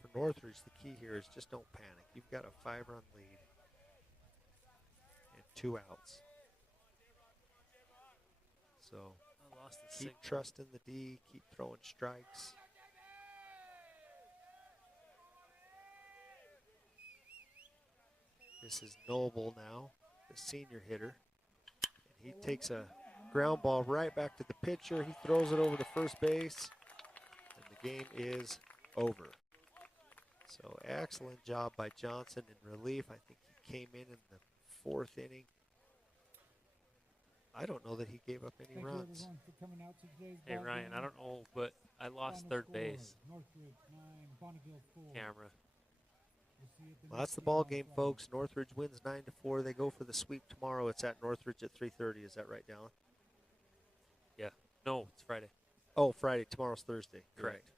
for Northridge, the key here is just don't panic. You've got a 5-run lead and 2 outs. So I lost the keep signal. trusting the D, keep throwing strikes. This is Noble now, the senior hitter. And he takes a ground ball right back to the pitcher. He throws it over to first base, and the game is over. So excellent job by Johnson in relief. I think he came in the 4th inning. I don't know that he gave up any runs. Hey, Ryan, I don't know, but I lost third base. Northridge 9, Bonneville 4. Camera. Well, that's the ball game, folks. Northridge wins 9-4. They go for the sweep tomorrow. It's at Northridge at 3:30. Is that right, Dallin? Yeah. No, it's Friday. Oh, Friday. Tomorrow's Thursday. You're Correct.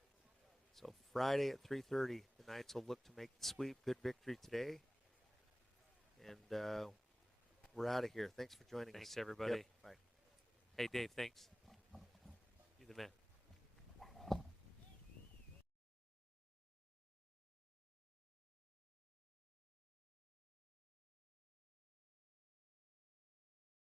So Friday at 3:30, the Knights will look to make the sweep. Good victory today. And we're out of here. Thanks for joining us. Thanks, everybody. Yep. Bye. Hey, Dave, thanks.